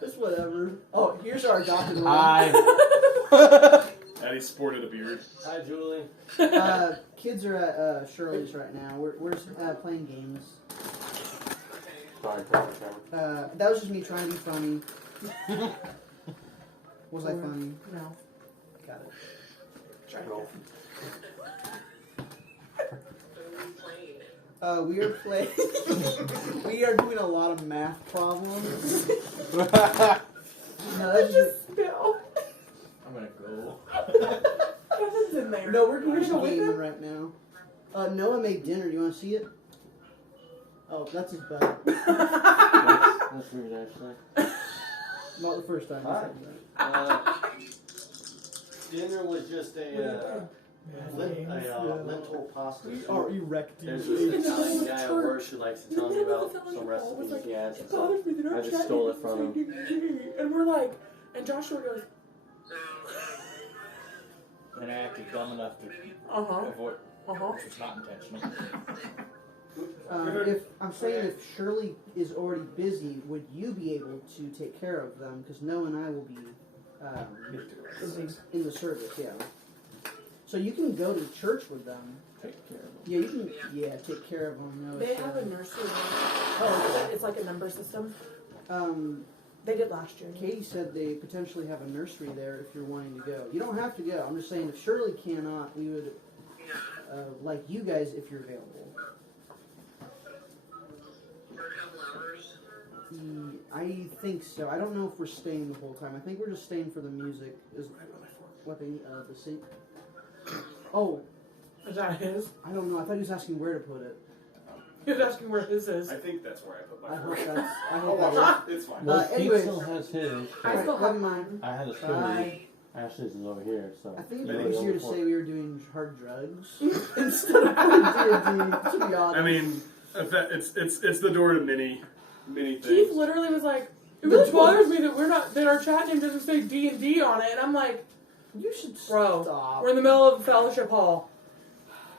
Just whatever. Oh, here's our adopted one. Hi. Daddy sported a beard. Hi, Julie. Kids are at Shirley's right now. We're playing games. Sorry, camera. That was just me trying to be funny. Was I funny? No. Got it. Try Roll. We are playing. We are doing a lot of math problems. No, that's just, Bill. I'm gonna go. Kevin's in there. no, we're You just gonna go with gaming him? right now. Noah made dinner. Do you want to see it? Oh, that's his butt. That's weird, actually. Not the first time. Hi. Dinner was just a lentil pasta. We soup. are erect. There's this Italian guy at work who likes to tell me about some recipes he has. It bothers me that our I just chat stole name it from is D&D. And we're like, and Joshua goes, And I acted dumb enough to avoid, which was not intentional. If I'm saying if Shirley is already busy, would you be able to take care of them? Because Noah and I will be in the service. Yeah. So you can go to church with them. Take care of them. Yeah, you can. Yeah, take care of them. No, they have a nursery. Oh, It's like a number system. okay. They did last year. Katie said they potentially have a nursery there if you're wanting to go. You don't have to go. I'm just saying if Shirley cannot, we would like you guys if you're available. I think so. I don't know if we're staying the whole time. I think we're just staying for the music. Is what they the seat. Oh, Is that his? I don't know. I thought he was asking where to put it. He was asking where his is. I think that's where I put I my hope fork. that's. I I'll hope watch that it. It's fine. Well, Pete anyways. still has his. I still Never have mind. I had a Bye. story. Ashley's is over here, so. I think it'd Maybe be easier to before. say we were doing hard drugs instead of playing D&D. To be honest. I mean, it's the door to many things. Keith literally was like, it really bothers me that our chat name doesn't say D&D on it. And I'm like, you should bro, stop. we're in the middle of fellowship hall.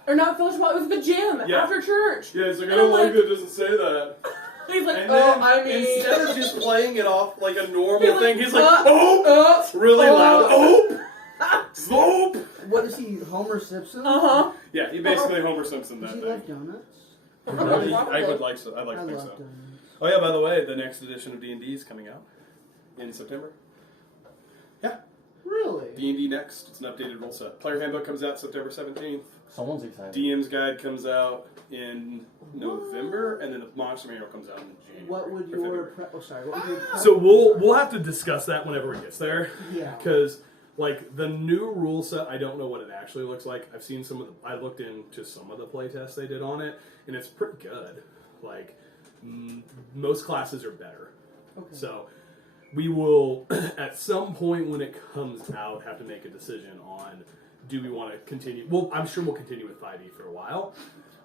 Or not fellowship hall, it was the gym Yeah. after church. Yeah, it's like, I And don't I'm like that it doesn't say that. He's like, And oh, then, I mean. instead of just playing it off like a normal He's like, thing, he's like, oh, really loud, oh, oh. What is he, Homer Simpson? Uh-huh. Yeah, he basically Homer Simpson Does that he love thing. donuts? Really? I would like so. I'd like I to think love so. donuts. Oh yeah, by the way, the next edition of D&D is coming out in September. Yeah, Really? D&D Next. It's an updated rule set. Player Handbook comes out September 17th. Someone's excited. DM's Guide comes out in November, and then the Monster Manual comes out in January. What would or your February. what would your So we'll have to discuss that whenever it gets there, yeah. because like the new rule set, I don't know what it actually looks like. I've seen some of the. I looked into some of the playtests they did on it, and it's pretty good. Like most classes are better. Okay. So we will, at some point when it comes out, have to make a decision on do we want to continue. Well, I'm sure we'll continue with 5e for a while.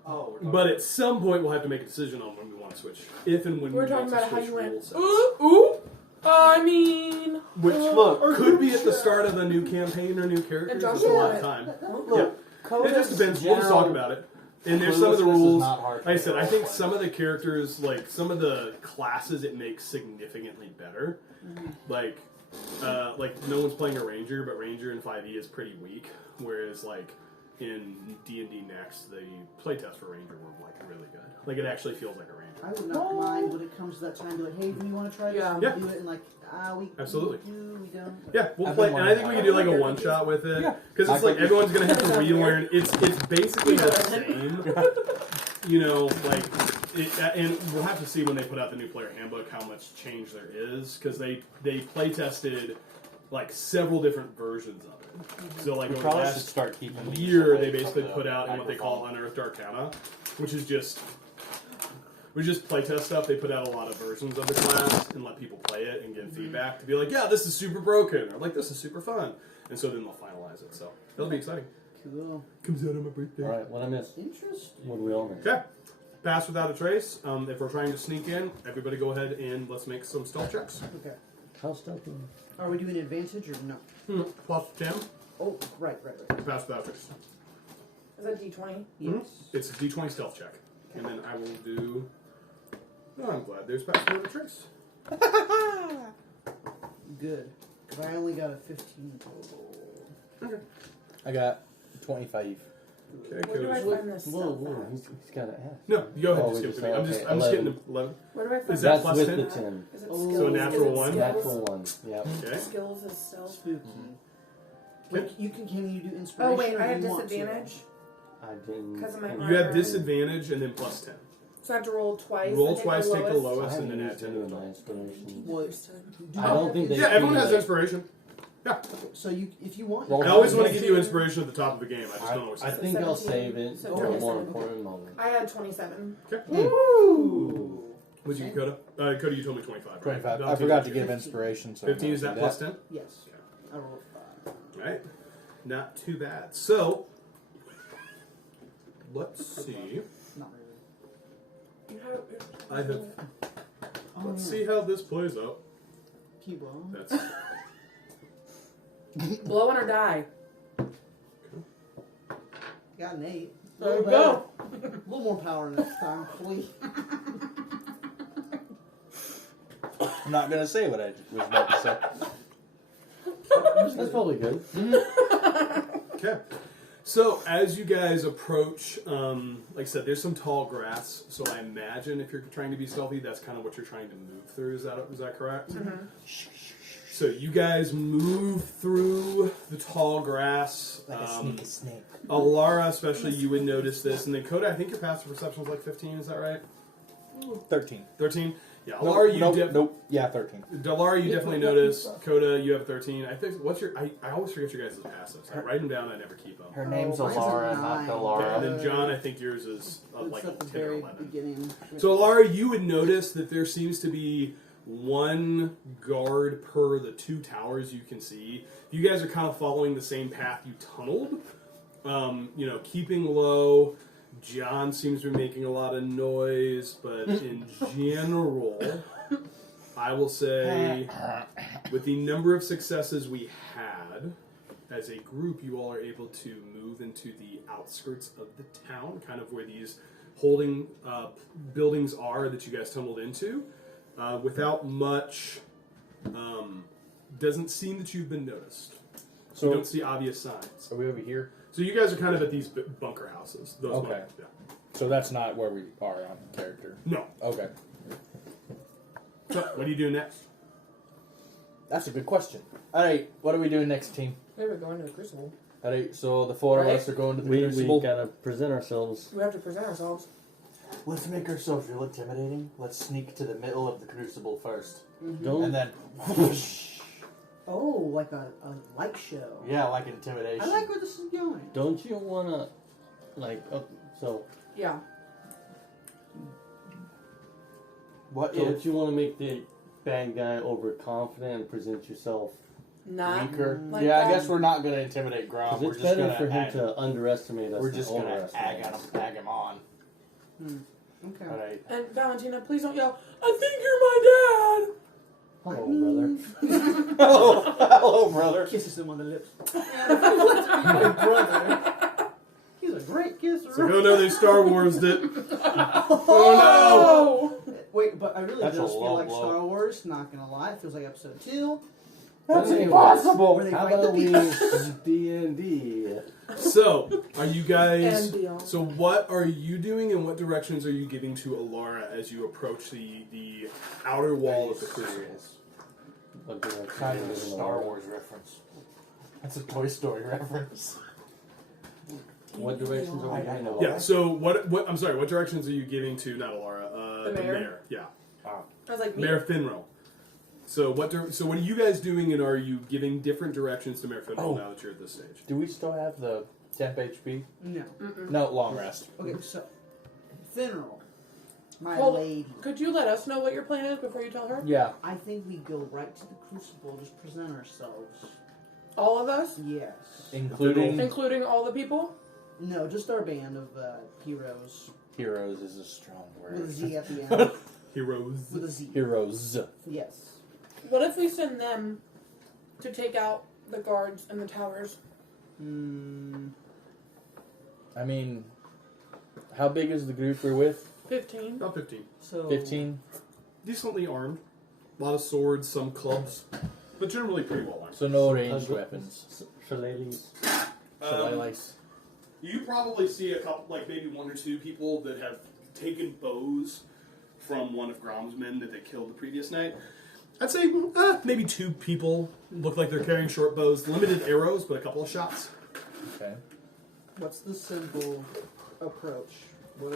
Oh, But at some point we'll have to make a decision on when we want to switch. If and when We're we talking want to about how switch you went, rule sets. ooh. I mean. Which, Look, could be at the start of the new campaign or new characters. And There's a lot of Joshua- time. Look, It just depends. We'll just talk about it. And there's some of the Cluelessness is rules. not hard Like I said, I think to some of the characters, like some of the classes, it makes significantly better. Like no one's playing a ranger, but ranger in 5e is pretty weak. Whereas like in D&D Next, the playtest for ranger were like really good. Like it actually feels like a ranger. I would not mind when it comes to that time. Be like, hey, do you want to try this? Yeah. And Yeah. do it, and like, we Absolutely. We do, we don't. Yeah, we'll I've play, been and I think we can do like a wondering. one shot with it Yeah. because it's I like think everyone's gonna have to relearn. It's basically the same, you know. Like, and we'll have to see when they put out the new player handbook how much change there is because they play tested like several different versions of it. So like We over the probably should last start keeping these year, away they from basically the put out in what they call microphone. Unearthed Arcana, which is just playtest stuff. They put out a lot of versions of the class and let people play it and give feedback to be like, yeah, this is super broken, or like, this is super fun. And so then they'll finalize it. So that'll be exciting. Cool. Comes out on my birthday. Alright, what I missed? Interesting. What do we all miss? Okay. pass without a trace. If we're trying to sneak in, everybody go ahead and let's make some stealth checks. Okay. How stealthy? Are we doing advantage or no? Plus 10, Oh, right. pass without a trace. Is that D20? Yes. It's a d20 stealth check. And then I will do... Oh, I'm glad there's pass without a trace. Good. Because I only got a 15 total. Okay. I got 25. Okay, Where do I Cody's- find this Whoa, stuff whoa, at? he's got an F. No, go ahead Oh, and we skip just to me. I'm just, okay, I'm just 11. getting 11. Where do I find Is that That's plus with 10? the 10. Is it Oh. skills? So Is natural it one? skills? Natural one. Yep. Okay. Skills is stealth. Spooky. Okay. Wait, you can you do inspiration? Oh wait, or I do have you want to? disadvantage I didn't. because of my You armor. have disadvantage and then plus 10. So I have to roll twice. Roll and twice, take the I lowest, and haven't then add used 10 any to of the my total. inspiration. Well, I don't think they. Yeah, everyone has like, inspiration. Yeah. So you, if you want, Roll I always want to give you inspiration at the top of the game. I just don't always I say it. think I'll 17. save it So for a more 27. important moment. I had 27. Ooh. What'd you get, Coda? Coda, you told me 25, right? 25. I'll I take forgot that to too. give inspiration. So 15, I'm is gonna that do plus 10? Yes. I rolled 5. Right. Not too bad. So, let's see. Not really. You have, I have. Oh, Let's yeah. see how this plays out. Keep on. That's. blow it or die. Got an 8. There you go. A little more power next time, please. I'm not going to say what I was about to say. That's probably good. Okay. So as you guys approach, like I said, there's some tall grass. So I imagine if you're trying to be stealthy, that's kind of what you're trying to move through. Is that correct? Mm-hmm. So you guys move through the tall grass. Like a sneaky snake. Elara, especially, you would notice this. And then Coda, I think your passive perception was like 15. Is that right? 13. 13. Yeah, Elara, you Nope. Yeah, 13. Delara, you definitely notice. Coda, you have 13. I think. What's your? I always forget your guys' passives. I write them down. I never keep them. Her name's mine's a Elara, not 9. Okay, Delara. and then John, I think yours is It's like at the 10 or very 11. beginning. So, Elara, you would notice that there seems to be one guard per the 2 towers you can see. You guys are kind of following the same path you tunneled. Keeping low. John seems to be making a lot of noise, but in general, I will say, with the number of successes we had, as a group, you all are able to move into the outskirts of the town, kind of where these holding buildings are that you guys tumbled into, without much. Doesn't seem that you've been noticed. So you don't see obvious signs. Are we over here? So you guys are kind of at these bunker houses. Those Okay. bunkers, yeah. So that's not where we are on character. No. Okay. So what do you do next? That's a good question. Alright, what are we doing next, team? Maybe we're going to the Crucible. Alright, so the 4 of Right. us are going to the We Crucible. gotta present ourselves. We have to present ourselves. Let's make ourselves real intimidating. Let's sneak to the middle of the Crucible first. Don't. And then... Oh, like a light show. yeah, like intimidation. I like where this is going. Don't you wanna, so? Yeah. What Don't if you wanna make the bad guy overconfident and present yourself? Not weaker? like Yeah, I that. guess we're not going to intimidate Grom. 'Cause We're it's just better going for him ag- to underestimate us. We're than just going to overestimate us. ag him on. Okay. Alright. And Valentina, please don't yell, I think you're my dad! Hello, brother. Hello, brother. Kisses him on the lips. My brother. He's a great kisser. So go know they Star Wars it. Oh Wait, but I really That's does a feel low like blow. Star Wars. Not gonna lie, it feels like episode 2. That's Anyway, impossible. Where they How fight the about we people. D&D? no! So, are you guys... And beyond. So what are you doing and what directions are you giving to Elara as you approach the outer wall of the Crucible? What direction Not are even we a gonna Star go? Wars reference. That's a Toy Story reference. What directions are we going to Yeah, so what I'm sorry, what directions are you giving to, not Elara, The mayor? Yeah. I was like, me? Mayor Finral. So what are you guys doing, and are you giving different directions to Mayor Finral now that you're at this stage? Do we still have the temp HP? No. No, long rest. Okay, so funeral. My Well, lady. Could you let us know what your plan is before you tell her? Yeah. I think we go right to the Crucible, just present ourselves. All of us? Yes. Including... Including all the people? No, just our band of heroes. Heroes is a strong With a word. Z at the end. Heroes. With a Z. Heroes. Yes. What if we send them to take out the guards and the towers? I mean, how big is the group we're with? 15. About 15. So 15? Decently armed. A lot of swords, some clubs, but generally pretty well armed. So no ranged weapons. Shillelaghs. Shillelaghs. You probably see a couple, like maybe one or two people that have taken bows from one of Grom's men that they killed the previous night. I'd say maybe 2 people look like they're carrying short bows, limited arrows, but a couple of shots. Okay. what's the simple approach? What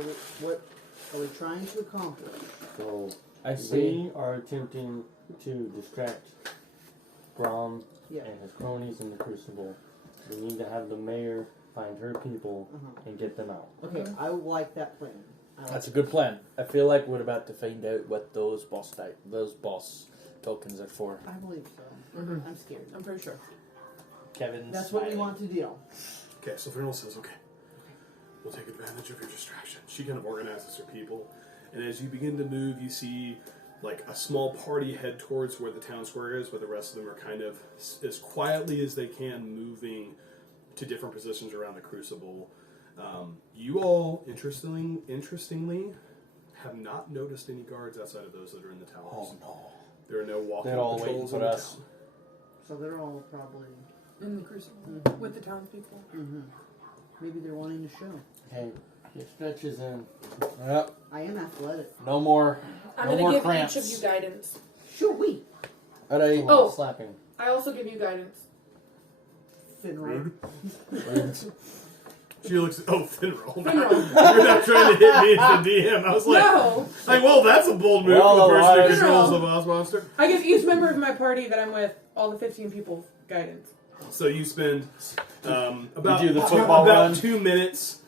are we trying to accomplish? So I see. we are attempting to distract Grom Yeah. and his cronies in the Crucible. We need to have the mayor find her people and get them out. Okay, I like that plan. That's a good plan. I feel like we're about to find out what those boss tokens are for. I believe so. I'm scared. I'm pretty sure. Kevin's That's what we smiling. want to do. Okay, so Vernal says, okay, we'll take advantage of your distraction. She kind of organizes her people, and as you begin to move, you see like a small party head towards where the town square is, where the rest of them are kind of as quietly as they can moving to different positions around the Crucible. You all, interestingly, have not noticed any guards outside of those that are in the towers. Oh no. There are no walking They're all waiting patrols for in the us. town. So they're all probably. In the Crucible. With the townspeople. Maybe they're wanting to show. Okay, get stretches in. Yep. I am athletic. No more. I'm no going more to give cramps. each of you guidance. Sure, we. Alright. Oh. Slapping. I also give you guidance. Finroy. Rude. She looks. Oh, Finroll. Finroll. You're not trying to hit me as the DM. I was like, No! well, that's a bold move Well, for the person I- who controls Finroll. the boss monster. I give each member of my party that I'm with, all the 15 people, guidance. So you spend about You do the football about run? 2 minutes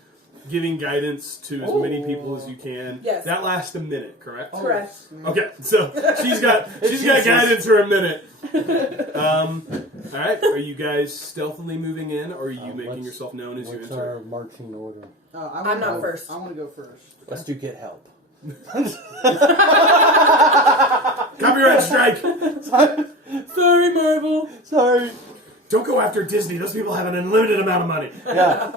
giving guidance to as many people as you can. Yes. That lasts a minute, correct? Correct. Okay, so she's got guidance for a minute. All right, are you guys stealthily moving in, or are you making what's- yourself known as you What's enter? our marching order? I'm not first. I want to go first. Let's do get help. Copyright strike! Sorry, Marvel. Sorry. Don't go after Disney. Those people have an unlimited amount of money. Yeah.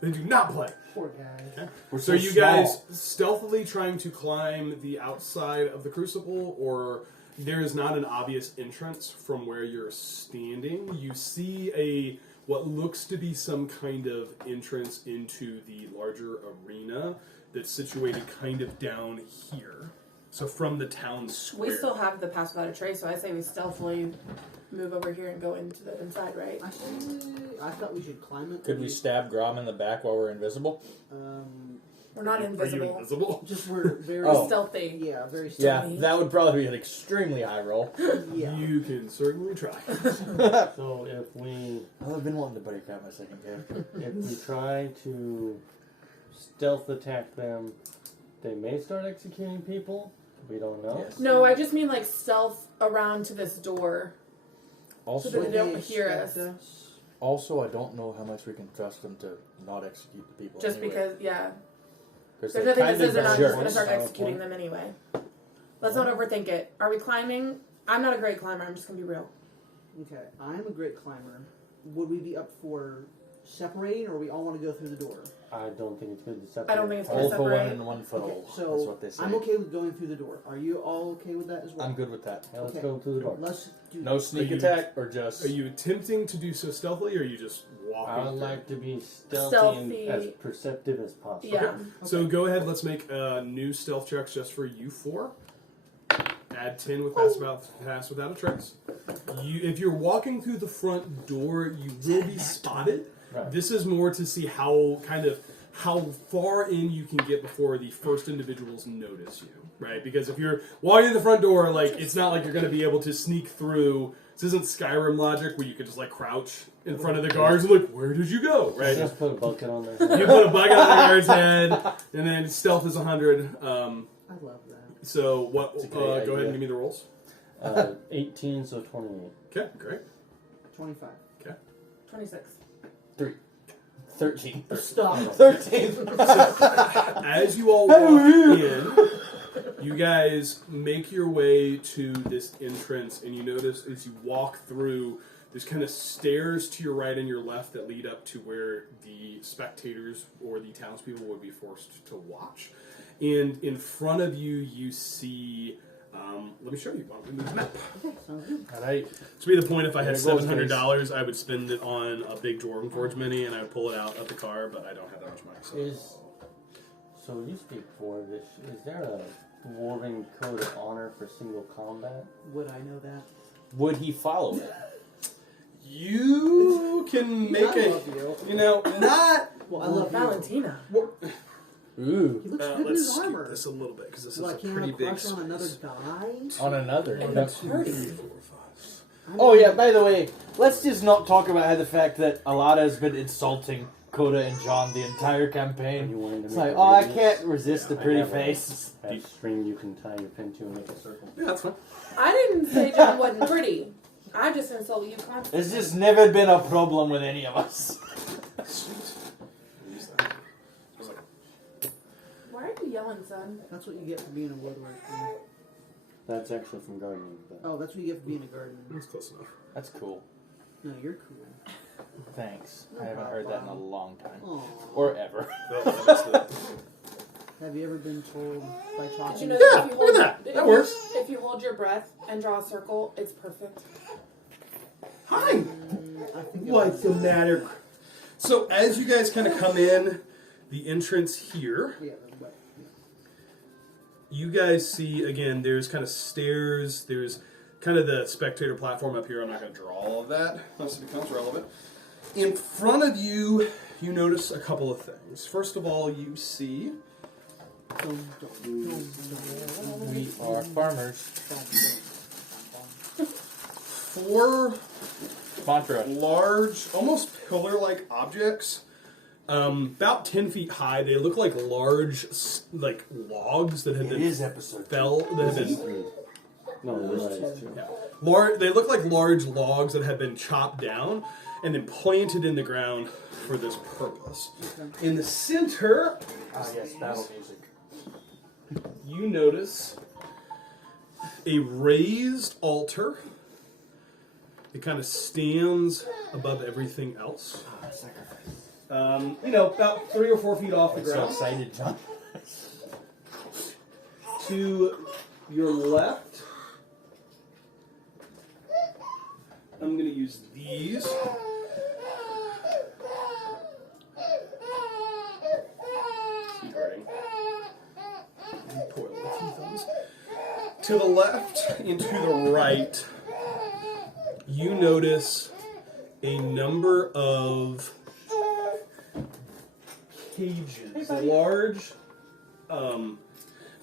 They do not play. Poor guy. We're So you small. guys stealthily trying to climb the outside of the Crucible, or there is not an obvious entrance from where you're standing? You see what looks to be some kind of entrance into the larger arena that's situated kind of down here. So from the town square. We still have the pass without a trace, so I say we stealthily move over here and go into the inside, right? I thought we should climb it. Could we stab Grom in the back while we're invisible? We're not Are you invisible. invisible? Just we're very. Oh. Stealthy. Yeah, very Yeah, stealthy. that would probably be an extremely high roll. Yeah. You can certainly try. So if we I've been wanting to break out my second character. if we try to stealth attack them, they may start executing people. We don't know. Yes. No, I just mean like stealth around to this door. Also, So that Would they don't they hear expect us. I don't know how much we can trust them to not execute the people. Just anyway. because, yeah. 'Cause There's they're nothing that kind of says they're not just going to jerks. start Valid executing point. them anyway. Let's not overthink it. Are we climbing? I'm not a great climber. I'm just going to be real. Okay, I'm a great climber. Would we be up for separating, or we all want to go through the door? I don't think it's good to separate. I don't think it's going All to for one separate. and one for all. So That's what they say. I'm okay with going through the door. Are you all okay with that as well? I'm good with that. Yeah, let's Okay. go to the door. Let's do. No sneak Are you- attack or just. Are you attempting to do so stealthily, or are you just walking? I would through? like to be stealthy and Stealthy. as perceptive as possible. Yeah. So go ahead, let's make new stealth checks just for you 4. Add 10 with pass without a trace. If you're walking through the front door, you will be spotted. Right. This is more to see how far in you can get before the first individuals notice you, right? Because if you're walking in the front door, like it's not like you're going to be able to sneak through. This isn't Skyrim logic where you could just like crouch in front of the guards and like, where did you go, right? Just put a bucket on there. You put a bucket on the guard's head, and then stealth is 100. I love that. So what? It's a Go great ahead and idea. give me the rolls. 18, so 28. Okay, great. 25. 26. 3. 13. Stop. 13. As you all walk in, you guys make your way to this entrance, and you notice as you walk through, there's kind of stairs to your right and your left that lead up to where the spectators or the townspeople would be forced to watch. And in front of you, you see... let me show you. Why don't we move the map? Okay, sounds good. Alright. To be the point, if I had There goes $700, I would spend it on a big Dwarven Forge mini, and I would pull it out of the car, but I don't have that much money. So you speak Dwarvish. Is there a Dwarven code of honor for single combat? Would I know that? Would he follow it? You can make I a... love you. You know, not... Well, I love Valentina. Ooh. He looks good in let's his skip armor. this a little bit, because this Well, I is a can't pretty have a big crush on another space. guy. On another. And the party. 4, 5. Oh yeah, by the way, let's just not talk about how the fact that Elara has been insulting Coda and John the entire You campaign. wanted to It's make like, a oh, I radius? can't resist the I pretty have a- face. That string you can tie your pin to and make a circle. Yeah, that's fine. I didn't say John wasn't pretty. I just insult you constantly. It's just never been a problem with any of us. Sweet. Use that. I was like, Why are you yelling, son? That's what you get for being a woodworker. That's actually from gardening. But Oh, that's what you get for being a gardener. that's close enough. That's cool. No, you're cool. Thanks. No I haven't heard that in a problem. long time. Aw. Or ever. Well, that's the... Have you ever been told by Did talking you know to Yeah, if you look hold, at that. if That you- works. If you hold your breath and draw a circle, it's perfect. Hi! I think What's the matter? So, as you guys kind of come in, the entrance here, Yeah, but you guys see, again, there's kind of stairs, there's kind of the spectator platform up here. I'm not going to draw all of that unless it becomes relevant. In front of you, you notice a couple of things. First of all, you see We are farmers. 4 Mantra. large, almost pillar-like objects, about 10 feet high. They look like large, like logs that have It been is episode. that have been. three. No, realize two. Yeah. They look like large logs that have been chopped down and then planted in the ground for this purpose. In the center, Ah, yes, battle music. you notice a raised altar. It kind of stands above everything else. Ah, sacrifice. About 3 or 4 feet off the I'm so ground. excited, John. To your left, I'm going to use these. Keep hurting. Poor little teeth on this. To the left and to the right, you notice a number of cages. Large,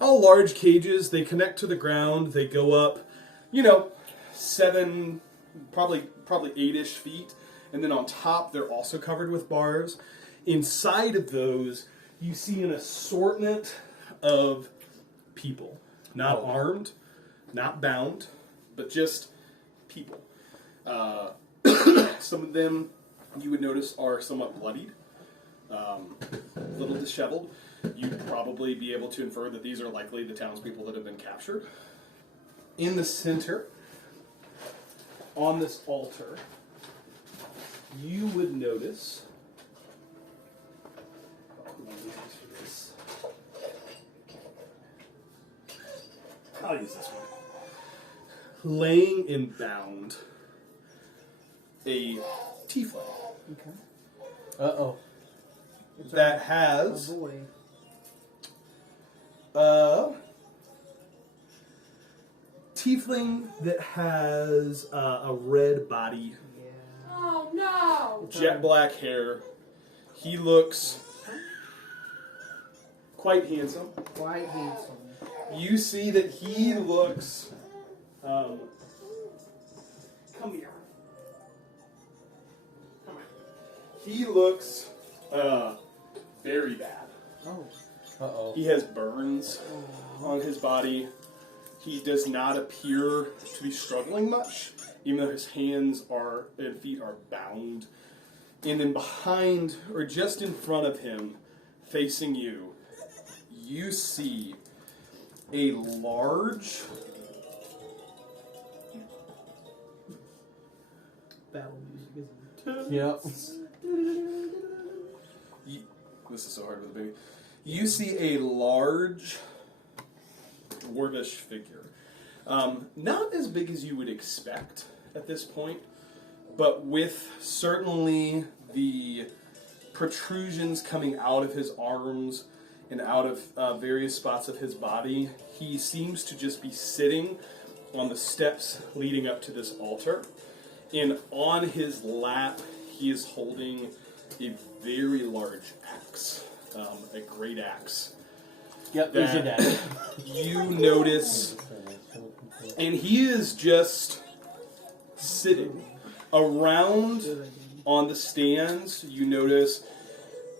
large cages. They connect to the ground. They go up, 7, probably 8-ish feet. And then on top, they're also covered with bars. Inside of those, you see an assortment of people. Not armed, not bound, but just people. Some of them, you would notice, are somewhat bloodied, a little disheveled. You'd probably be able to infer that these are likely the townspeople that have been captured. In the center, on this altar, you would notice... I'll use this one. Laying and bound, a tiefling okay. Uh-oh. that A has boy. tiefling that has a red body, Yeah. Oh no! jet black hair. He looks quite handsome. Quite handsome. You see that he looks. Come here. Come here. He looks very bad. Oh. Uh-oh. He has burns on his body. He does not appear to be struggling much, even though his hands and feet are bound. And then behind, or just in front of him, facing you, you see a large... Battle music, isn't Yep. This is so hard with a baby. You see a large dwarvish figure. Not as big as you would expect at this point, but with certainly the protrusions coming out of his arms and out of various spots of his body. He seems to just be sitting on the steps leading up to this altar. And on his lap, he is holding a very large axe, a great axe. Yep, there's your dad. You notice, and he is just sitting around on the stands. You notice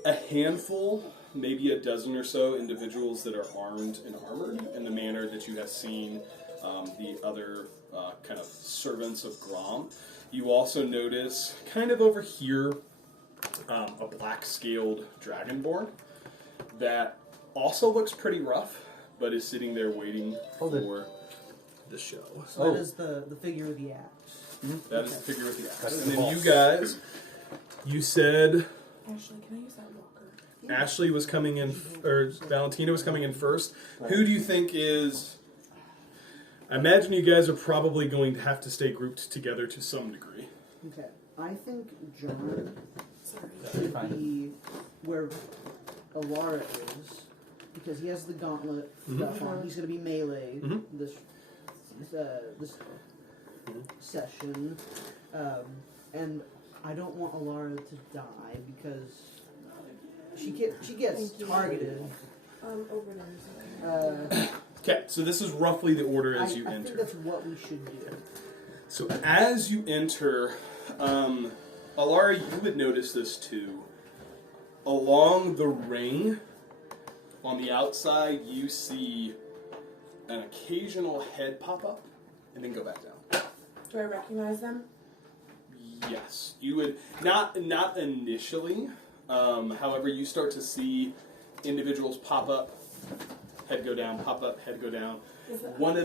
a handful, maybe a dozen or so individuals that are armed and armored in the manner that you have seen the other kind of servants of Grom. You also notice, kind of over here, a black-scaled dragonborn that also looks pretty rough, but is sitting there waiting for the show. So that is the figure with the axe. That is the figure with the axe. That's And the then boss. you guys, you said Ashley, can I use that walker? Ashley was coming in, or Valentina was coming in first. Who do you think is... I imagine you guys are probably going to have to stay grouped together to some degree. Okay. I think John Sorry. should be where Elara is, because he has the gauntlet stuff on. He's going to be melee this session, and I don't want Elara to die because she gets Thank you. targeted. Over there. Okay, so this is roughly the order as you I enter. think that's what we should do. So as you enter, Elara, you would notice this too. Along the ring, on the outside, you see an occasional head pop up and then go back down. Do I recognize them? Yes, you would not initially. However, you start to see individuals pop up, head go down, pop up, head go down. Is that One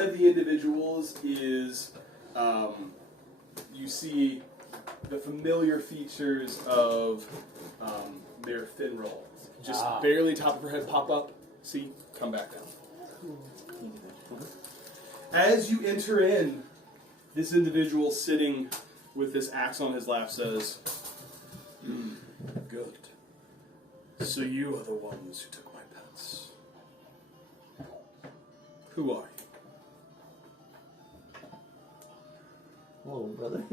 of the individuals is you see the familiar features of their thin roll. Just barely top of her head pop up, see, come back down. As you enter in, this individual sitting with this axe on his lap says, "Good. So you are the ones who took my pets. Who are you?" Hello, brother.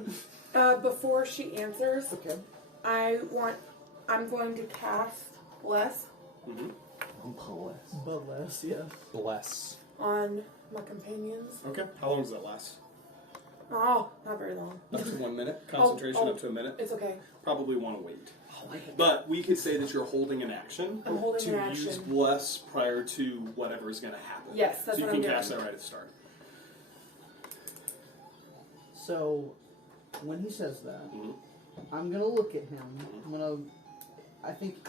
Before she answers, Okay. I'm going to cast Bless Mm-hmm. I'm Paulus. But less, yes. Bless. on my companions. Okay. How long does that last? Oh, not very long. Up to 1 minute. Concentration oh. up to a minute. It's okay. Probably want to wait. But we could say that you're holding an action I'm holding to an use action. Bless prior to whatever is going to happen. Yes, that's so you what can I'm cast doing. that right at the start. So, when he says that, Mhm. I'm gonna look at him. I'm gonna, I think,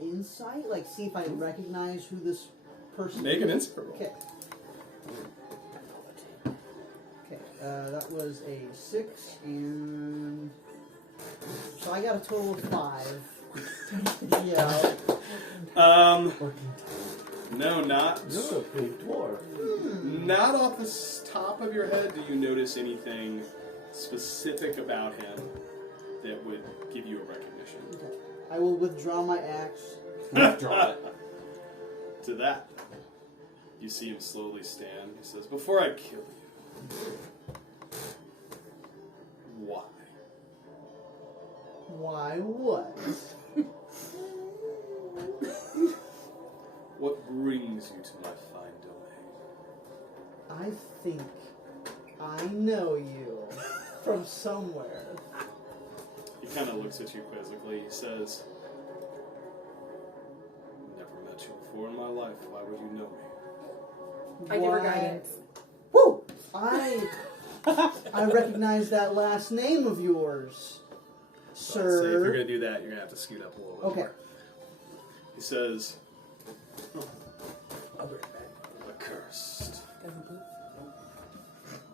insight, like see if I recognize who this person Make an is. insight roll. Okay. Okay, that was a 6, and so I got a total of 5. Yeah. No, not You're a big dwarf. not off the top of your head. Do you notice anything specific about him that would give you a recognition? Okay. I will withdraw my axe. Withdraw it. To that, you see him slowly stand. He says, "Before I kill you, why?" Why what? What brings you to my fine domain? I think I know you from somewhere. He kind of looks at you quizzically. He says, "Never met you before in my life. Why would you know me?" I give her Why- guidance. Woo! I recognize that last name of yours, So I'll say if you're sir. going to do that, you're going to have to scoot up a little bit Okay. more. He says, accursed.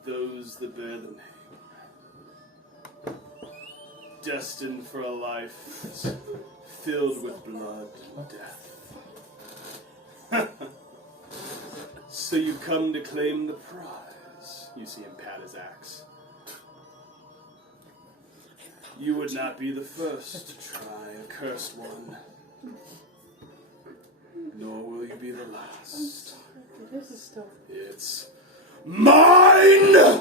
Those that bear the name. Destined for a life filled with blood and death. So you come to claim the prize. You see him pat his axe. You would not be the first to try, accursed one. Nor will you be the last. This is still. It's mine!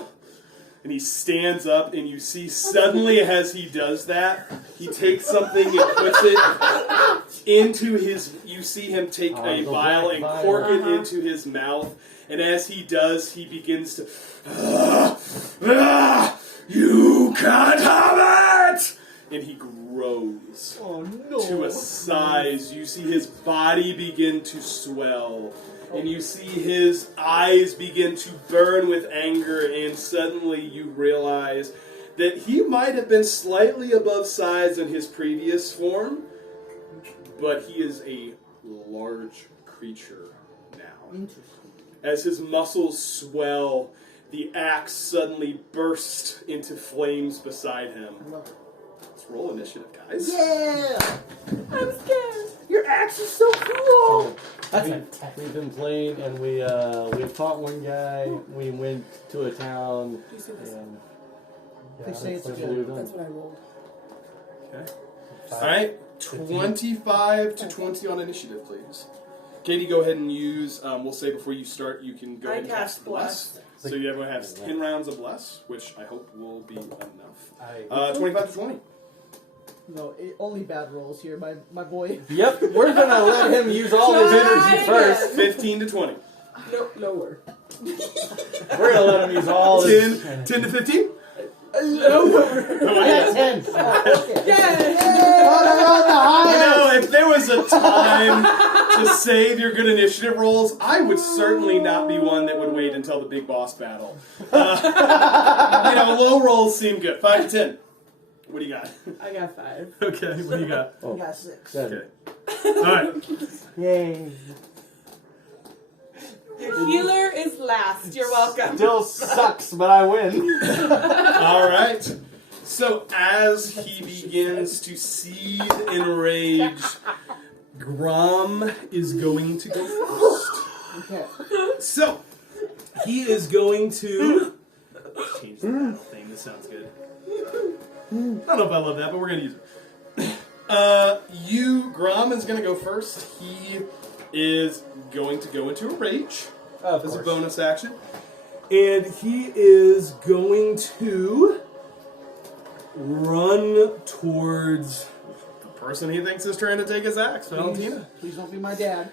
And he stands up, and you see suddenly as he does that, he takes something and puts it into his. You see him take a the vial black and vial. cork it into his mouth, and as he does, he begins to. You can't have it! And he grows Oh no! to a size. You see his body begin to swell. And you see his eyes begin to burn with anger, and suddenly you realize that he might have been slightly above size in his previous form, but he is a large creature now. Interesting. As his muscles swell, the axe suddenly bursts into flames beside him. I love it. Let's roll initiative, guys. Yeah! I'm scared. Your axe is so cool! That's We've been playing, and we fought one guy. We went to a town, Do you see this? and They say it's that's good. what we've done. That's what I rolled. Okay. Alright, 25 to 20 on initiative, please. Katie, go ahead and use, we'll say before you start, you can go I ahead and cast Bless. So you everyone has 10 rounds of Bless, which I hope will be enough. 25 to 20. No, only bad rolls here, my boy. Yep, we're gonna let him use all his energy first. 15 to 20. No, lower. We're gonna let him use all his 10 to 15? Lower. I got 10. Yay! You know, if there was a time to save your good initiative rolls, I would certainly not be one that would wait until the big boss battle. Low rolls seem good. 5 to 10. What do you got? I got 5. Okay, what do you got? I got 6. Okay. Alright. Yay. Your healer is last. You're welcome. Still sucks, but I win. Alright. So as he begins to seethe in rage, Grom is going to go first. Okay. So, he is going to change the battle thing. This sounds good. I don't know if I love that, but we're going to use it. Grom is going to go first. He is going to go into a rage as a bonus action. And he is going to run towards the person he thinks is trying to take his axe, Valentina. Please don't be my dad.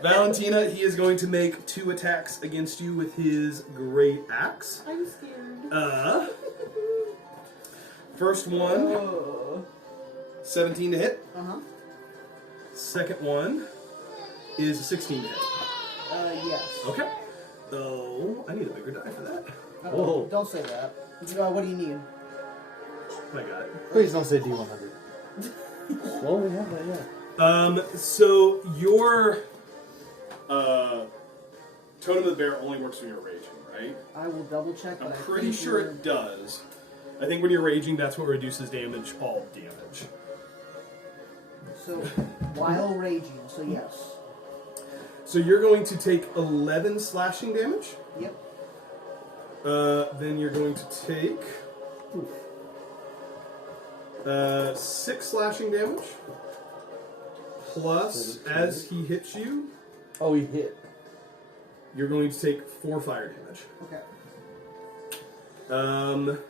Valentina, he is going to make 2 attacks against you with his great axe. I'm scared. First one, 17 to hit. Uh-huh. Second one is 16 to hit. Yes. Okay. Oh, I need a bigger die for that. Whoa. Don't say that. What do you need? I got it. Please don't say D100. Well, we have that, yeah. So your Totem of the Bear only works when you're raging, right? I will double check. I'm but I pretty think sure you're- it does. I think when you're raging, that's what reduces damage, all damage. So, while raging, so yes. So you're going to take 11 slashing damage. Yep. Then you're going to take 6 slashing damage. Plus, as he hits you, Oh, he hit. you're going to take 4 fire damage. Okay.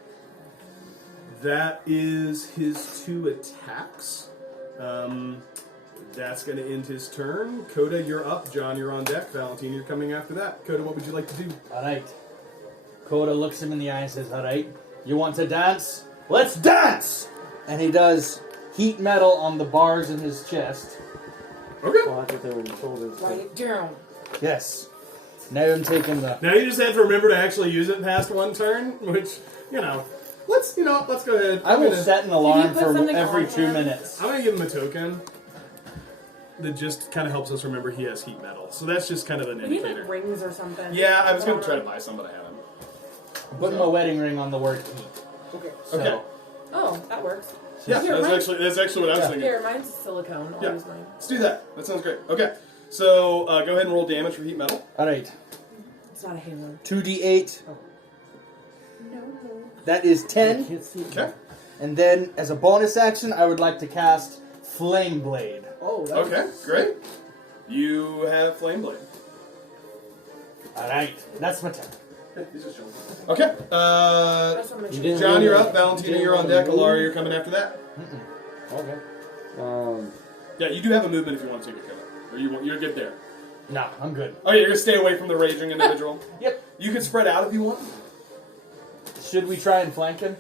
That is his 2 attacks. That's going to end his turn. Coda, you're up. John, you're on deck. Valentine, you're coming after that. Coda, what would you like to do? Alright. Coda looks him in the eye and says, alright, you want to dance? Let's dance! And he does heat metal on the bars in his chest. Okay. Oh, I thought they were in the shoulders. Write it down. Yes. Now I'm taking the. Now you just have to remember to actually use it past one turn, which, let's go ahead. I will gonna- set an alarm put for something every on 2 him? minutes. I'm going to give him a token that just kind of helps us remember he has heat metal. So that's just kind of an We need indicator. like rings or something. Yeah, I was going to try to buy some, but I haven't. I'm putting my wedding ring on the word heat. Okay. So, Okay. Oh, that works. Yeah, Here, that's actually what I was Yeah. thinking. Here, mine's silicone. I'll Yeah. use mine. Let's do that. That sounds great. Okay, so go ahead and roll damage for heat metal. Alright. It's not a halo. 2d8. No. That is 10. Can't see. Okay. And then, as a bonus action, I would like to cast Flame Blade. Oh, that's Okay, great. You have Flame Blade. Alright. That's my turn. Okay, I just want to make You sure. didn't- John, you're up. Valentina, you're on deck. Alara, you're coming after that. Okay. Yeah, you do have a movement if you want to take a cover. Or you're good there. Nah, I'm good. Oh, yeah, you're going to stay away from the raging individual? Yep. You can spread out if you want. Should we try and flank him?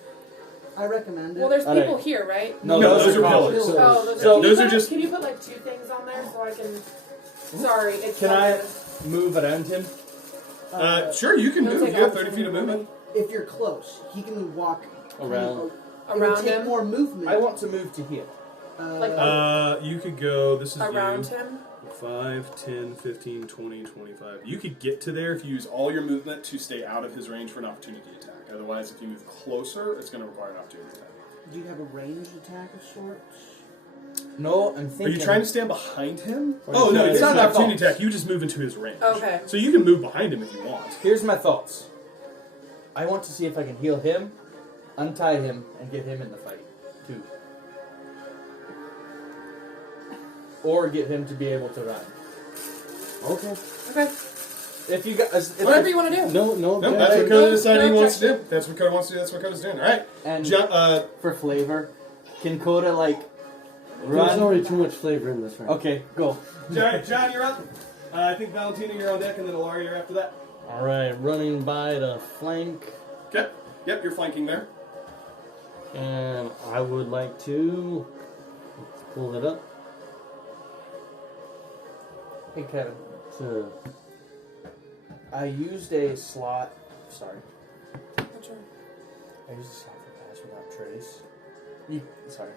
I recommend it. Well, there's All people right. here, right? No, those are pillars. pillars. Oh, those So- can you those put- are just- Can you put like 2 things on there so I can? Sorry, it's. Can I move around him? Sure, you can He'll move. take You have off 30 feet of movement. If you're close, he can walk Around. It would Around take him? more movement. I want to move to here. Like- You could go, this is around you. him. 5, 10, 15, 20, 25. You could get to there if you use all your movement to stay out of his range for an opportunity attack. Otherwise, if you move closer, it's going to require an opportunity attack. Do you have a ranged attack of sorts? No, I'm thinking. Are you trying to stand behind him? Or Oh, no, you it's try- not an It's not opportunity my fault. attack. You just move into his range. Okay. So you can move behind him if you want. Here's my thoughts. I want to see if I can heal him, untie him, and get him in the fight, too. Or get him to be able to run. Okay. Okay. If you guys, if Whatever you want to do. No, No, objection. that's what Coda decided he no wants to do. That's what Coda wants to do. That's what Coda's doing. All right. and Jo- for flavor, can Coda like There's run? already too much flavor in this round. Okay, go. John, you're up. I think Valentina, you're on deck, and then Alara, you're after that. Alright, running by the flank. Okay. Yep, you're flanking there. And I would like to pull it up Hey Kevin, to. I used a slot. Sorry, What's your- I used a slot for pass without trace. Sorry.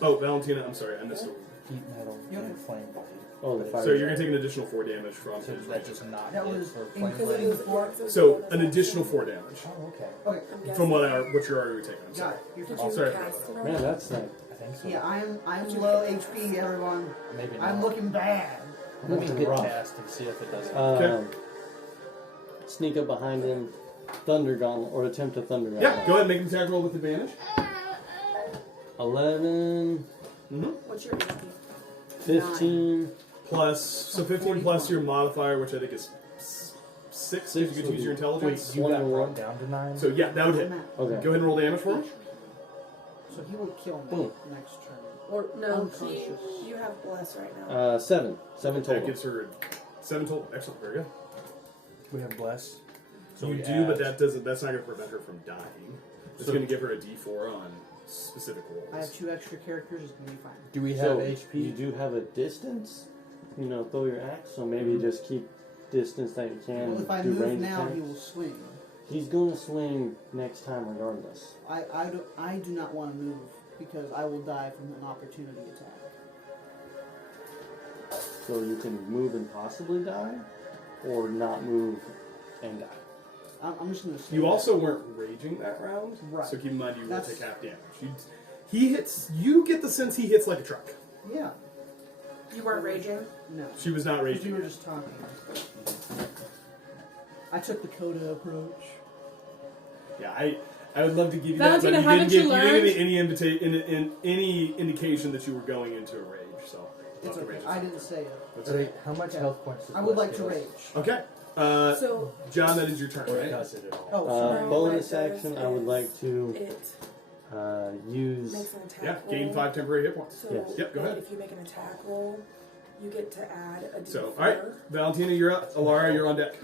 Oh, Valentina, I'm sorry, I missed it. Heat metal and flame blade. Oh, the fire. So you're going to take an additional 4 damage from So his that range just attack. not That hit was for flame including blade. the 4. So an additional 4 damage Oh, okay. Okay, I'm guessing. from what you're already taking. I'm got sorry. it. You're Did Oh, you sorry. cast it Man, already? that's like. I think so. yeah, I'm low HP, everyone. Maybe not. I'm looking bad. Let me hit rough. cast and see if it does. Sneak up behind him, Thunder Gauntlet, or attempt a Thunder Gauntlet. Yeah, go ahead and make an attack roll with advantage. 11, What's your HP? 15. Plus, so 15 plus your modifier, which I think is 6 if you could use your Wait, intelligence. you got 21. brought down to 9? So yeah, that would hit. Go Okay. ahead and roll damage for him. So he will kill me Boom. next turn. Or no, Unconscious. you have bless right now. 7. 7 That total. gives her 7 total. Excellent, very good. we have bless. So you we do, add- but that's not going to prevent her from dying. It's So- going to give her a D4 on specific I have rolls. 2 extra characters, it's gonna be fine. Do we have So HP? you do have a distance, throw your axe, so maybe just keep distance that you can. Well, if I do move range now, attacks. he will swing. He's going to swing next time regardless. I do not want to move because I will die from an opportunity attack. So you can move and possibly die, or not move and die. I'm just gonna. Say You that. also weren't raging that round, Right. so keep in mind you will That's- take half damage. He hits. You get the sense he hits like a truck. Yeah. You weren't raging. No. She was not Because raging. we were just talking. I took the Coda approach. Yeah, I would love to give you that, but Valentina, you haven't didn't you give learned- any indication that you were going into a rage. So It's love to okay. rage. I didn't say it. That's Wait, okay. how much health points does I would bless like to give us? rage. Okay, So John, that is your turn, Or right? does it at all? Oh, sorry. No, Bonus what it does action, I would is like to it use. makes an attack Yeah, roll. gain 5 temporary hit points. So Yes. Yep, go ahead. If you make an attack roll, you get to add a D4. So, all right, Valentina, you're up. Alara, you're on deck.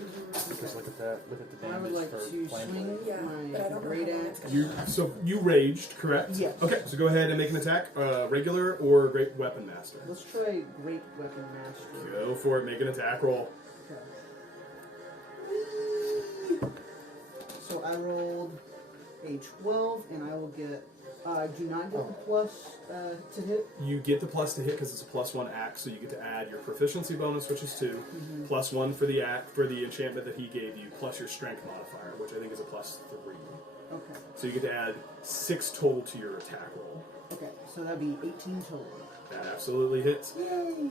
Because look at that. Look at the I would damage like for to flame swing blade. Yeah, but I my don't know great how long axe. it's gonna You raged, correct? Yes. Okay, so go ahead and make an attack, regular or great weapon master. Let's try Great Weapon Master. Go for it. Make an attack roll. Okay. So I rolled a 12, and I will get. I do not get the plus to hit. You get the plus to hit because it's a +1 axe, so you get to add your proficiency bonus, which is 2, +1 for the enchantment that he gave you, plus your strength modifier, which I think is a +3. Okay. So you get to add 6 total to your attack roll. Okay, so that'd be 18 total. That absolutely hits. Yay!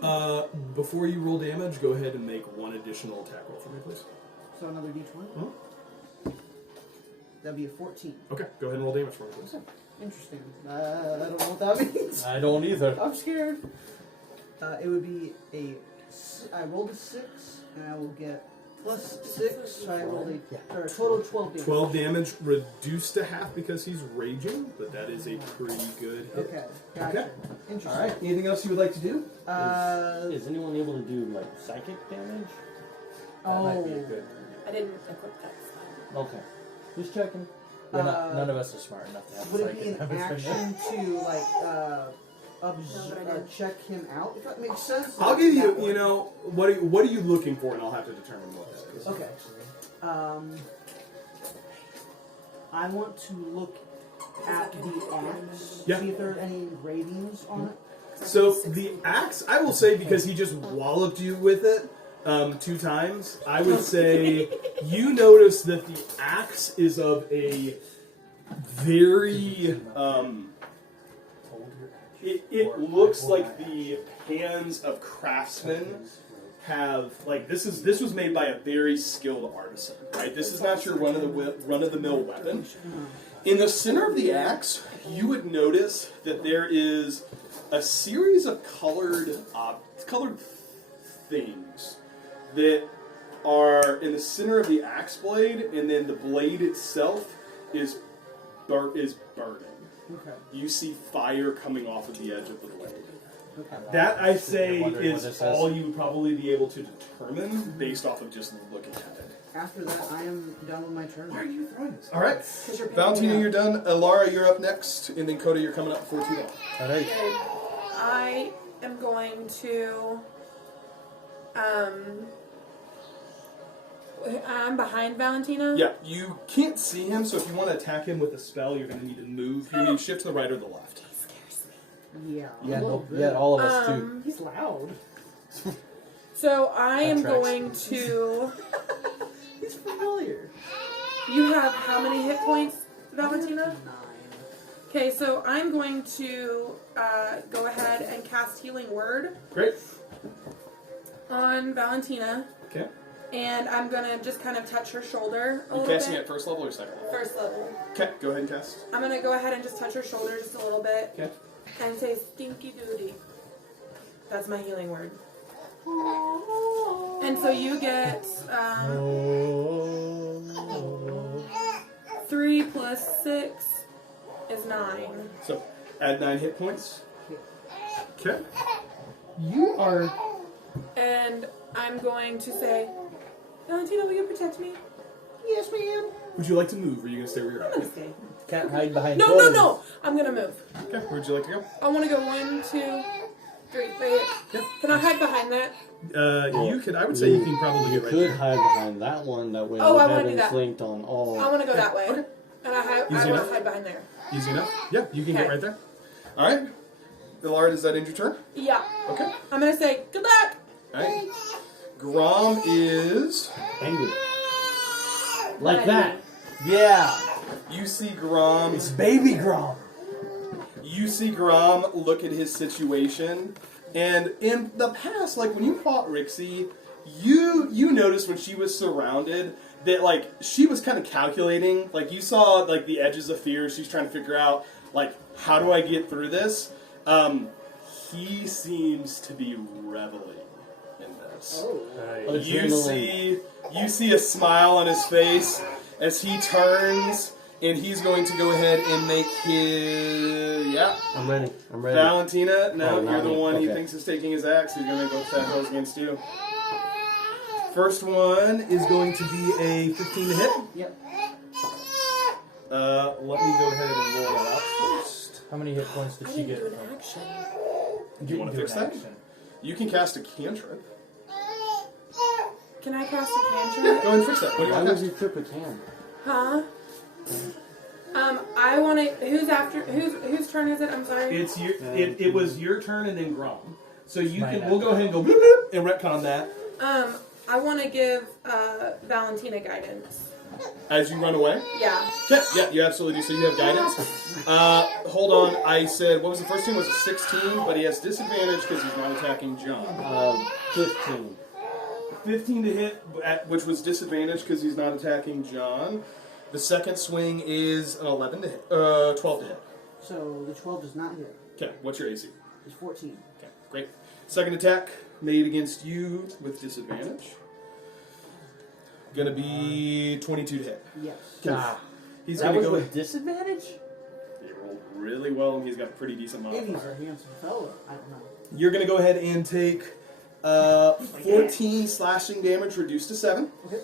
Before you roll damage, go ahead and make 1 additional attack roll for me, please. So another d20. Uh-huh. That'd be a 14. Okay, go ahead and roll damage for me, please. Interesting. I don't know what that means. I don't either. I'm scared. It would be I rolled a 6, and I will get +6. So I rolled a total 12 damage. 12 damage reduced to half because he's raging, but that is a pretty good hit. Okay, gotcha. Okay. Interesting. All right. Anything else you would like to do? Is anyone able to do like psychic damage? That might be good. I didn't equip that spell. Okay, just checking. None of us are smart enough to have Would it psychic be an damage. action to check him out? If that makes sense. I'll give you. You know what? What are you looking for? And I'll have to determine what that is. Okay. I want to look at the axe. Yeah. See if there are any engravings on it. So the axe, I will say, because he just walloped you with it 2 times, I would say you notice that the axe is of a very. It looks like the hands of craftsmen have this was made by a very skilled artisan, right? This is not your run of the mill weapon. In the center of the axe, you would notice that there is a series of colored things that are in the center of the axe blade, and then the blade itself is burning. Okay. You see fire coming off of the edge of the blade. Okay. That, I say, Wondering what is this all is. you would probably be able to determine based off of just looking at it. After that, I am done with my turn. Why are you throwing this? All right. 'Cause you're paying Valentina, me you're done. Elara, you're up next. And then Coda, you're coming up before too long. Alright. Okay, I am going to. I'm behind Valentina. Yeah, you can't see him, so if you want to attack him with a spell, you're going to need to move. You need to shift to the right or the left. Yeah. Yeah, a little bit. yeah, all of us too. He's loud. So I am tracks. going to. He's familiar. You have how many hit points, Valentina? 9. Okay, so I'm going to go ahead and cast Healing Word Great. on Valentina. Okay. And I'm going to just kind of touch her shoulder a You little casting bit. at first level or second level? First level. Okay, go ahead and cast. I'm going to go ahead and just touch her shoulder just a little bit. Okay. And say stinky doody. That's my healing word. And so you get 3 plus 6 is 9. So, add 9 hit points. Okay. You are... And I'm going to say, Valentina, will you protect me? Yes, ma'am. Would you like to move, or are you going to stay where you're I'm at? going to stay. Can't hide behind No, corners. no. I'm going to move. Okay, where would you like to go? I want to go 1, 2, 3. Wait. Yeah. Can I hide behind that? You could, I would say you can probably You get right could there. hide behind that one. That way, Oh, the I wanna do heavens that. linked on all. I want to go that way. Okay. And I Easy want enough. to hide behind there. Easy enough? Yeah, you can get Okay. right there. Alright. Elara, does that end your turn? Yeah. Okay. I'm going to say, good luck. Alright. Grom is... Angry. Like that. Yeah. You see Grom... It's baby Grom. You see Grom look at his situation, and in the past, like when you fought Rixie, you noticed when she was surrounded that like she was kind of calculating. Like you saw like the edges of fear. She's trying to figure out like how do I get through this. He seems to be reveling in this. You see a smile on his face as he turns. And he's going to go ahead and make his... Yeah. I'm ready. Valentina, no, Oh, not you're the me. one he Okay. thinks is taking his axe. He's going to go attack those against you. First one is going to be a 15 to hit. Yep. Let me go ahead and roll that out first. How many hit points did I she didn't get? do an action. Do you want to fix that? You can cast a cantrip. Can I cast a Yeah, cantrip? go ahead and fix that. What do you Why want to would cast? you trip a can? Huh? I want to. Whose turn is it? I'm sorry. It's your. It was your turn and then Grom. So you Mine can. We'll go after. ahead and go bloop, bloop, and retcon that I want to give Valentina guidance. as you run away. Yeah. Yeah, you absolutely do. So you have guidance. Hold on. I said what was the first team? Was it 16? But he has disadvantage because he's not attacking John. 15. 15 to hit, which was disadvantage because he's not attacking John. The second swing is an 11 to hit. 12 to hit. So the 12 does not hit. Okay, what's your AC? It's 14. Okay, great. Second attack made against you with disadvantage. Gonna be 22 to hit. Yes. He's That gonna was go. with disadvantage? He rolled really well, and he's got a pretty decent Maybe he's modifier. a handsome fellow. I don't know. You're gonna go ahead and take 14 slashing damage, reduced to 7. Okay.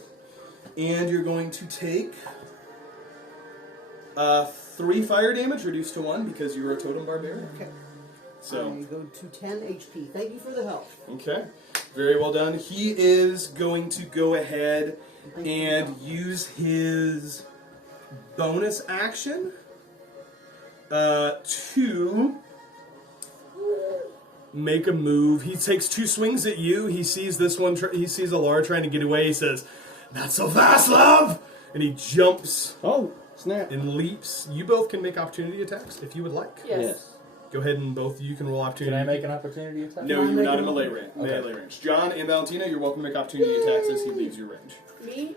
And you're going to take 3 fire damage, reduced to 1, because you're a totem barbarian. Okay. So, I go to 10 HP. Thank you for the help. okay. Very well done. He is going to go ahead and use his bonus action to make a move. He takes 2 swings at you. He sees this one. He sees Elara trying to get away. He says, "Not so fast, love!" And he jumps Oh, snap. and leaps. You both can make opportunity attacks if you would like. Yes. Go ahead and both of you can roll Can opportunity. I make an opportunity attack? No, you're not in melee range. Okay. Melee range. John and Valentina, you're welcome to make opportunity attacks as he leaves your range. Me?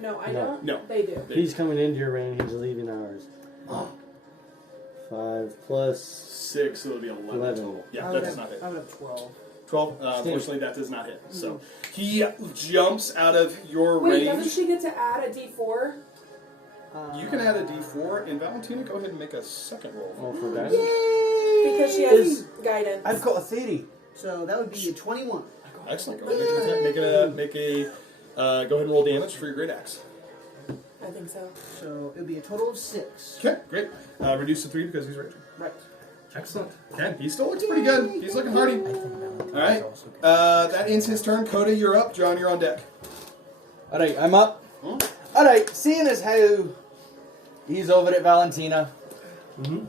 No, I No. don't. No. They do. He's coming into your range. He's leaving ours. 5 plus 6, so it'll be 11 total. Yeah, I that would does have, not hit. I would have 12. 12, unfortunately, that does not hit. So he jumps out of your Wait, range. doesn't she get to add a D4? You can add a d4, and Valentina, go ahead and make a second roll. Oh, for that? Because she has guidance. I've got a theory. So that would be a 21. Excellent. Go ahead and make a go ahead and roll damage for your great axe. I think so. So it would be a total of 6. Okay, great. Reduce to 3 because he's raging. Right. Excellent. Okay, he still looks pretty good. He's looking hardy. I think Valentine's All right. also good. That ends his turn. Coda, you're up. John, you're on deck. Alright, I'm up. Hmm? Alright, seeing as how he's over at Valentina. Mm-hmm.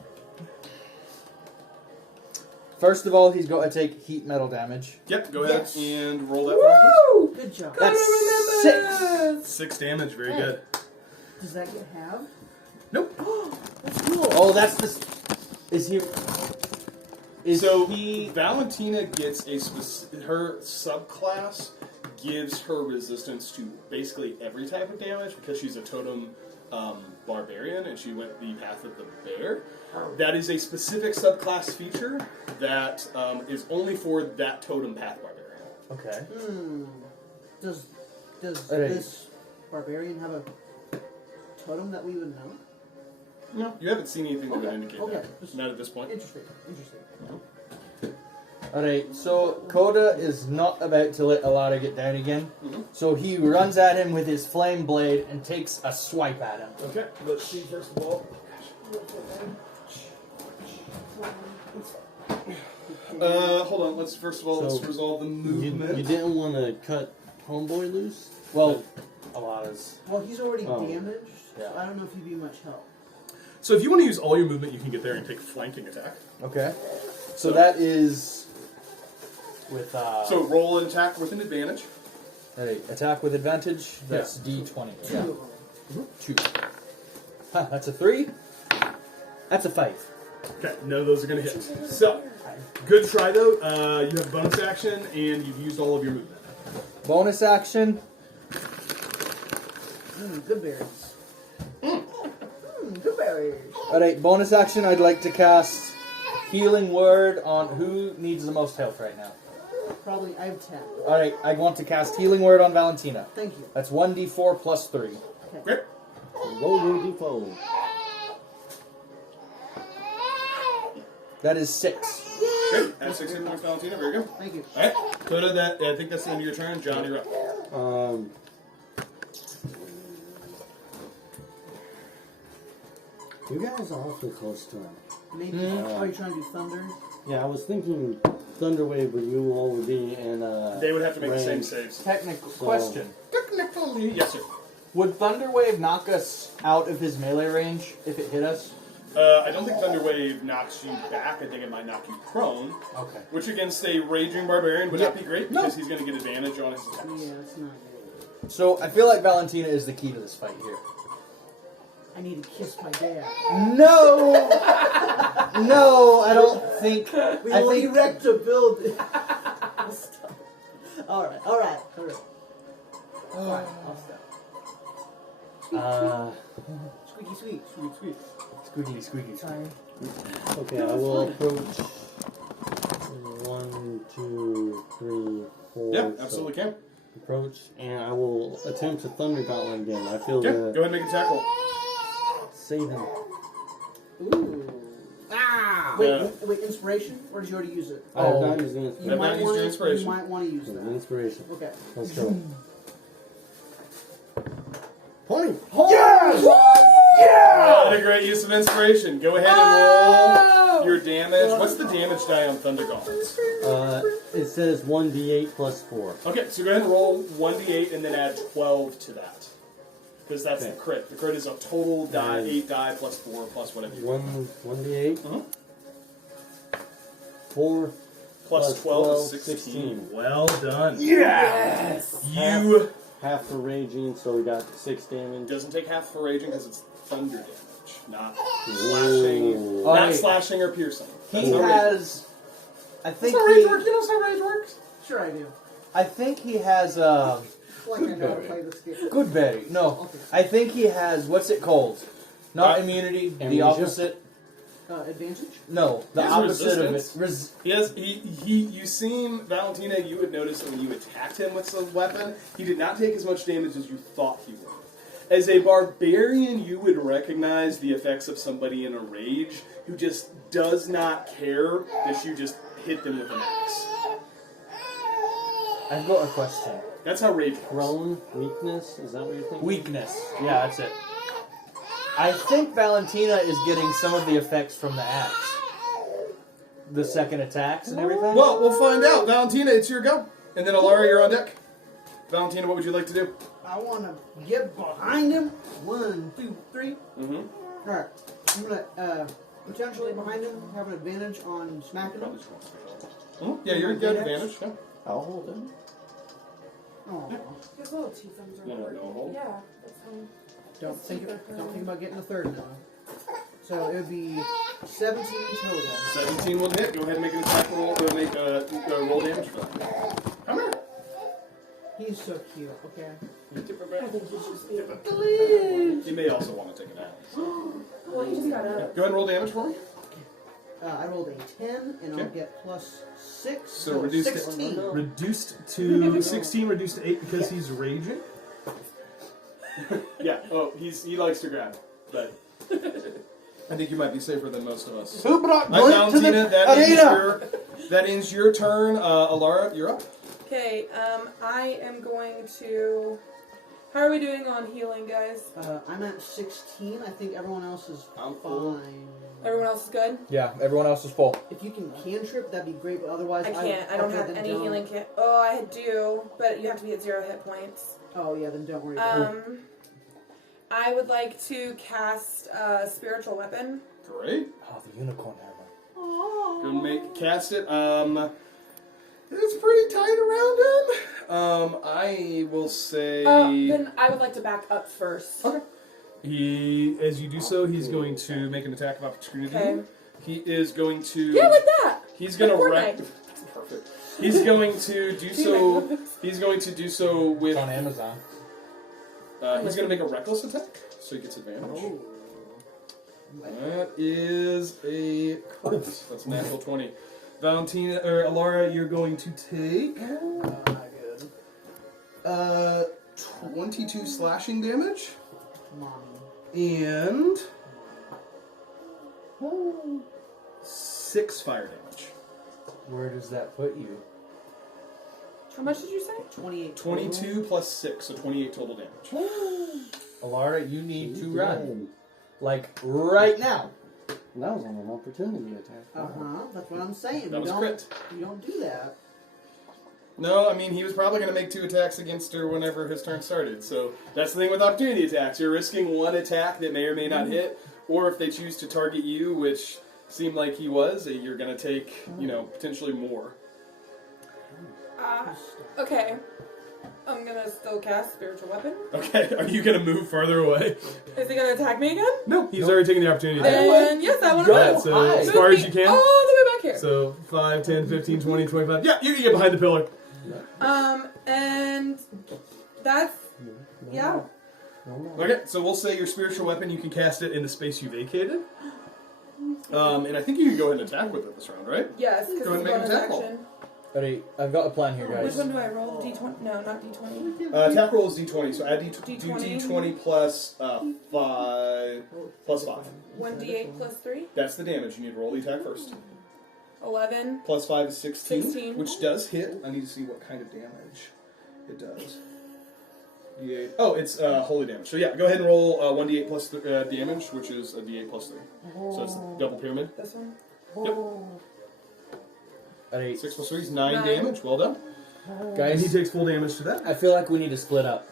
First of all, he's got to take heat metal damage. Yep, go ahead Yes. and roll that for Woo! Good job. That's 6. us. 6 damage. Very good. Does that get halved? Nope. That's cool. Oh, that's the. Is he? Is So he? Valentina gets her subclass gives her resistance to basically every type of damage because she's a totem barbarian and she went the path of the bear. That is a specific subclass feature that is only for that totem path barbarian. Okay. Does Alright. this barbarian have a totem that we would know? No, you haven't seen anything that would Okay, indicate okay. that. Not at this point. Interesting. Interesting. Alright, so Coda is not about to let Elara get down again. Mhm. So he runs at him with his flame blade and takes a swipe at him. Okay, let's see first of all. Hold on. Let's first of all let's So, resolve the You, movement. you didn't want to cut Homeboy loose? Well, Elara's. Well, he's already Oh. damaged, Yeah. so I don't know if he'd be much help. So if you want to use all your movement, you can get there and take a flanking attack. Okay. So that is with So roll an attack with an advantage. alright, attack with advantage. That's D20. Two Yeah. of them. 2. Huh, that's a 3. That's a 5. Okay, none of those are going to hit. So, good try though. You have bonus action and you've used all of your movement. Bonus action. Good berries. Good berries. Alright, bonus action. I'd like to cast Healing Word on who needs the most health right now. Probably I have 10. Alright, I want to cast Healing Word on Valentina. Thank you. That's 1d4 plus 3. Great. Roll your d4. That is 6. Great. That's 6 hit points, Valentina. Very good. Thank you. Alright. Coda, I think that's the end of your turn. John, you're up. You guys are awfully close to him. Maybe. Are you trying to do thunder? Yeah, I was thinking Thunderwave with you all would be in They would have to make the same range. saves. Technical So- question. Technically, yes, sir. Would Thunder Wave knock us out of his melee range if it hit us? I don't think Thunder Wave knocks you back. I think it might knock you prone. Okay. Which against a Raging Barbarian would not be great because he's going to get advantage on his attacks. Yeah, it's not good. So I feel like Valentina is the key to this fight here. I need to kiss my dad. No! No, I don't think... We I will think... erect a building. Alright. Fine, I'll stop. Squeaky sweet. Squeaky. Sorry. Okay, I will approach 1, 2, 3, 4. Yeah, absolutely can. Approach, and I will attempt to Thunder Gauntlet again. I feel Yeah, go ahead and make a tackle. Save him. Ooh. Ah! Wait, inspiration? Or did you already use it? I have not used the You inspiration. might not used want your inspiration. You might want to use that. Inspiration. Okay. Let's go. 20! Yes! What a great use of inspiration. Go ahead and roll your damage. What's the damage die on Thunder Gauntlets? It says 1d8 plus 4. Okay, so go ahead and roll 1d8 and then add 12 to that. Because that's Okay. the crit. The crit is a total die, 8 die plus 4 plus whatever you want. 1d8. Mhm. 4 Plus 12 is 16. Well done. Yes. You half for raging, so we got 6 damage. doesn't take half for raging because it's thunder damage, not slashing, Ooh. Oh, not wait. slashing or piercing. That's He how rage has... I That's think how rage he... works. You know how rage works? Sure I do. I think he has, Like I know how to play this game. Good berry. No. Okay. I think he has... What's it called? Not immunity. The amnesia? opposite. Advantage? No. The He has opposite of resistance. it. You seen Valentina, you would notice that when you attacked him with the weapon, he did not take as much damage as you thought he would. As a barbarian, you would recognize the effects of somebody in a rage who just does not care that you just hit them with an axe. I've got a question. That's how rage works. Prone, weakness, is that what you're thinking? Weakness. Yeah, that's it. I think Valentina is getting some of the effects from the axe. The second attacks and everything. Well, we'll find out. Valentina, it's your go. And then Elara, you're on deck. Valentina, what would you like to do? I want to get behind him. 1, 2, 3. Mm-hmm. Alright. I'm going to potentially behind him have an advantage on smacking him. Yeah, you're good advantage. Yeah. I'll hold him. Oh. His little two thumbs are No, no, no. Yeah, that's fine. Don't think about getting a third now. So it would be 17 total. 17 will hit. Go ahead and make an attack roll or make a roll damage for that. Come here. He's so cute. Okay. I think he should be. You may also want to take a nap. Well, he just got up. Go ahead and roll damage for me. I rolled a 10, and I'll Okay. get plus 6. So reduced to- 16. Reduced to 16, reduced to 8 because he's raging. Yeah. Oh, he likes to grab, but I think you might be safer than most of us. Who brought Valentina, that ends your turn. Elara, you're up. Okay, I am going to. How are we doing on healing, guys? I'm at 16. I think everyone else is I'm full. fine. Everyone else is good? Yeah, everyone else is full. If you can cantrip, that'd be great, but otherwise... I can't. I don't okay, have then any don't. healing kit. Oh, I do, but you have to be at 0 hit points. Oh, yeah, then don't worry about it. I would like to cast a spiritual weapon. Great. Oh, the unicorn hammer. Go cast it. It's pretty tight around him. I will say. Then I would like to back up first. Okay. As you do so, he's going to make an attack of opportunity. Okay. He is going to. Yeah, like that. He's going to Like wreck. Perfect. He's going to do so. He's going to do so with. It's on Amazon. He's going to make a reckless attack, so he gets advantage. Oh. That is a crit. That's a natural 20. Valentina or Elara, you're going to take Good. 22 slashing damage Mommy. and 6 fire damage. Where does that put you? How much did you say? 28. 22 plus 6, so 28 total damage. Alara, you need to run. Like, right now. That was an opportunity attack. Uh-huh. That's what I'm saying. That was you a don't, crit. You don't do that. No, I mean, he was probably going to make 2 attacks against her whenever his turn started. So that's the thing with opportunity attacks. You're risking 1 attack that may or may not hit, or if they choose to target you, which seemed like he was, you're going to take, potentially more. Okay. I'm gonna still cast Spiritual Weapon. Okay, are you going to move farther away? Is he gonna attack me again? No, he's already taken the opportunity attack. Then, yes, I want to Go ahead, move. so as Move far me as you can. all the way back here. So 5, 10, 15, 20, 25. Yeah, you can get behind the pillar. And that's, yeah. Okay, so we'll say your spiritual weapon, you can cast it in the space you vacated. And I think you can go ahead and attack with it this round, right? Yes, because Go ahead it's and make an bonus attack roll. action. Ready? I've got a plan here, Which guys. one do I roll? D20? No, not D20. Attack roll is d20, so add D20. d20 plus 5. Plus 5. 1d8 plus 3. That's the damage. You need to roll the attack first. 11. Plus 5 is 16, 16. which does hit. I need to see what kind of damage it does. D8. Oh, it's holy damage. So yeah, go ahead and roll 1d8 plus damage, which is a d8 plus 3. So it's the double pyramid. This one? Yep. At 8. 6 plus 3 is 9 9. damage. Well done. Guys, And he takes full damage to that. I feel like we need to split up.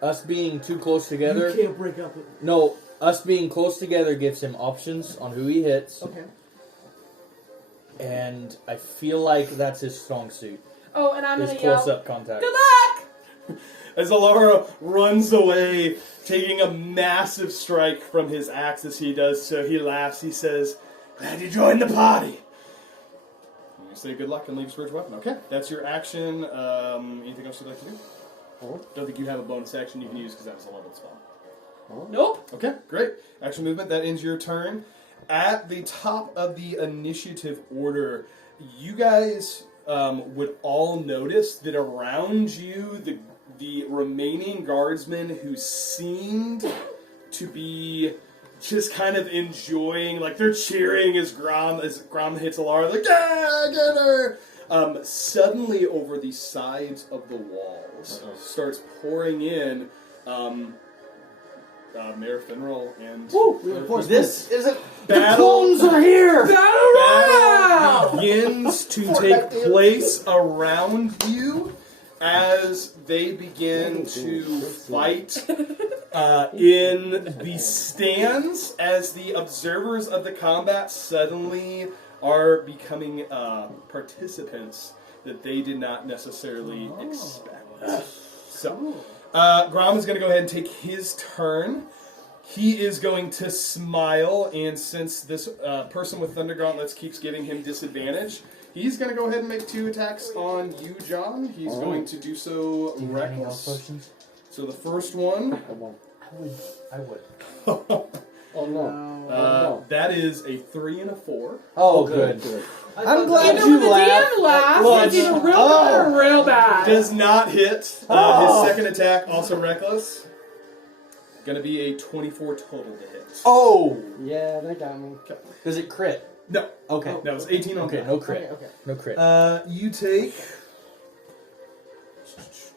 Us being too close together. You can't break up with... No, us being close together gives him options on who he hits. Okay. And I feel like that's his strong suit. Oh, and I'm His going to yell, close-up contact. good luck! As Elara runs away, taking a massive strike from his axe as he does so, he laughs. He says, "Glad you joined the party." You say good luck and leave spiritual weapon. Okay, that's your action. Anything else you'd like to do? Don't think you have a bonus action you can use because that was a leveled spell. Nope. Okay, great. Action movement, that ends your turn. At the top of the initiative order, you guys would all notice that around you, the remaining guardsmen who seemed to be just kind of enjoying, like they're cheering as Grom hits Elara, like, yeah, get her! Suddenly over the sides of the walls starts pouring in Mayor Finral and This isn't... battle. The clones are here! Battle begins to take place around you as they begin to fight in the stands, as the observers of the combat suddenly are becoming participants that they did not necessarily expect. So, Grom is going to go ahead and take his turn. He is going to smile, and since this person with Thunder Gauntlets keeps giving him disadvantage, he's going to go ahead and make 2 attacks on you, John. He's going to do so reckless. So the first one... I would. Oh no. That is a 3 and a 4. Oh, good. I'm glad When you the laughed. DM laughs, Look. it's either real good or real bad. Does not hit. His second attack, also reckless. Going to be a 24 total to hit. Oh! Yeah, that got me. Does it crit? No. Okay. That was 18 on Okay, that. no crit. Okay. No crit. You take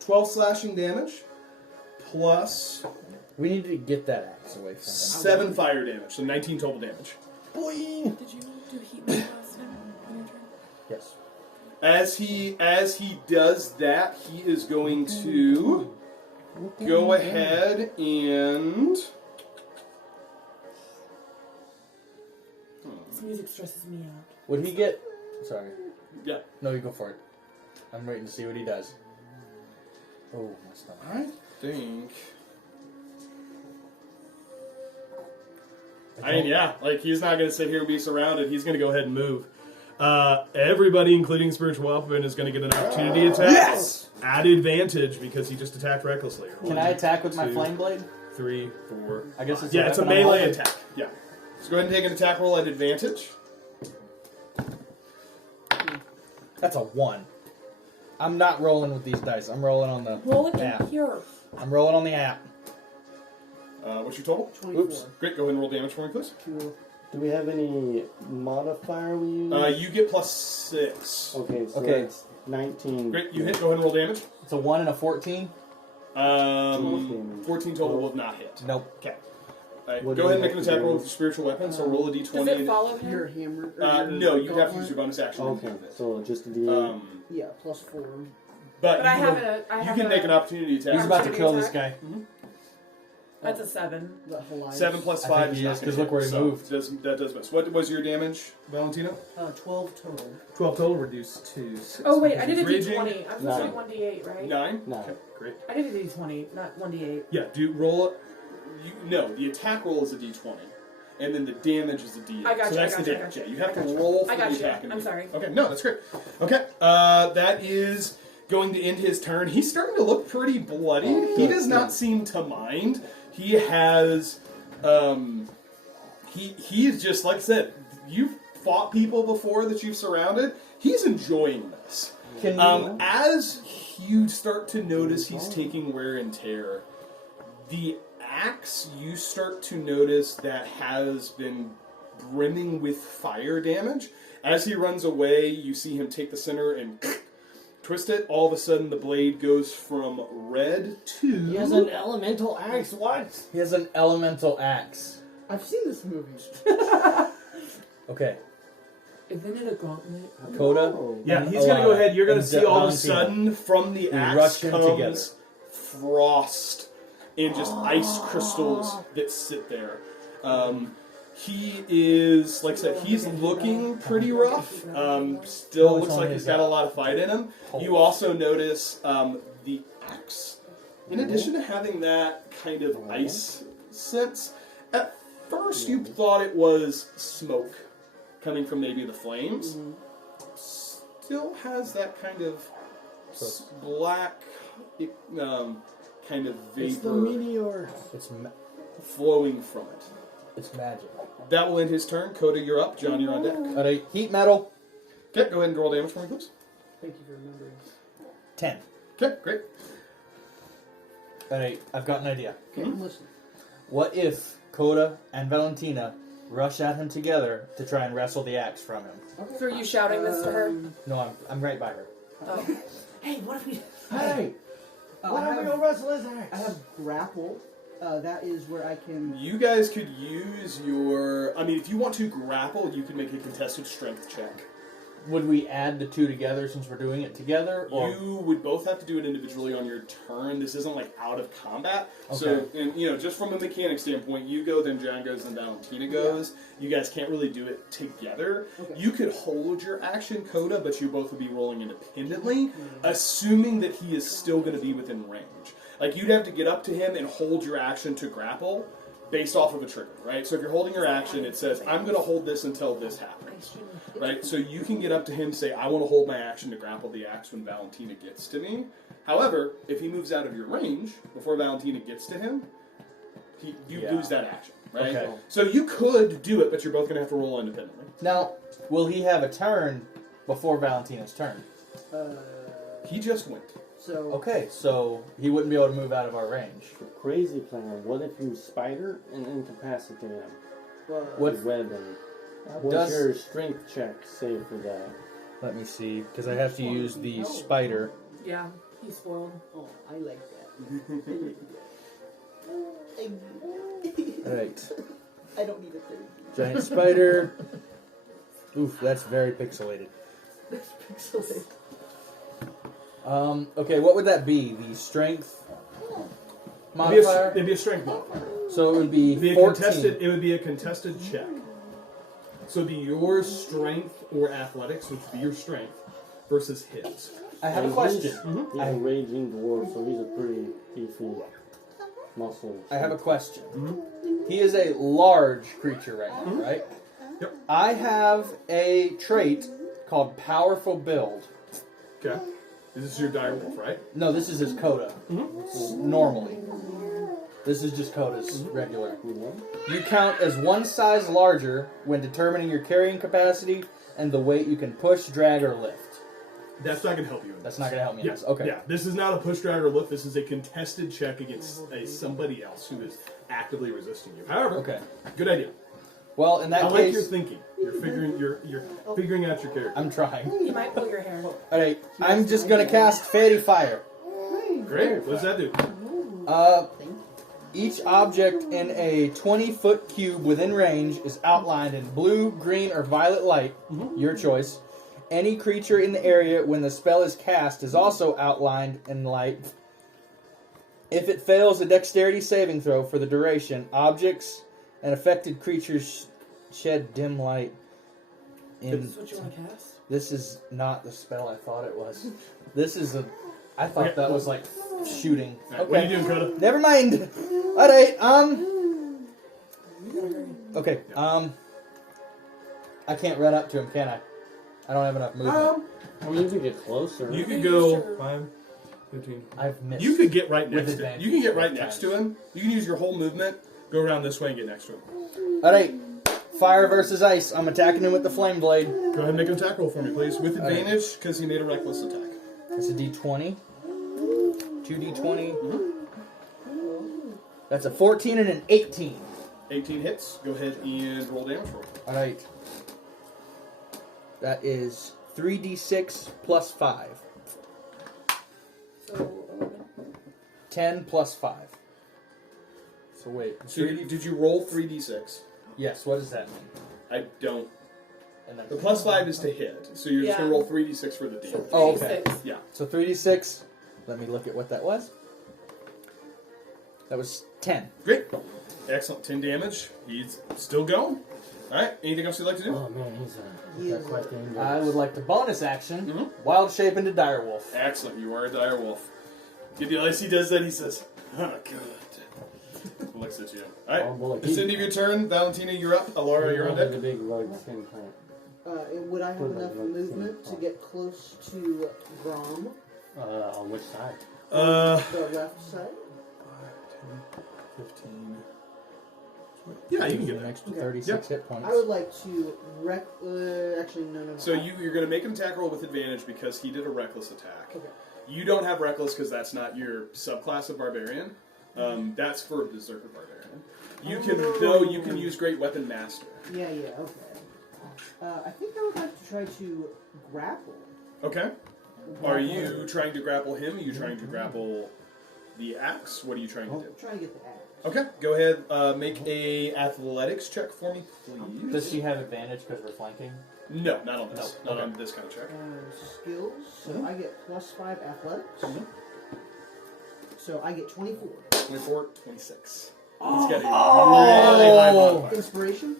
12 slashing damage plus We need to get that axe away from him. 7 fire damage, so 19 total damage. Did you do heat metal last time on your turn? Yes. As he does that, he is going to go ahead and This music stresses me out. Would he get... Sorry. yeah. No, you go for it. I'm waiting to see what he does. Oh, my stomach. I think. I mean, yeah, like he's not going to sit here and be surrounded. He's going to go ahead and move. Everybody, including Spiritual Weapon, is going to get an opportunity attack. Yes! At advantage because he just attacked recklessly. Can I attack with my 2, flame blade? 3, 4. I guess it's Yeah, it's a weapon I'm melee holding. attack. Yeah. So go ahead and take an attack roll at advantage. That's a 1. I'm not rolling with these dice. I'm rolling on the Roll it app. in here. I'm rolling on the app. What's your total? 24. Oops. Great. Go ahead and roll damage for me, please. Cool. Do we have any modifier we use? You get plus 6. Okay, so Okay. that's 19. Great. You hit. Go ahead and roll damage. It's a 1 and a 14. 14 total will not hit. Nope. Okay. Alright, What go do ahead and we make an have to attack do? roll with your spiritual weapon. So roll a d20. Does it follow Your him? hammer. or your No, you have to gauntlet? use your bonus action. to Okay, move it. so just a D8. Yeah, plus 4. But I you have can- I you have can a, make an opportunity attack. He's about to Opportunity kill this attack? guy. That's a 7. The Helias. 7 plus I 5 think is he not is, gonna 'cause hit, look where he so moved. that does miss. What was your damage, Valentina? 12 total. 12 total, reduced to 6. Oh wait, I did a He's raging. d20. I'm supposed to do Nine. 1d8, right? 9? No. Okay, great. I did a d20, not 1d8. Yeah, do roll. No, the attack roll is a d20. And then the damage is a d8. I got so you, that's I got the you, I damage. got Yeah, you. you have I to got you. roll for I got the you. attack. and I'm the- sorry. Okay, no, that's great. Okay, that is going to end his turn. He's starting to look pretty bloody. He does not seem to mind. He has, he is just, like I said, you've fought people before that you've surrounded. He's enjoying this. Can As you start to notice he's taking wear and tear, the axe you start to notice that has been brimming with fire damage. As he runs away, you see him take the center and twist it. All of a sudden, the blade goes from red to... He has an elemental axe. What? He has an elemental axe. I've seen this movie. Okay, Isn't it a gauntlet? Coda. Yeah, he's going to go ahead. You're going to And see all of a Valentina. sudden From the axe rush in comes together. frost and just ice crystals that sit there. He is, like I said, he's looking pretty rough. Still looks like he's got a lot of fight in him. You also notice the axe. In addition to having that kind of ice sense, at first you thought it was smoke coming from maybe the flames. Still has that kind of black kind of It's the vapor meteor. flowing from it. It's magic. That will end his turn. Coda, you're up. John, you're on deck. Alright, heat metal. Okay, go ahead and roll damage for me, please. Thank you for remembering. 10. Okay, great. Alright, I've got an idea. Okay, I'm listening. What if Coda and Valentina rush at him together to try and wrestle the axe from him? So are you shouting this to her? No, I'm right by her. Oh. Hey, what if we... Hey, I why don't we have, go wrestle his axe? I have grapple. That is where I can... You guys could use your... I mean, if you want to grapple, you can make a contested strength check. Would we add the two together since we're doing it together? Or You would both have to do it individually on your turn. This isn't like out of combat. So, Okay. and just from a mechanic standpoint, you go, then John goes, then Valentina goes. You guys can't really do it together. Okay. You could hold your action, Coda, but you both would be rolling independently, assuming that he is still going to be within range. Like, you'd have to get up to him and hold your action to grapple based off of a trigger, right? So if you're holding your action, it says, I'm going to hold this until this happens. Right, so you can get up to him, say, I want to hold my action to grapple the axe when Valentina gets to me. However, if he moves out of your range before Valentina gets to him, you Yeah. lose that action, right? Okay. So you could do it, but you're both going to have to roll independently. now, will he have a turn before Valentina's turn? He just went. So... Okay, so he wouldn't be able to move out of our range. Crazy plan. What if you spider and incapacitate him? What- With web and what's Does- your strength check say for that? Let me see, because I have to use the spider. Yeah, he's spoiled. Oh, I like that. Alright, I don't need a third. giant spider. Oof, that's very pixelated. That's pixelated. Okay, what would that be? The strength It'd modifier? be a strength modifier. So it would be It'd be a 14. contested. It would be a contested check. So it'd be your strength or athletics, which would be your strength, versus his. I have a And question. He's a raging dwarf, so he's a pretty beefy muscle. I have a question. He is a large creature right now, right? Yep. I have a trait called Powerful Build. Okay. This is your direwolf, right? No, this is his coda. Normally. This is just coda's regular. You count as one size larger when determining your carrying capacity and the weight you can push, drag, or lift. That's not going to help you. In That's this. not going to help me in Yeah. this. Okay. Yeah. This is not a push, drag, or lift. This is a contested check against somebody else who is actively resisting you. However, Okay. good idea. Well, in that I like your case, thinking. You're figuring out your character. I'm trying. He might pull your hair. Alright, I'm just going to cast Fairy Fire. Great. What does that do? Each object in a 20-foot cube within range is outlined in blue, green, or violet light, your choice, Any creature in the area when the spell is cast is also outlined in light. If it fails a dexterity saving throw for the duration, objects and affected creatures shed dim light. This is what you want to cast? This is not the spell I thought it was. This is a... I thought that was like shooting. Right, what are you doing, Coda? Never mind. Alright, okay, I can't run up to him, can I? I don't have enough movement. I mean, you could get closer. You could go 5, 15. I've missed. You could get right With next to him. advantage. You can get right next to him. You can use your whole movement, go around this way and get next to him. Alright, fire versus ice. I'm attacking him with the flame blade. Go ahead and make an attack roll for me, please. With advantage, because he made a reckless attack. That's a d20. 2d20. That's a 14 and an 18. 18 hits. Go ahead and roll damage for me. Alright. That is 3d6 plus 5. So 11. 10 plus 5. So wait. So did you roll 3d6? Yes, what does that mean? I don't. And then The plus 5 is to hit, so you're just Yeah. going to roll 3d6 for the damage. Oh, okay. 36. Yeah. So 3d6. Let me look at what that was. That was 10. Great. Excellent. 10 damage. He's still going. Alright, anything else you'd like to do? Oh man, he's quite dangerous. I would like to bonus action. Mhm. Wild shape into direwolf. Excellent. You are a dire wolf. As he does that, he says, "Oh, good." Looks at you. Alright. Oh, boy. It's the end of your turn. Valentina, you're up. Alara, you're on The deck. big rug skin plant. Would I have enough movement to get close to Grom? On which side? The left side? 15. Yeah, you can get an there. extra Okay. 36 hit points. I would like to actually, no. So you're going to make an attack roll with advantage because he did a reckless attack. Okay. You don't have reckless because that's not your subclass of barbarian. That's for berserker barbarian. You can use great weapon master. Yeah, okay. I think I would like to try to grapple. Okay. Are you trying to grapple him? Are you trying to grapple the axe? What are you trying to do? Try to get the axe. Okay, go ahead. Make a athletics check for me, please. Does she have advantage because we're flanking? No, not on this. No, Not okay. on this kind of check. Skills. So I get +5 athletics. So I get 24. 24, 26. Oh! It's got a really high modifier. Inspiration?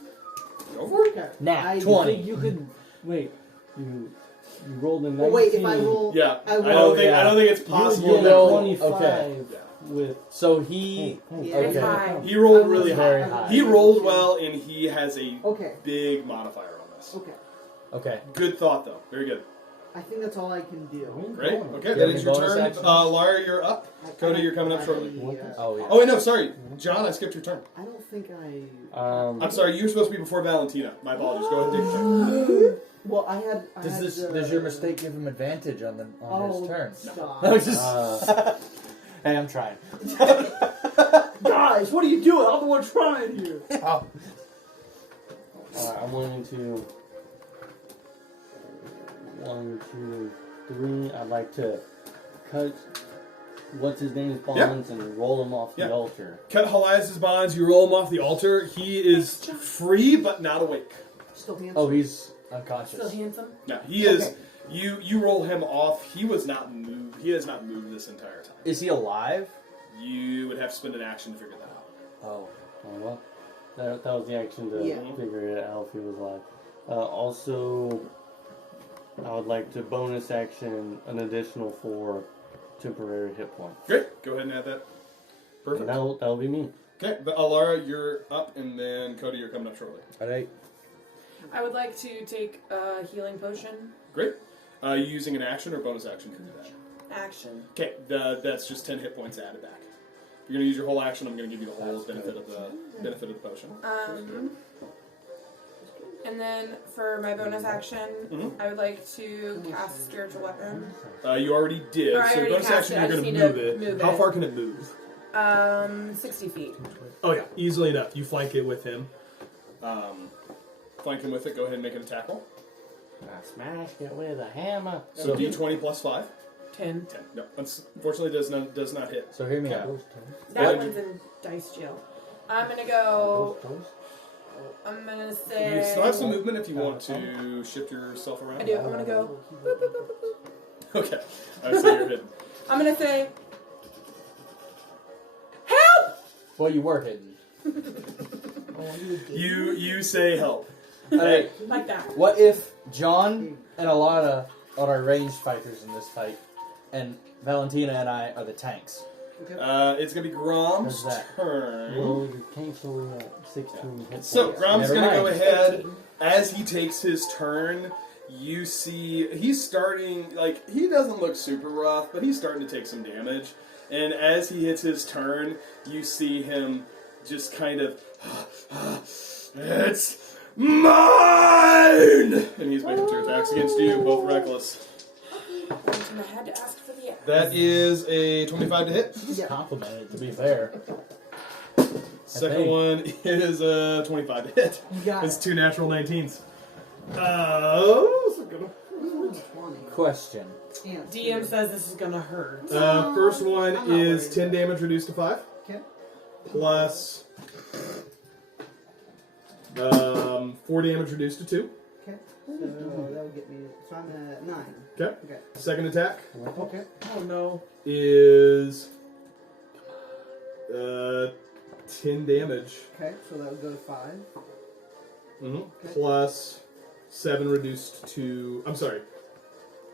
Go for it. Okay. Nat 20. So you could wait. You rolled a 19. Oh, wait, if I roll. Yeah, I I roll. don't think it's You possible. rolled that- a 25 okay. with. So he... Yeah, It's Okay. high. He rolled really Very high. high. He rolled well, and he has a Okay. big modifier on this. Okay. Okay. Good thought, though. Very good. I think that's all I can do. Great. Okay, you that have is any your bonus turn. actions? Lara, you're up. Coda, you're coming up shortly. Oh, yeah. Oh, wait, no, sorry. John, I skipped your turn. I don't think I. I'm sorry, you were supposed to be before Valentina. My apologies. Go ahead and take your turn. Well, I had. Does your mistake give him advantage on his turn? Stop. No, just... hey, I'm trying. Guys, what are you doing? I'm the one trying here. Oh. I'm willing to. 1, 2, 3. I'd like to cut what's his name's bonds and roll him off the altar. Cut Helias's bonds, you roll him off the altar. He is free, but not awake. Still handsome. Oh, he's unconscious. Still handsome. No, he is. Okay. You roll him off. He was not moved. He has not moved this entire time. Is he alive? You would have to spend an action to figure that out. Oh. Oh, well, that was the action to Yeah. figure it out if he was alive. Also, I would like to bonus action an additional 4 temporary hit points. Great. Go ahead and add that. Perfect. And that'll be me. Okay, but Alara, you're up, and then Cody, you're coming up shortly. Alright. I would like to take a healing potion. Great. You using an action or bonus action to do that? Action. Okay, that's just 10 hit points added back. You're going to use your whole action. I'm going to give you the whole benefit of the potion. And then for my bonus action, Mhm. I would like to cast spiritual weapon. You already did. Or I So already bonus cast action, it, I you're going just to need to move it. move How it. far can it move? 60 feet. Oh yeah, easily enough. You flank it with him. Flank him with it. Go ahead and make an attack roll. I smashed it with a hammer. So D20 plus 5. 10. 10. No, unfortunately, does not hit. So hear me Okay. out. That Yeah. one's in dice jail. I'm gonna go I'm gonna say. You still have some movement if you want to shift yourself around. I do. I'm gonna go. Boop, boop, boop, boop, boop. Okay. Alright, so you're hidden. I'm gonna say. Help! Well, you were hidden. You say help. Alright, Like that. what if John and Elara are our ranged fighters in this fight, and Valentina and I are the tanks? It's gonna be Grom's How's that? turn. Well, your tank's only at 16 hit So points. Grom's Never gonna go mind. ahead. As he takes his turn, you see he's starting, like, he doesn't look super rough, but he's starting to take some damage. And as he hits his turn, you see him just kind of, it's mine! And he's making 2 attacks against you, both reckless. I had to ask for the. That is a 25 to hit. Just complimented, to be fair. Second think. one is a 25 to hit. You got It's it. 2 natural 19s. So gonna- 20. Question. And DM says this is gonna hurt. First one I'm not is worried. 10 damage reduced to 5. Okay. Plus 4 damage reduced to 2. Okay. So that'll get me. So I'm at 9. Okay. Okay. Second attack Okay. Oh no. is 10 damage. Okay. So that would go to 5. Plus 7 reduced to. I'm sorry.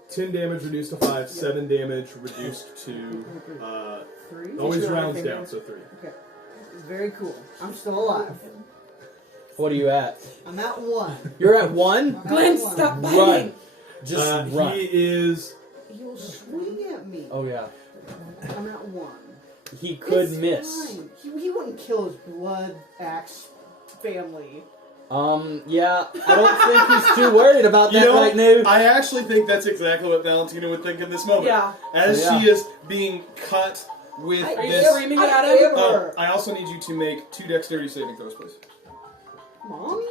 10 damage reduced to 5, 7 damage reduced to. 3. Always rounds down, so 3. Okay. Very cool. I'm still alive. What are you at? I'm at 1. You're at 1? I'm at Glenn, 1. stop Run. biting. Just run. He is. He'll swing at me. Oh, yeah. I'm at 1. He could It's miss. fine. He wouldn't kill his blood axe family. Yeah, I don't think he's too worried about that right now. I actually think that's exactly what Valentina would think in this moment. Yeah. As Yeah. she is being cut with I- Are you this. screaming it at him? I also need you to make 2 dexterity saving throws, please. Mommy?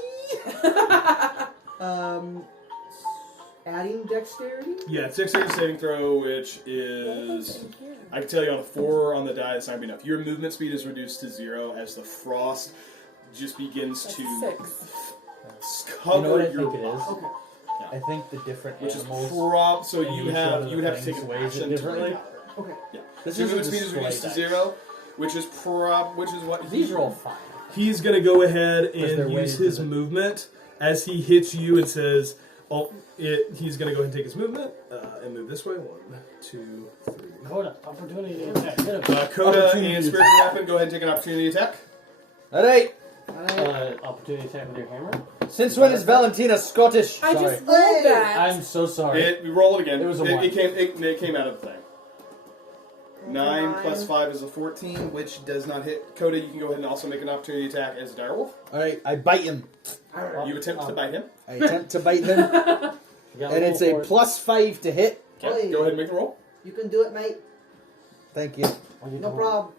Adding dexterity? Yeah, it's dexterity saving throw, which is. I can tell you on a 4 on the die, it's not gonna be enough. Your movement speed is reduced to 0 as the frost just begins That's to 6. cover You know what I your think it is? body. Okay. I think the different Which is animals. so and you each have one of you the would have to things take an weighs it action to differently. break out of it. Okay. Yeah. This So your is a movement speed is reduced to display dice. 0, which is what These are all fine. He's going to go ahead Because they're and use weighted his to the- movement as he hits you and says, he's going to go ahead and take his movement and move this way. 1, 2, 3. Coda, opportunity attack. Hit him. Coda Opportunity and Spiritual Weapon, go ahead and take an opportunity attack. Alright, Opportunity attack with your hammer. since when is Valentina Scottish? I Sorry. just rolled that. I'm so sorry. Roll it again. It was a 1. It came out of the thing. 9 9. plus 5 is a 14, which does not hit. Coda, you can go ahead and also make an opportunity attack as a direwolf. Alright, I bite him. You attempt to bite him. I attempt to bite him, and it's a +5 to hit. Okay, go ahead and make the roll. You can do it, mate. Thank you. No problem.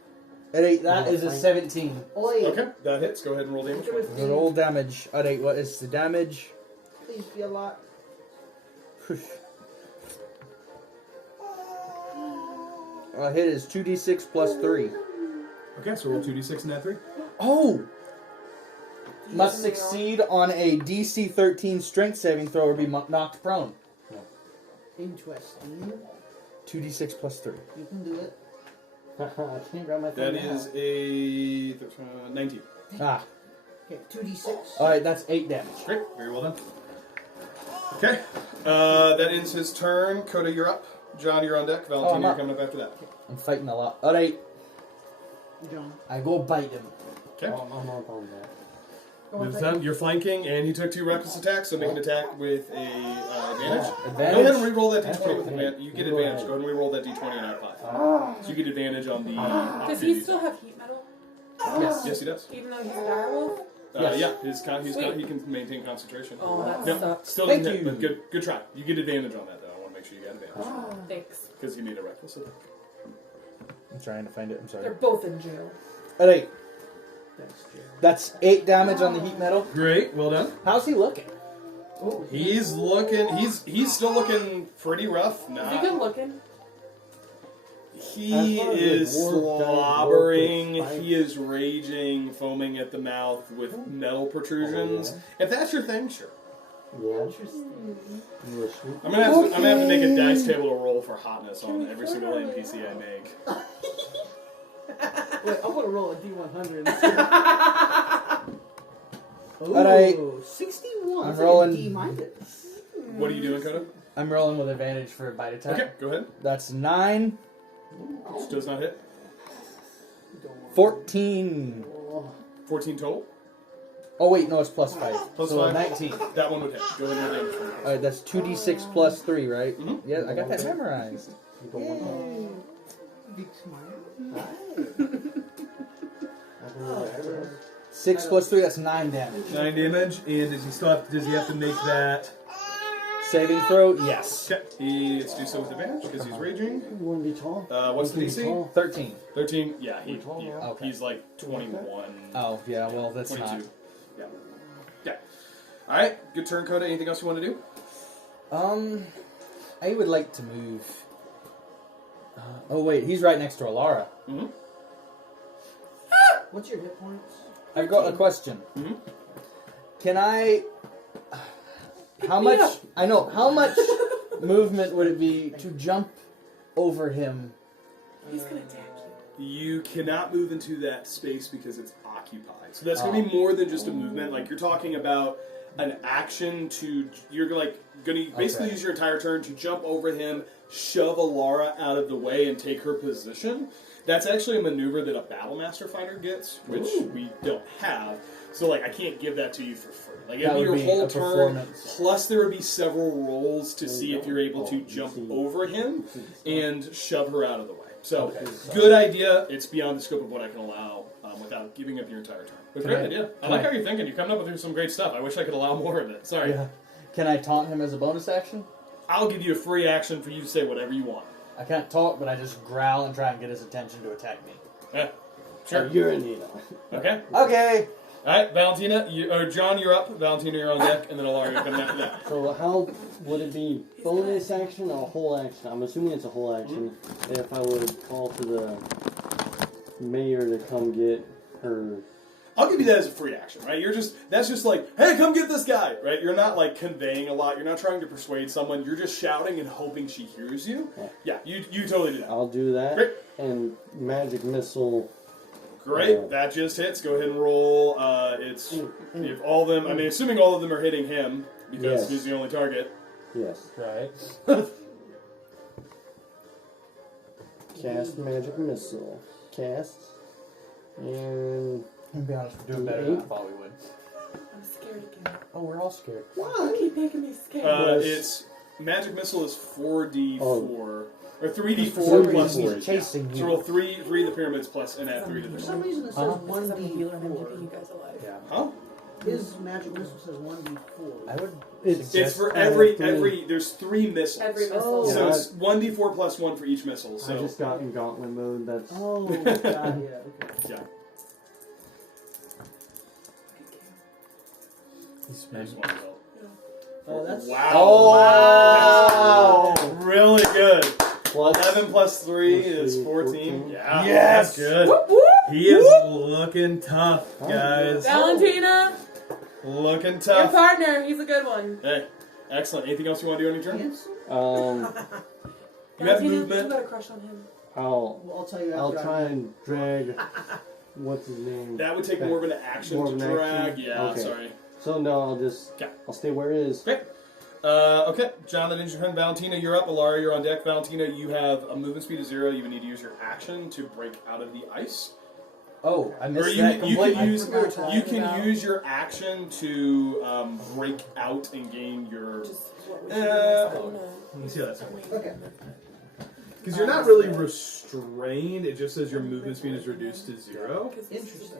Alright, that is a 17. Oi. Okay, that hits. Go ahead and roll damage. Roll damage. Alright, what is the damage? Please be a lot. Hit is 2d6 plus 3. Okay, so roll 2d6 in that 3. Oh! Must succeed on a DC 13 strength saving throw or be knocked prone. Interesting. 2d6 plus 3. You can do it. I can't grab my That phone is a 19. Ah. Okay, 2d6. Alright, that's 8 damage. Great, very well done. Okay, that ends his turn. Coda, you're up. John, you're on deck. Valentina, I'm you're up. coming up after that. I'm fighting a lot. Alright, John. I go bite him. Okay. I'm not on that. Go on, This take time, You're flanking, and he took 2 reckless attacks, so make an attack with a advantage. Go Advantage? ahead and re-roll that d20 with Okay. advantage. You get Go advantage. ahead. Go ahead and re-roll that d20 and add 5. So you get advantage on the. Does opportunity he still attack. have heat metal? Yes, he does. Even though he's a direwolf? Yes. Yeah, he can maintain concentration. Oh, that No, sucks. still Thank didn't hit, you. but good try. You get advantage on that, though. I want to make sure you get advantage. Thanks. Because you need a reckless attack. I'm trying to find it. I'm They're sorry. both in jail. Alright, Thanks, Jerry. that's 8 damage on the heat metal. Great, well done. How's he looking? Oh, He's looking. He's still looking pretty rough. Is he Not. good looking? He As far as is the dwarf guy slobbering. works with He is raging, foaming at the mouth with metal protrusions. If that's your thing, sure. Yeah. Interesting. You were sweet. I'm gonna have to make a dice table to roll for hotness on every single NPC I make. Wait, I want to roll a D100. Alright. Ooh, 61. I'm That's rolling- like a D minus. What are you doing, Coda? I'm rolling with advantage for a bite attack. Okay, go ahead. That's 9, Which does not hit. 14. 14 total. Oh wait, no, it's plus 5. Plus so 5. 19. That one would hit. Go ahead and roll damage for me. Alright, that's 2d6 plus 3, right? Mhm. Yeah, I got that memorized. You don't want that. Big smile. I can roll that. 6 plus 3, that's 9 damage. 9 damage, and does he have to make that? Saving throw, yes. Okay, he has to do so with advantage because he's raging. You want to be tall? What's the You can be DC? tall. 13. 13. Yeah, Okay. he's like 21. Oh, yeah, well, that's 22. not. Yeah. Yeah. All right. Good turn, Coda. Anything else you want to do? I would like to move. Oh, wait, he's right next to Elara. Mm-hmm. What's your hit points? I've got a question. Mhm. Can I... How me much... up. I know, how much movement would it be to jump over him? He's gonna attack you. You cannot move into that space because it's occupied. So that's going to be more than just a movement. Like you're talking about an action to you're like going to basically Okay. use your entire turn to jump over him, shove Elara out of the way, and take her position. That's actually a maneuver that a Battlemaster fighter gets, which we don't have. So like I can't give that to you for free. Like That it'd be would your be whole a turn. performance. Plus there would be several rolls to see if you're able to jump over him and shove her out of the way. So Okay, so- good idea. It's beyond the scope of what I can allow without giving up your entire turn. But Can great I- idea. I can like I- how you're thinking. You're coming up with some great stuff. I wish I could allow more of it. Sorry. Yeah. Can I taunt him as a bonus action? I'll give you a free action for you to say whatever you want. I can't talk, but I just growl and try and get his attention to attack me. Yeah. Sure. Urinate. Okay. Okay. All right, Valentina, or John, you're up. Valentina, you're on deck, and then Elara, you're coming after that. So how would it be? Bonus action or whole action? I'm assuming it's a whole action. If I would call to the mayor to come get her. I'll give you that as a free action, right? That's just like, hey, come get this guy, right? You're not like conveying a lot. You're not trying to persuade someone. You're just shouting and hoping she hears you. Yeah, you totally do that. I'll do that. Great. And magic missile. Great, that just hits. Go ahead and roll. It's if all of them. I mean, assuming all of them are hitting him because Yes. he's the only target. Yes. Right. Cast magic missile. Cast. And To be honest, we're doing better than I thought we would. I'm scared again. Oh, we're all scared. You keep making me scared. It's magic missile is 4d4 or 3d4 4d4. plus He's 3. chasing So you. roll three of the pyramids plus and add 3 to For the some reason it says Huh? Because I'm a healer and I'm keeping you 1d4. guys alive. Yeah. Huh? His magic missile says 1d4. I would. It's It's for I every have three. there's 3 missiles. Every missile. Oh. So Yeah. it's 1d4 plus 1 for each missile. I So just got in gauntlet mode. That's Oh, God, yeah, okay. yeah. He's There's one result. Oh, that's... Wow. Oh! Really good. plus 11 plus 3 plus is 3, 14. Yeah, Yes! that's good. Whoop, whoop. He is looking tough, guys. Valentina, Looking your tough. partner, he's a good one. Hey, excellent. Anything else you want to do on your turn? Cancel? You have Valentina, movement. you got a crush on him. I'll Well, I'll tell you I'll after try and drag. What's his name? That would take more of an action More to of an drag. action? Yeah, Okay. sorry. So no, I'll just Okay. I'll stay where it is. Great. Okay, John, that ends your turn. Valentina, you're up. Alara, you're on deck. Valentina, you have a movement speed of 0. You would need to use your action to break out of the ice. Oh, I Or missed you, that you completely. can use I forgot to you talk can about- use your action to break out and gain your. Just what we Uh, should do next time. Let me see how that's going. Okay. Because you're not really restrained. It just says your movement speed is reduced to 0. Interesting.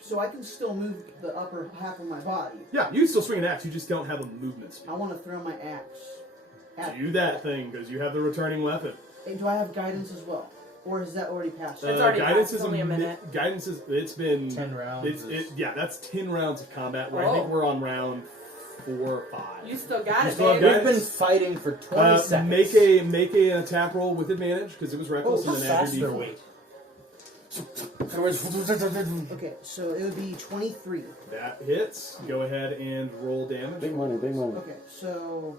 So I can still move the upper half of my body. Yeah, you can still swing an axe. You just don't have a movement speed. I want to throw my axe. At Do that thing because you have the returning weapon. Hey, do I have guidance as well? Or is that already passed? It's already guidance passed, is only a minute. Guidance is. It's been 10 rounds. Yeah, that's 10 rounds of combat. Where I think Oh. we're on round 4, 5. You still got You it, still have babe. guidance? We've been fighting for 20 seconds. Make an attack roll with advantage because it was reckless How and then add fast your are D4. we? Okay, so it would be 23. That hits. Go ahead and roll damage. Big money, big money. Okay, so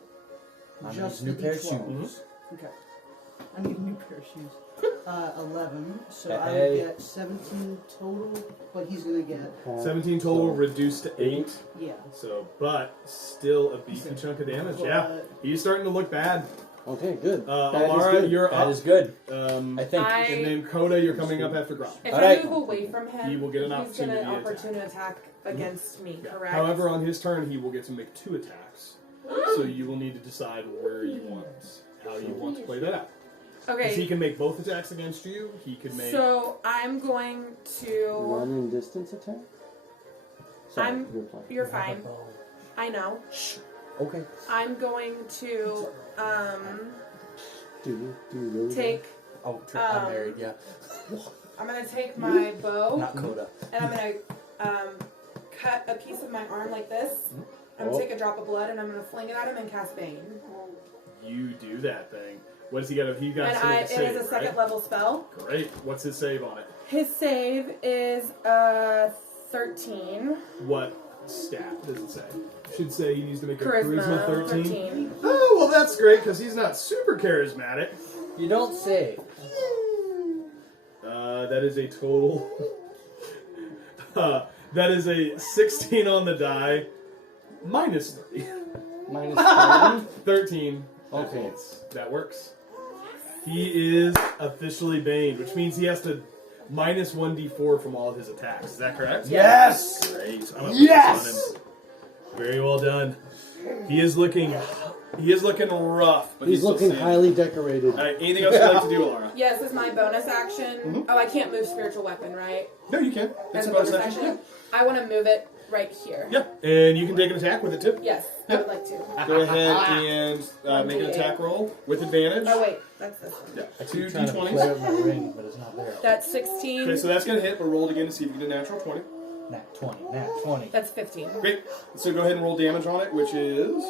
I'm just new the pair of D12. shoes. Okay. I need a new pair of shoes. 11. So I Hey. would get 17 total, but he's gonna get 17 total, reduced to 8. yeah. So, but still a beefy chunk of damage. Yeah, he's starting to look bad. Okay, good. That is Alara, good. you're That up. is good. I think. and then Coda, you're coming up after Grom. If Alright. I move away from him, He will get an he's opportunity gonna attack. opportunity attack against me, Yeah. correct? However, on his turn, he will get to make 2 attacks. So you will need to decide where you want, how you want to play that out. Okay. 'Cause he can make both attacks against you. He can make. So I'm going to. Running distance attack? Sorry, I'm- you're fine. You're fine. I know. Okay. I'm going to Do you really? take. Oh, I'm married, yeah. I'm gonna take my bow Not Coda. and I'm gonna cut a piece of my arm like this. I'm gonna take a drop of blood and I'm gonna fling it at him and cast Bane. You do that thing. What does he got? He got And to make a it save, is a second right? level spell. Great. What's his save on it? His save is 13. What stat does it say? Should say he needs to make a Charisma, 13. Oh, well, that's great because he's not super charismatic. You don't say. That is a total. That is a 16 on the die, minus 3. Minus 30? 13. Okay. That works. He is officially Bane, which means he has to minus 1d4 from all of his attacks. Is that correct? Yes! Great. I'm gonna put Yes! this on him. Very well done. He is looking rough, but He's still looking standing. highly decorated. All right, anything else you'd like to do, Elara? Yes, is my bonus action. Oh, I can't move spiritual weapon, right? No, you can. As It's a a bonus bonus action. action. I want to move it right here. Yeah. And you can take an attack with it too. Yes, I would like to. Go ahead and make an attack roll with advantage. Oh wait, that's this one. Yeah. I Two keep trying to play d20s. with my ring, but it's not there. That's 16. Okay, so that's gonna hit, but roll it again to see if you get a natural 20. Nat 20, Nat 20. That's 15. Great. So go ahead and roll damage on it, which is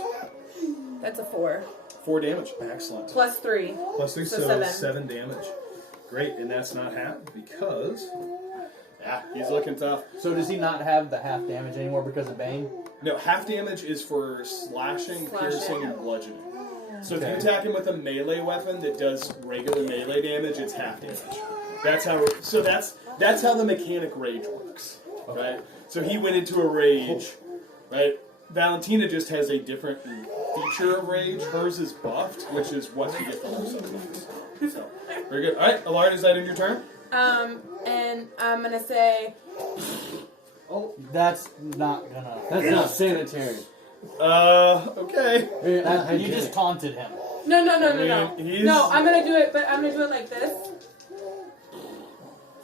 That's a 4. 4 damage. Excellent. Plus 3. Plus 3, So so 7. 7 damage. Great, and that's not half because he's looking tough. So does he not have the half damage anymore because of Bane? No, half damage is for slashing, piercing, and bludgeoning. So if you Okay. attack him with a melee weapon that does regular melee damage, it's half damage. That's how. So that's how the mechanic rage works, right? So he went into a rage, right? Valentina just has a different feature of rage. Hers is buffed, which is what you get the whole sometimes. So very good. All right, Elara, is that in your turn? And I'm gonna say Oh, that's not gonna. That's not sanitary. Okay. You just taunted him. no. Man, he's- No, I'm gonna do it, but I'm gonna do it like this,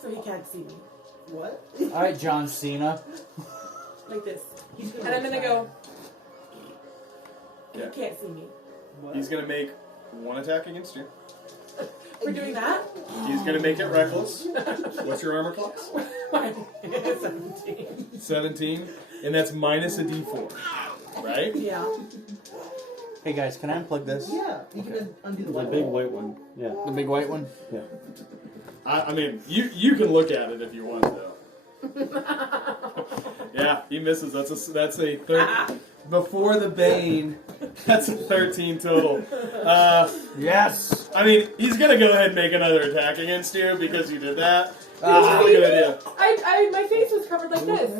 so he can't see me. What? Alright, John Cena. Like this, He's and I'm gonna go. Yeah. You can't see me. What? He's gonna make 1 attack against you. We're doing that. He's gonna make it reckless. What's your armor class? 17. 17, and that's minus a d4, right? Yeah. Hey guys, can I unplug this? Yeah, you can undo the The light. big white one. Yeah. The big white one? Yeah. I mean, you can look at it if you want to. Yeah, he misses. That's a before the Bane. That's a 13 total. Yes! I mean, he's gonna go ahead and make another attack against you because you did that. It's a really good idea. My face was covered like this.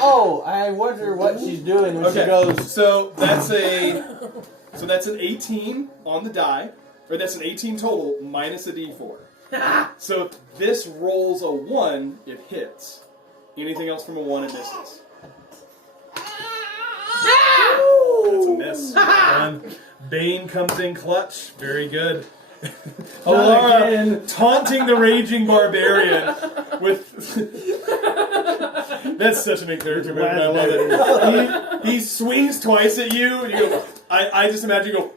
Oh, I wonder what she's doing when she Okay, goes. so that's an 18 on the die, or that's an 18 total minus a d4. So if this rolls a 1, it hits. Anything else from a 1, it misses. That's a miss. Bane comes in clutch. Very good. Alara taunting the raging barbarian with. That's such an in character movement. I love it. He swings twice at you, and you go. I just imagine you go,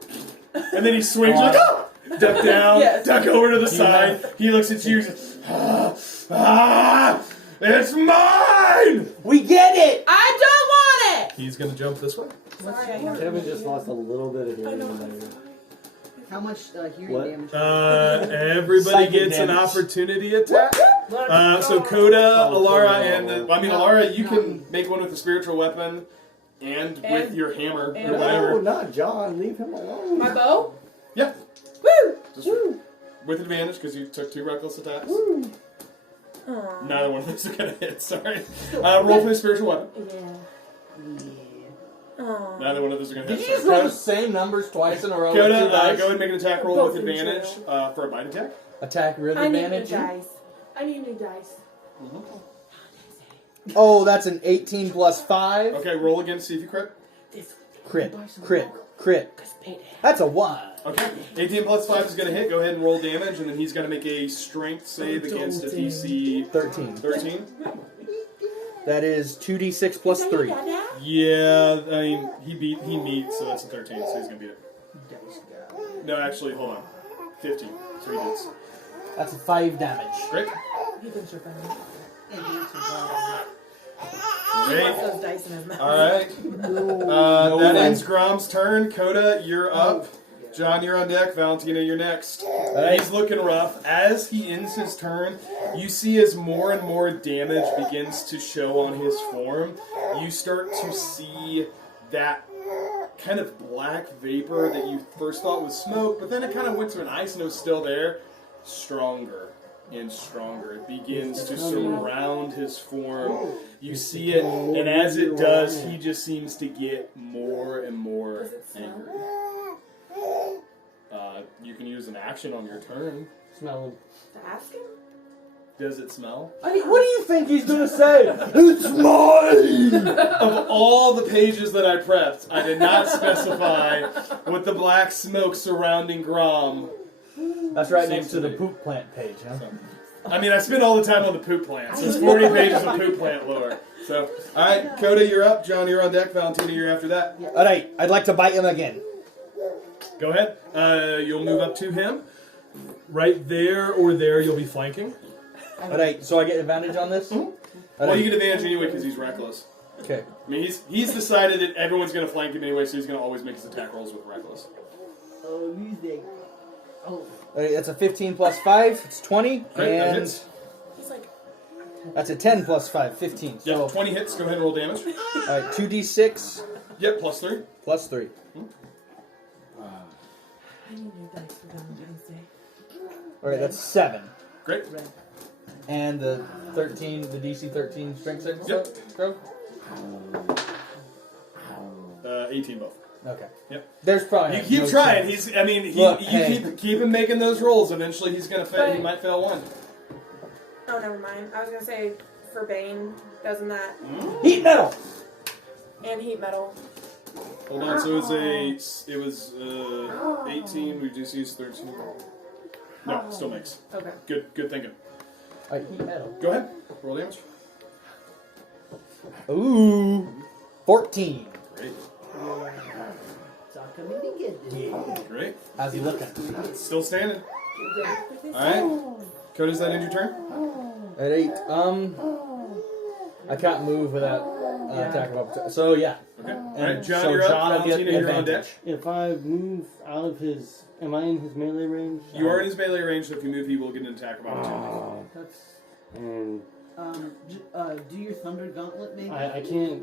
and then he swings like, "Ah!" Duck down, Yes. duck over to the side. He looks at you. It's mine. We get it! I don't want it. He's going to jump this way. Sorry, I haven't- Kevin just lost a little bit of hearing I know. in there. How much hearing What? damage? Everybody Psychic gets an damage. opportunity attack. So Coda, Elara, and Elara, you can make one with a spiritual weapon and with your hammer and- or No, whatever. not John. Leave him alone. My bow? Yeah, Woo! just with advantage because you took 2 reckless attacks. Aw. Neither one of those are gonna hit. Sorry. Roll for the spiritual weapon. Yeah. Aw. Neither one of those are gonna Did hit. you just roll the same numbers twice in a row? with Coda, two dice? go ahead and make an attack roll Both with in advantage jail. for a bite attack. Attack with I need new advantage. dice. I need new dice. Oh, that's an 18 plus 5. Okay, roll again. See if you crit. Crit, crit, crit. That's a 1. Okay, 18 plus 5 is going to hit. Go ahead and roll damage, and then he's going to make a strength save against a DC 13. 13. That is 2d6 plus 3. Yeah, I mean, he meets, so that's a 13, so he's going to beat it. No, actually, hold on. 15, so he hits. That's a 5 damage. Great. He thinks you're funny. He Great. wants those dice in his mouth. Alright. That ends Grom's turn. Coda, you're up. John, you're on deck. Valentina, you're next. He's looking rough. As he ends his turn, you see as more and more damage begins to show on his form, you start to see that kind of black vapor that you first thought was smoke, but then it kind of went to an ice and it was still there. Stronger and stronger. It begins to surround his form. You see it, and as it does, he just seems to get more and more angry. You can use an action on your turn. Smell him. To ask him? Does it smell? What do you think he's gonna say? It's mine! Of all the pages that I prepped, I did not specify what the black smoke surrounding Grom. That's right Seems next to to the be. poop plant page, huh? I mean, I spend all the time on the poop plants. There's 40 pages of poop plant lore. So, alright, Coda, you're up. John, you're on deck. Valentina, you're after that. Alright, I'd like to bite him again. Go ahead. You'll move up to him. Right there or there, you'll be flanking. Alright, so I get advantage on this? Well, you get advantage anyway because he's reckless. Okay. I mean, he's decided that everyone's going to flank him anyway, so he's going to always make his attack rolls with reckless. Oh, who's that? Oh, Alright, that's a 15 plus 5, it's 20. Great, that And hits. He's like, that's a 10 plus 5, 15. Yeah, So, 20 hits. Go ahead and roll damage. alright, 2d6 Yep, plus 3. plus 3. I need new dice for Valentine's Day. Alright, that's 7. Great. And the 13, the DC 13 strength saving Yep. throw? 18 both. Okay. Yep. There's probably You keep no trying. chance. You Look, hey. keep him making those rolls. Eventually, he's gonna fail. He But- might fail one. Oh, never mind. I was gonna say for Bane, doesn't that Heat metal! and heat metal? Hold on. So it was 18. We just used 13. No, still makes. Okay. Good thinking. Alright, heat metal. Go ahead. Roll damage. Ooh. 14. Great. it's all coming together. Great. How's he looking? Still standing. All right. Coda, is that end your turn? At 8. I can't move without attack of opportunity. So yeah. Okay. All And right, John, so you're up. John will get Valentina, the you're on deck. advantage. If I move out of his, am I in his melee range? You are in his melee range, so if you move, he will get an attack of opportunity. That's, And do your Thunder Gauntlet, maybe? I can't.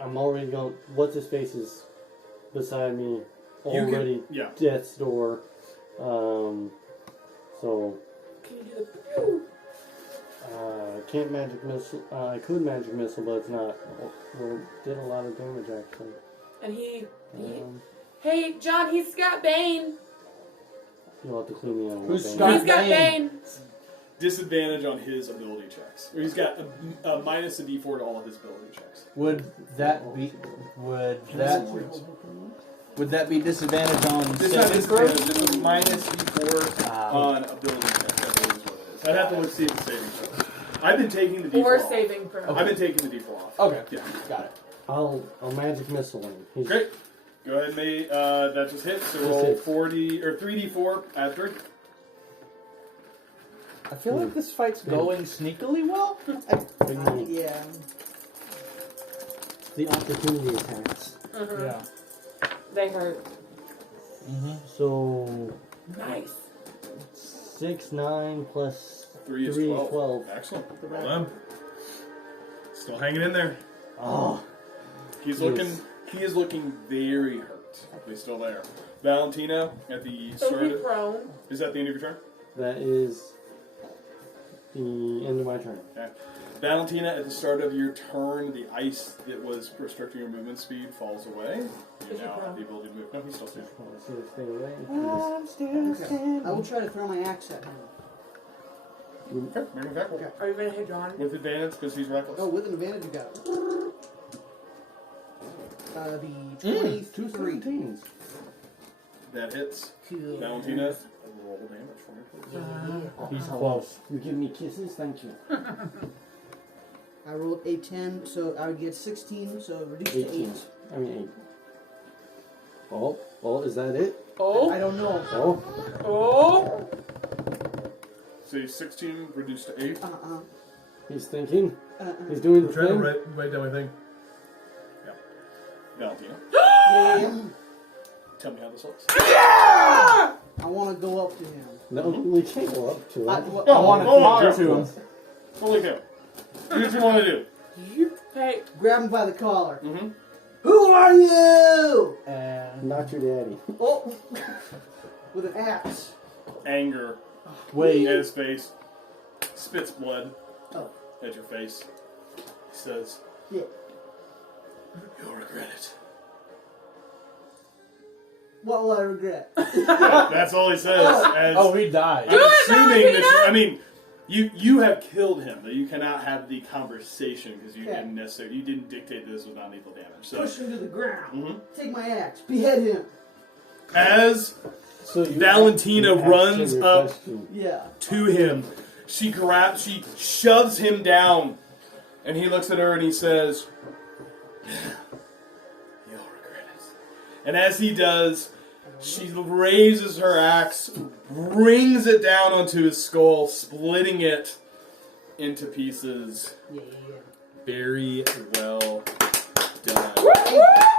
I'm already going. What's his face is beside me You can- already. yeah. Death's door. So Can you do the can't magic missile. I could magic missile, but it's not. Well, did a lot of damage actually. And he Um, hey, John, he's got Bane. you'll have to clue me on. Who's what Scott? He's got Bane. Bane. Disadvantage on his ability checks. Or he's got a minus a d4 to all of his ability checks. Would that be disadvantage on It's not saving throws? disadvantage, it's a minus d4 Ah. on ability checks. I believe is what it is. I'd have to look see if it's saving throws. I've been taking the d4 Or off. saving throw. I've been taking the d4 off. Okay. Yeah. Got it. I'll magic missile him. He's, Great. Go ahead and make that just hit. So Just roll hit. 40 or 3d4 add 3. I feel like this fight's going sneakily well. Yeah. the opportunity attacks. Yeah. They hurt. So Nice. 6, 9 plus 3 is 12. Excellent. Well done. Still hanging in there. Oh, He is looking very hurt. He's still there. Valentina at the So start he of, prone. is that the end of your turn? that is the end of my turn. Okay. Valentina, at the start of your turn, the ice that was restricting your movement speed falls away. You Is he now have prone? the ability to move. No, he's still standing. So stay away. I will try to throw my axe at him. Okay, make an attack roll. Okay. Are you gonna hit John? With advantage because he's reckless. Oh, with an advantage, you got it. The 2 23. 17s. That hits. Cool. Valentina, roll the damage for me, please. He's close. You give me kisses, thank you. I rolled a 10, so I would get 16, so reduce to 18. 8. I mean 8. Oh, is that it? Oh. I don't know. Oh, Oh. So 16 reduced to 8. he's thinking. He's doing the I'm trying to thing. write down my thing. Valentina, Yeah. tell me how this looks. I want to go up to him. No, we can't go up to it. I want to talk to him. Holy cow. Do what you want to do. Hey. Grab him by the collar. Mm-hmm. Who are you? And Not your daddy. Oh, with an axe. Anger wait. at his face. Spits blood Oh. at your face. He says, Yeah. you'll regret it. What will I regret? That's all he says. As Oh, he died. I'm assuming that Valentina! you have killed him, but you cannot have the conversation because you Okay. didn't dictate this with non-lethal damage. So Push him to the ground. Mhm. Take my axe. Behead him. as So you Valentina you runs answer your up question. Yeah. to him, she shoves him down, and he looks at her and he says, "You'll regret it." And as he does, she raises her axe, brings it down onto his skull, splitting it into pieces. Yeah. Very well done.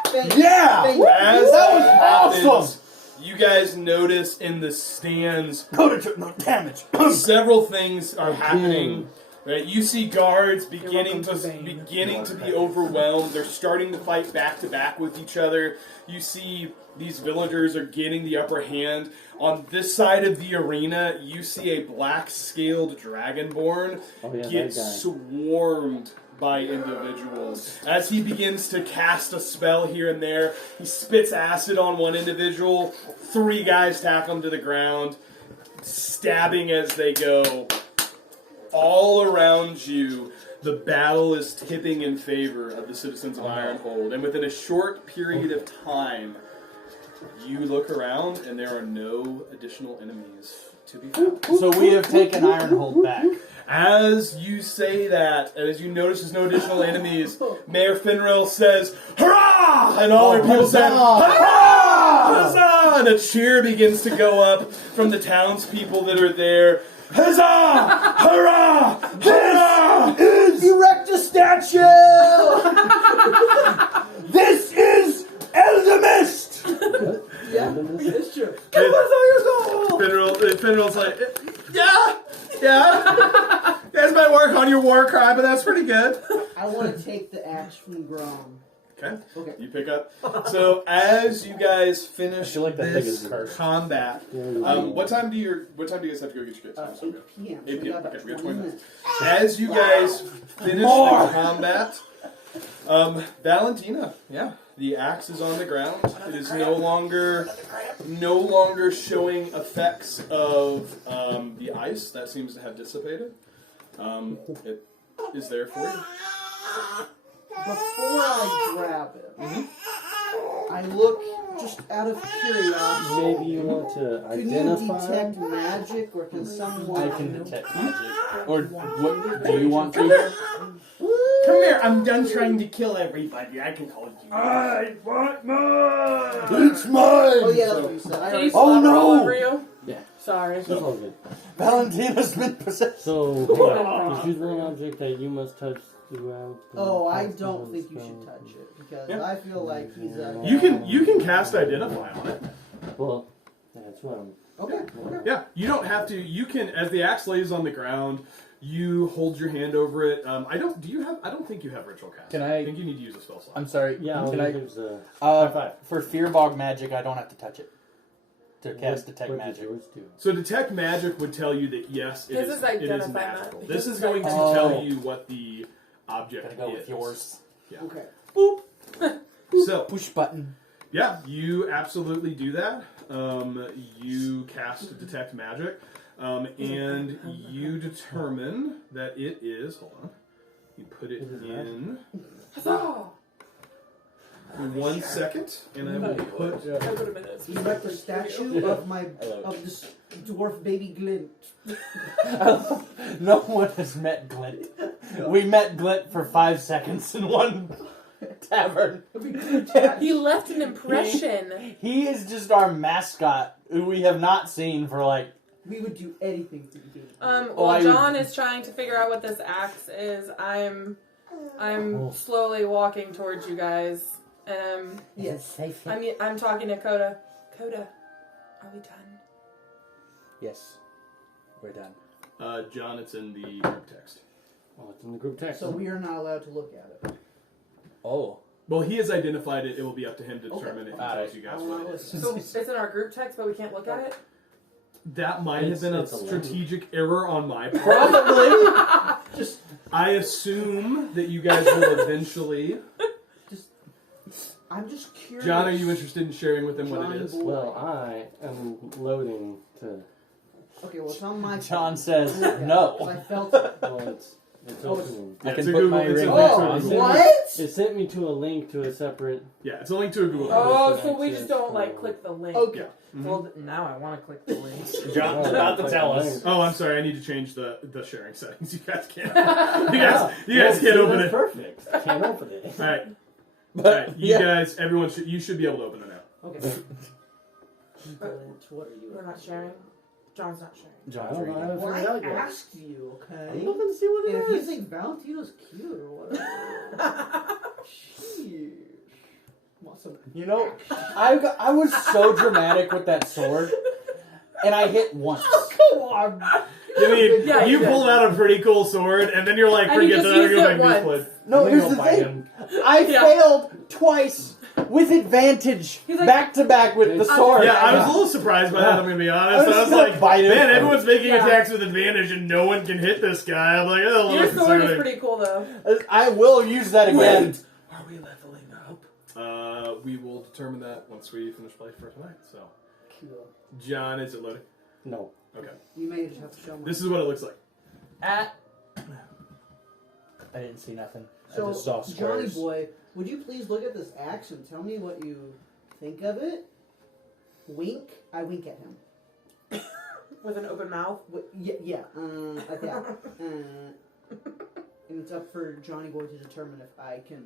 Thank you. Yeah! Thank you. As That was happens, awesome! you guys notice in the stands Coda took no damage. several things are happening. Right? You see guards beginning welcome to to Bane. be overwhelmed. They're starting to fight back to back with each other. You see these villagers are getting the upper hand. On this side of the arena, you see a black-scaled dragonborn Oh, yeah, get that guy. swarmed by individuals. As he begins to cast a spell here and there, he spits acid on one individual. 3 guys tackle him to the ground, stabbing as they go. All around you, the battle is tipping in favor of the citizens of Ironhold. And within a short period of time, you look around and there are no additional enemies to be found. So we have taken Ironhold back. As you say that, and as you notice there's no additional enemies, Mayor Finril says, "Hurrah!" And all their people say, "Hurrah! Huzzah!" And a cheer begins to go up from the townspeople that are there. Huzzah! Hurrah! Hurrah! Erect a statue! This is Eldamist! Yeah, it's true. Finril's like, yeah. You guys might work on your war cry, but that's pretty good. I want to take the axe from Grom. Okay. Okay. You pick up. So as you guys finish I feel like that thing this is cursed. combat, what time do you guys have to go get your kids? 8 p.m. 8 So p.m. we got about Okay, we got 20 20 minutes. As you guys finish the combat, Valentina, the axe is on the ground. It is no longer showing effects of the ice. That seems to have dissipated. It is there for you. Before I grab it, I look just out of curiosity. Maybe you want to Can you identify. detect magic, or can someone? I can detect magic. Or what do you want to? Come here, I'm done trying to kill everybody. I can hold you. I want more! It's mine! Oh yeah, that's what you said. I Did he already- Oh, slap all no! over you? Yeah. Sorry. It's all good. Valentina's been possessed. So, you choose one object that you must touch throughout. Oh, I don't think you should touch it because I feel like he's a. You can cast identify on it. Well, that's what I'm. Okay. Yeah, you don't have to. You can, as the axe lays on the ground, you hold your hand over it. I don't. Do you have? I don't think you have ritual cast. I think you need to use a spell slot. I'm sorry. Yeah, Can I? use high five. For Fearbog magic, I don't have to touch it to cast detect What magic. does yours do? So detect magic would tell you that yes, it This is. is It is identify magical. that. This is going to Oh. tell you what the object Gotta go is. with yours. Yeah. Okay. So Push button. yeah, you absolutely do that. You cast detect magic, and you determine that it is. Hold on. You put it in. Oh, 1 second, and I will put. that would have been it. He's like the statue of this dwarf baby Glint. No one has met Glint. We met Glint for 5 seconds in one tavern. He left an impression. He is just our mascot, who we have not seen for like. We would do anything for you. While John is trying to figure out what this axe is, I'm slowly walking towards you guys, and Yes. I'm talking to Coda. Coda, are we done? Yes, we're done. John, it's in the group text. Oh, it's in the group text. So we are not allowed to look at it. Oh. Well, he has identified it. It will be up to him to determine if he Alright. tells you guys what it is. So it's in our group text, but we can't look at it? That might have been a It's a strategic error on my part. Probably. Just I assume that you guys will eventually. I'm just curious. John, are you interested in sharing with them what it is? Johnny boy. Well, I am loading to. Okay, well, it's on my. John says Because no. I felt it. Well, it's opening. I Yeah, can it's a put Google- my it's a ring Google back search. on. What? It sent me to a link to a separate. Yeah, it's a link to a Google. Oh, There's so an we access just don't for- click the link. Okay. Yeah. Well, now I want to click the link. John's about to tell us. Oh, I'm sorry. I need to change the sharing settings. You guys can't. You guys can't open it. Perfect. Can't open it. All right. But All right. You yeah. guys, everyone should. You should be able to open it now. Okay. Glint, what are you? We're not sharing. John's not sharing. I John's don't know. I reading. haven't Well, figured I it out yet. asked you, okay? I'm looking to see what And it if you is. think Valentino's cute or whatever. Sheesh. Want some You know, I was so dramatic with that sword, and I hit once. Come on. I mean, Yeah, you you pulled out a pretty cool sword, and then you're like, And you forget just that. I'm used going it to make once. this No, I'm here's gonna the go bite thing. him. I Yeah. failed twice with advantage, He's like- back to back with the sword. Yeah, I was a little surprised by that. I'm going to be honest. I was I was gonna like, bite him. man, everyone's making Yeah. attacks with advantage, and no one can hit this guy. I'm like, oh, Your look, sword is pretty cool, though. I will use that again. Are we leveling up? We will determine that once we finish play for tonight. So, Cool. John, is it loading? No. Okay. You may just have to show me. This is what it looks like. I didn't see nothing. I So, just saw Johnny squares. boy, would you please look at this axe and tell me what you think of it? Wink. I wink at him. With an open mouth. Yeah. Like that. And it's up for Johnny boy to determine if I can.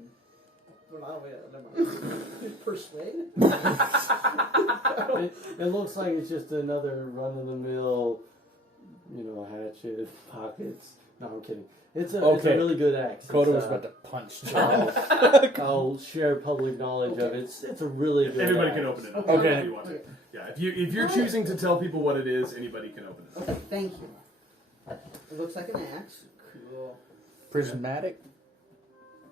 Well, never mind. Persuade. It looks like it's just another run-of-the-mill, hatchet, pockets. No, I'm kidding. It's a Okay. really good axe. Coda It's, was about to punch John. I'll share public knowledge of it. It's a really good Everybody axe. can open it. Okay. If you want to. Yeah, if you're choosing to tell people what it is, anybody can open it. Okay, thank you. It looks like an axe. Cool. Prismatic.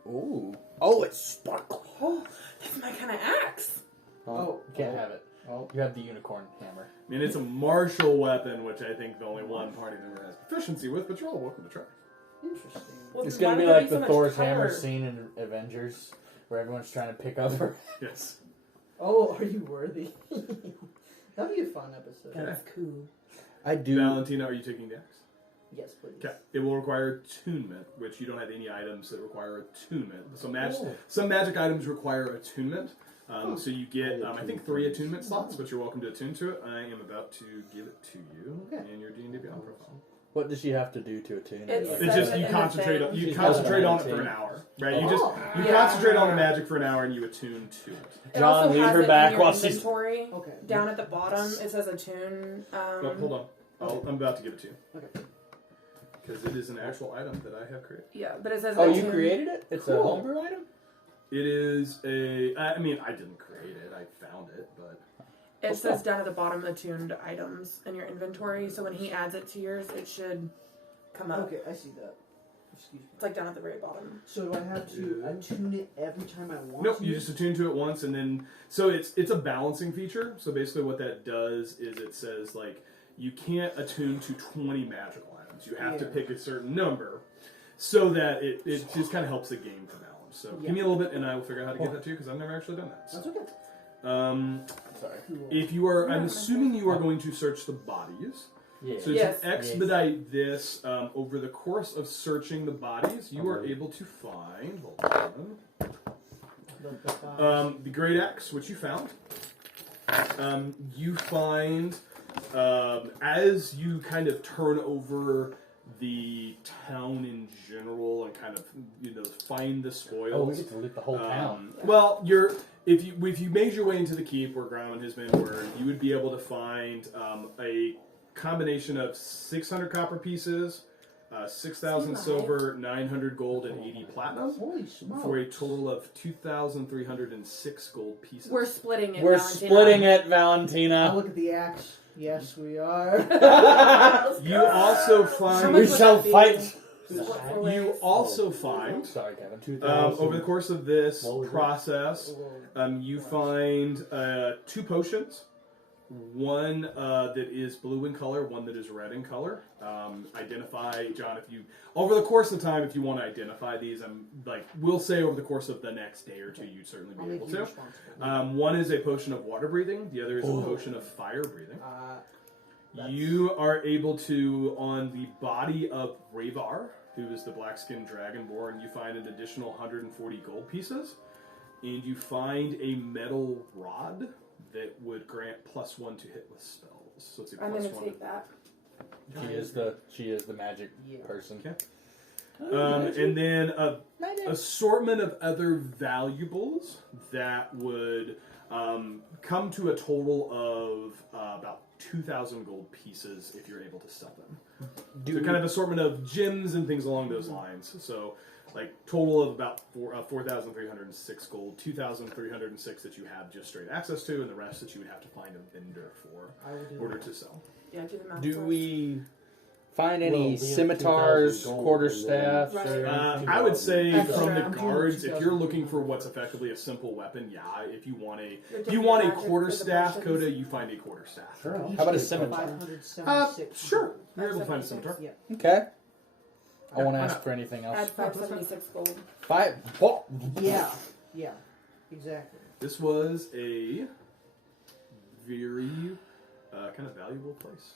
Ooh. Oh, it's sparkly. Oh, that's my kind of axe. Oh, You can't have it. Oh. You have the unicorn hammer. I mean, it's a martial weapon, which I think the only one party member has proficiency with, but you're all welcome to try. interesting. Well, It's then gonna why be would there like so the much Thor's color? hammer scene in Avengers, where everyone's trying to pick up her. Yes. Oh, are you worthy? That'd be a fun episode. That's cool. I do. Valentina, are you taking the axe? Yes, please. Okay. It will require attunement, which you don't have any items that require attunement. So Oh. some magic items require attunement. So you get, I think, 3 attunement slots, but you're welcome to attune to it. I am about to give it to you Okay. in your D&D Beyond profile. What does she have to do to attune It's- it? It's just you in concentrate the on thing. you She's concentrate on it got for an it. hour, right? You Oh. concentrate on the magic for an hour and you attune to it. It John, also leave has her it back in your while she's- inventory. Okay. Down at the bottom, it says attune. But hold on, I'm about to give it to you. Okay. because it is an actual item that I have created. Yeah, but it says. Oh, you attuned. created it? It's a Cool. homebrew item? It is a. I mean, I didn't create it. I found it, but It says down at the bottom attuned items in your inventory. So when he adds it to yours, it should come up. Okay, I see that. Excuse me. It's like down at the very bottom. So do I have to attune it every time I want nope. to? You just attune to it once, and then so it's a balancing feature. So basically, what that does is it says like you can't attune to 20 magical items. You have to pick a certain number, so that it just kind of helps the game to balance. So give me a little bit, and I will figure out how to get that to you because I've never actually done that. So. That's okay. Sorry. Cool. If you are, I'm assuming you are going to search the bodies. Yeah. So Yes. to expedite this, over the course of searching the bodies, you are able to find. Hold on. The Great Axe, which you found. You find as you kind of turn over the town in general and kind of find the spoils. Oh, we get to loot the whole town. Well, if you made your way into the keep where Gromman has been, where you would be able to find a combination of 600 copper pieces, 6,000 silver, 900 gold, and 80 platinum. Holy smokes. For a total of 2,306 gold pieces. We're splitting it. We're Valentina. splitting it, Now Valentina. look at the axe. Yes, we are. You also How find. much We would shall that be? fight. Split four You ways. also find. Sorry, Kevin. 2,000. Over the course of this What was it? process, you find 2 potions. One that is blue in color, one that is red in color. Identify, John, if you over the course of time, if you want to identify these, we'll say over the course of the next day or two, you'd certainly I'll be make able you to. responsible. One is a potion of water breathing. The other is a potion of fire breathing. That's- You are able to, on the body of Ravar, who is the black-skinned dragonborn, you find an additional 140 gold pieces, and you find a metal rod that would grant +1 to hit with spells. So it's a I'm gonna +1. take that. She is the magic person. Okay. And then a assortment of other valuables that would come to a total of about 2,000 gold pieces if you're able to sell them. So kind of assortment of gems and things along those lines. So like total of about 4,306 gold, 2,306 that you have just straight access to, and the rest that you would have to find a vendor for in order to sell. Yeah, do the math. Do first. we find Well, any we have scimitars, 2,000 gold quarterstaffs? and or then- I would say Extra. from the I'm doing guards, if you're 2,000. looking for what's effectively a simple weapon, yeah. If you want You're a taking magic for the quarterstaff, potions? Coda, you find a quarterstaff. Sure. Each How about a is scimitar? 576. Sure, you're able to find a 576. scimitar. Yeah. Okay. I Yeah, won't why ask not? for anything Add else. 576 gold. 5. Oh. Yeah, exactly. This was a very kind of valuable place.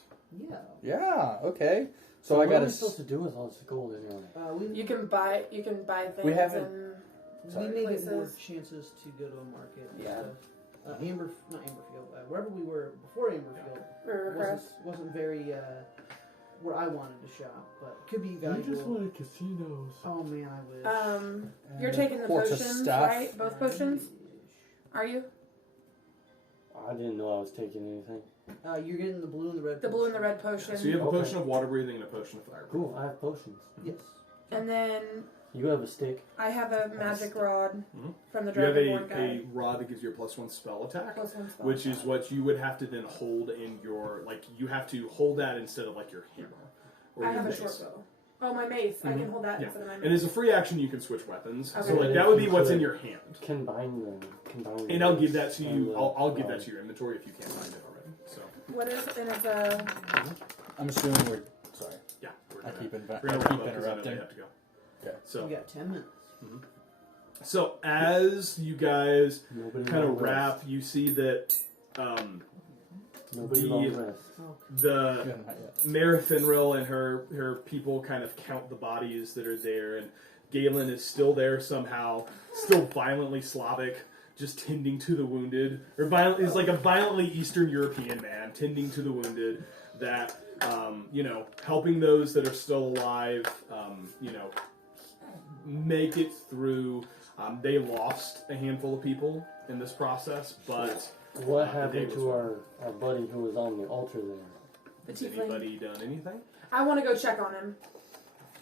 Yeah. Yeah. Okay. So I what got are we to. supposed to do with all this gold anyway? We You can buy things. We haven't- and we may get more places. chances to go to a market. And Yeah. stuff. Not Amberfield. Wherever we were before Amberfield Rivercrest. wasn't very where I wanted to shop, but could be valuable. wanted casinos. Oh man, I wish. You're taking the Quartz of potions, stuff. right? Both potions? Are you? I didn't know I was taking anything. You're getting the blue and the red. The blue and the potion. red potion. So you have a Okay. potion of water breathing and a potion of fire. Cool, I have potions. Yes. And then You have a stick. I have a magic rod Mhm. from the You have Dragonborn a guy. rod that gives you a +1 spell attack, +1 spell which is attack. what you would have to then hold in your you have to hold that instead of like your hammer or I your have a mace. short bow. Oh, my mace. I can hold that Yeah. instead of my mace. And as a free action, you can switch weapons. Okay. So like that would be what's in your hand. Combine them. And I'll give that to you. I'll give that to your inventory if you can't find it already. So What is and it's a I'm assuming we're. Sorry. yeah, I we're keep, gonna I wrap keep up 'cause I know they interrupting. have to go. Okay. So You got 10 minutes. so as you guys Nobody kind of long wrap, rest. you see that Nobody the- long rest. the Yeah, not yet. Mara Finril and her people kind of count the bodies that are there, and Galen is still there somehow, still violently Slavic, just tending to the wounded. Or is like a violently Eastern European man tending to the wounded. That helping those that are still alive, make it through. They lost a handful of people in this process, but What the happened day was to our buddy who was on the altar there? the has tiefling. anybody done anything? I want to go check on him.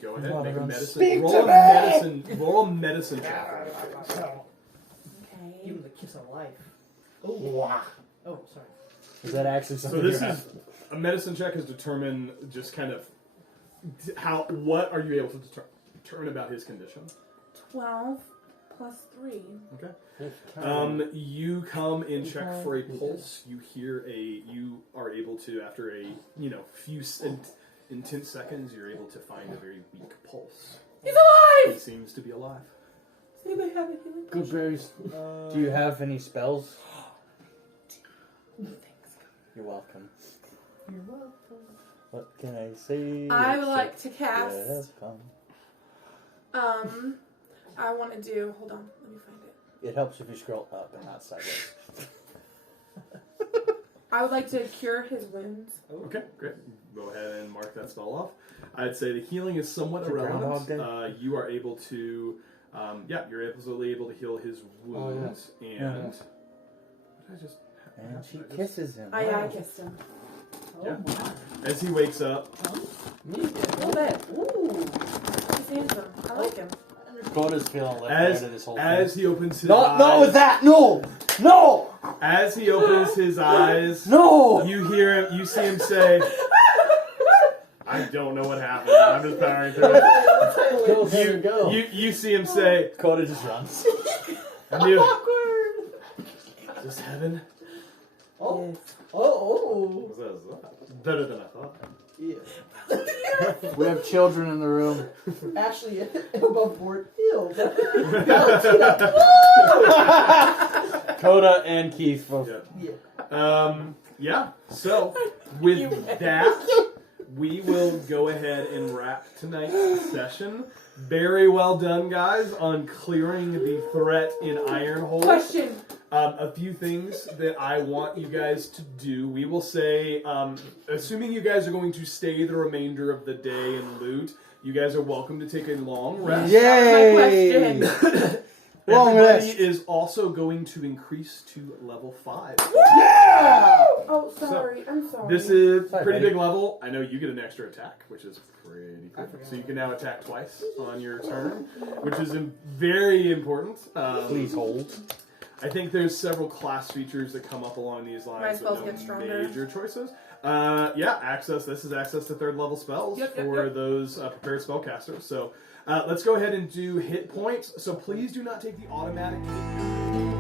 Go ahead, make a medicine. Speak Roll to a me! medicine. Roll a medicine check. for me. Okay. Give him the kiss of life. Oh, oh, sorry. Is that actually So something? this you is have? a medicine check is determine just kind of what are you able to determine about his condition. 12 plus 3. Okay. You come and check for a pulse. You hear you are able to, after a few intense seconds, you're able to find a very weak pulse. He's alive! He seems to be alive. Does anybody have a healing Good berries. Do you have any spells? You're welcome. You're welcome. What can I say? I would like to cast. Welcome. I want to do. Hold on, let me find it. It helps if you scroll up and not sideways. I would like to cure his wounds. Okay, great. Go ahead and mark that spell off. I'd say the healing is somewhat Is it Groundhog irrelevant. You are able to, you're absolutely able to heal his wounds. And what did I just? And she kisses him. I kissed him. Yeah. As he wakes up, A little bit. Ooh. He's handsome. I like him. Coda's feeling left out of this whole as thing. he opens his Not eyes, with that! No! No! as he opens his eyes, No! you see him say, "I don't know what happened. I'm just powering through it." Go, there we go. You see him say, Coda just runs. "Is this heaven?" Oh. Yes. Oh. Better than I thought. Yeah. We have children in the room. Actually, above board. Ew. Coda and Keith both. Yeah. So with that, we will go ahead and wrap tonight's session. Very well done, guys, on clearing the threat in Ironhold. Question. A few things that I want you guys to do. We will say, assuming you guys are going to stay the remainder of the day and loot, you guys are welcome to take a long rest. Yay! My question. Long Everybody rest. is also going to increase to level 5. Yeah! Oh, sorry. I'm sorry. This is Sorry, pretty buddy. big level. I know you get an extra attack, which is pretty cool. So you can now attack twice on your turn, which is very important. Please hold. I think there's several class features that come up along these lines. My spells with no get stronger. Major choices. Access. This is access to 3rd level spells for those prepared spellcasters. So let's go ahead and do hit points. So please do not take the automatic hit.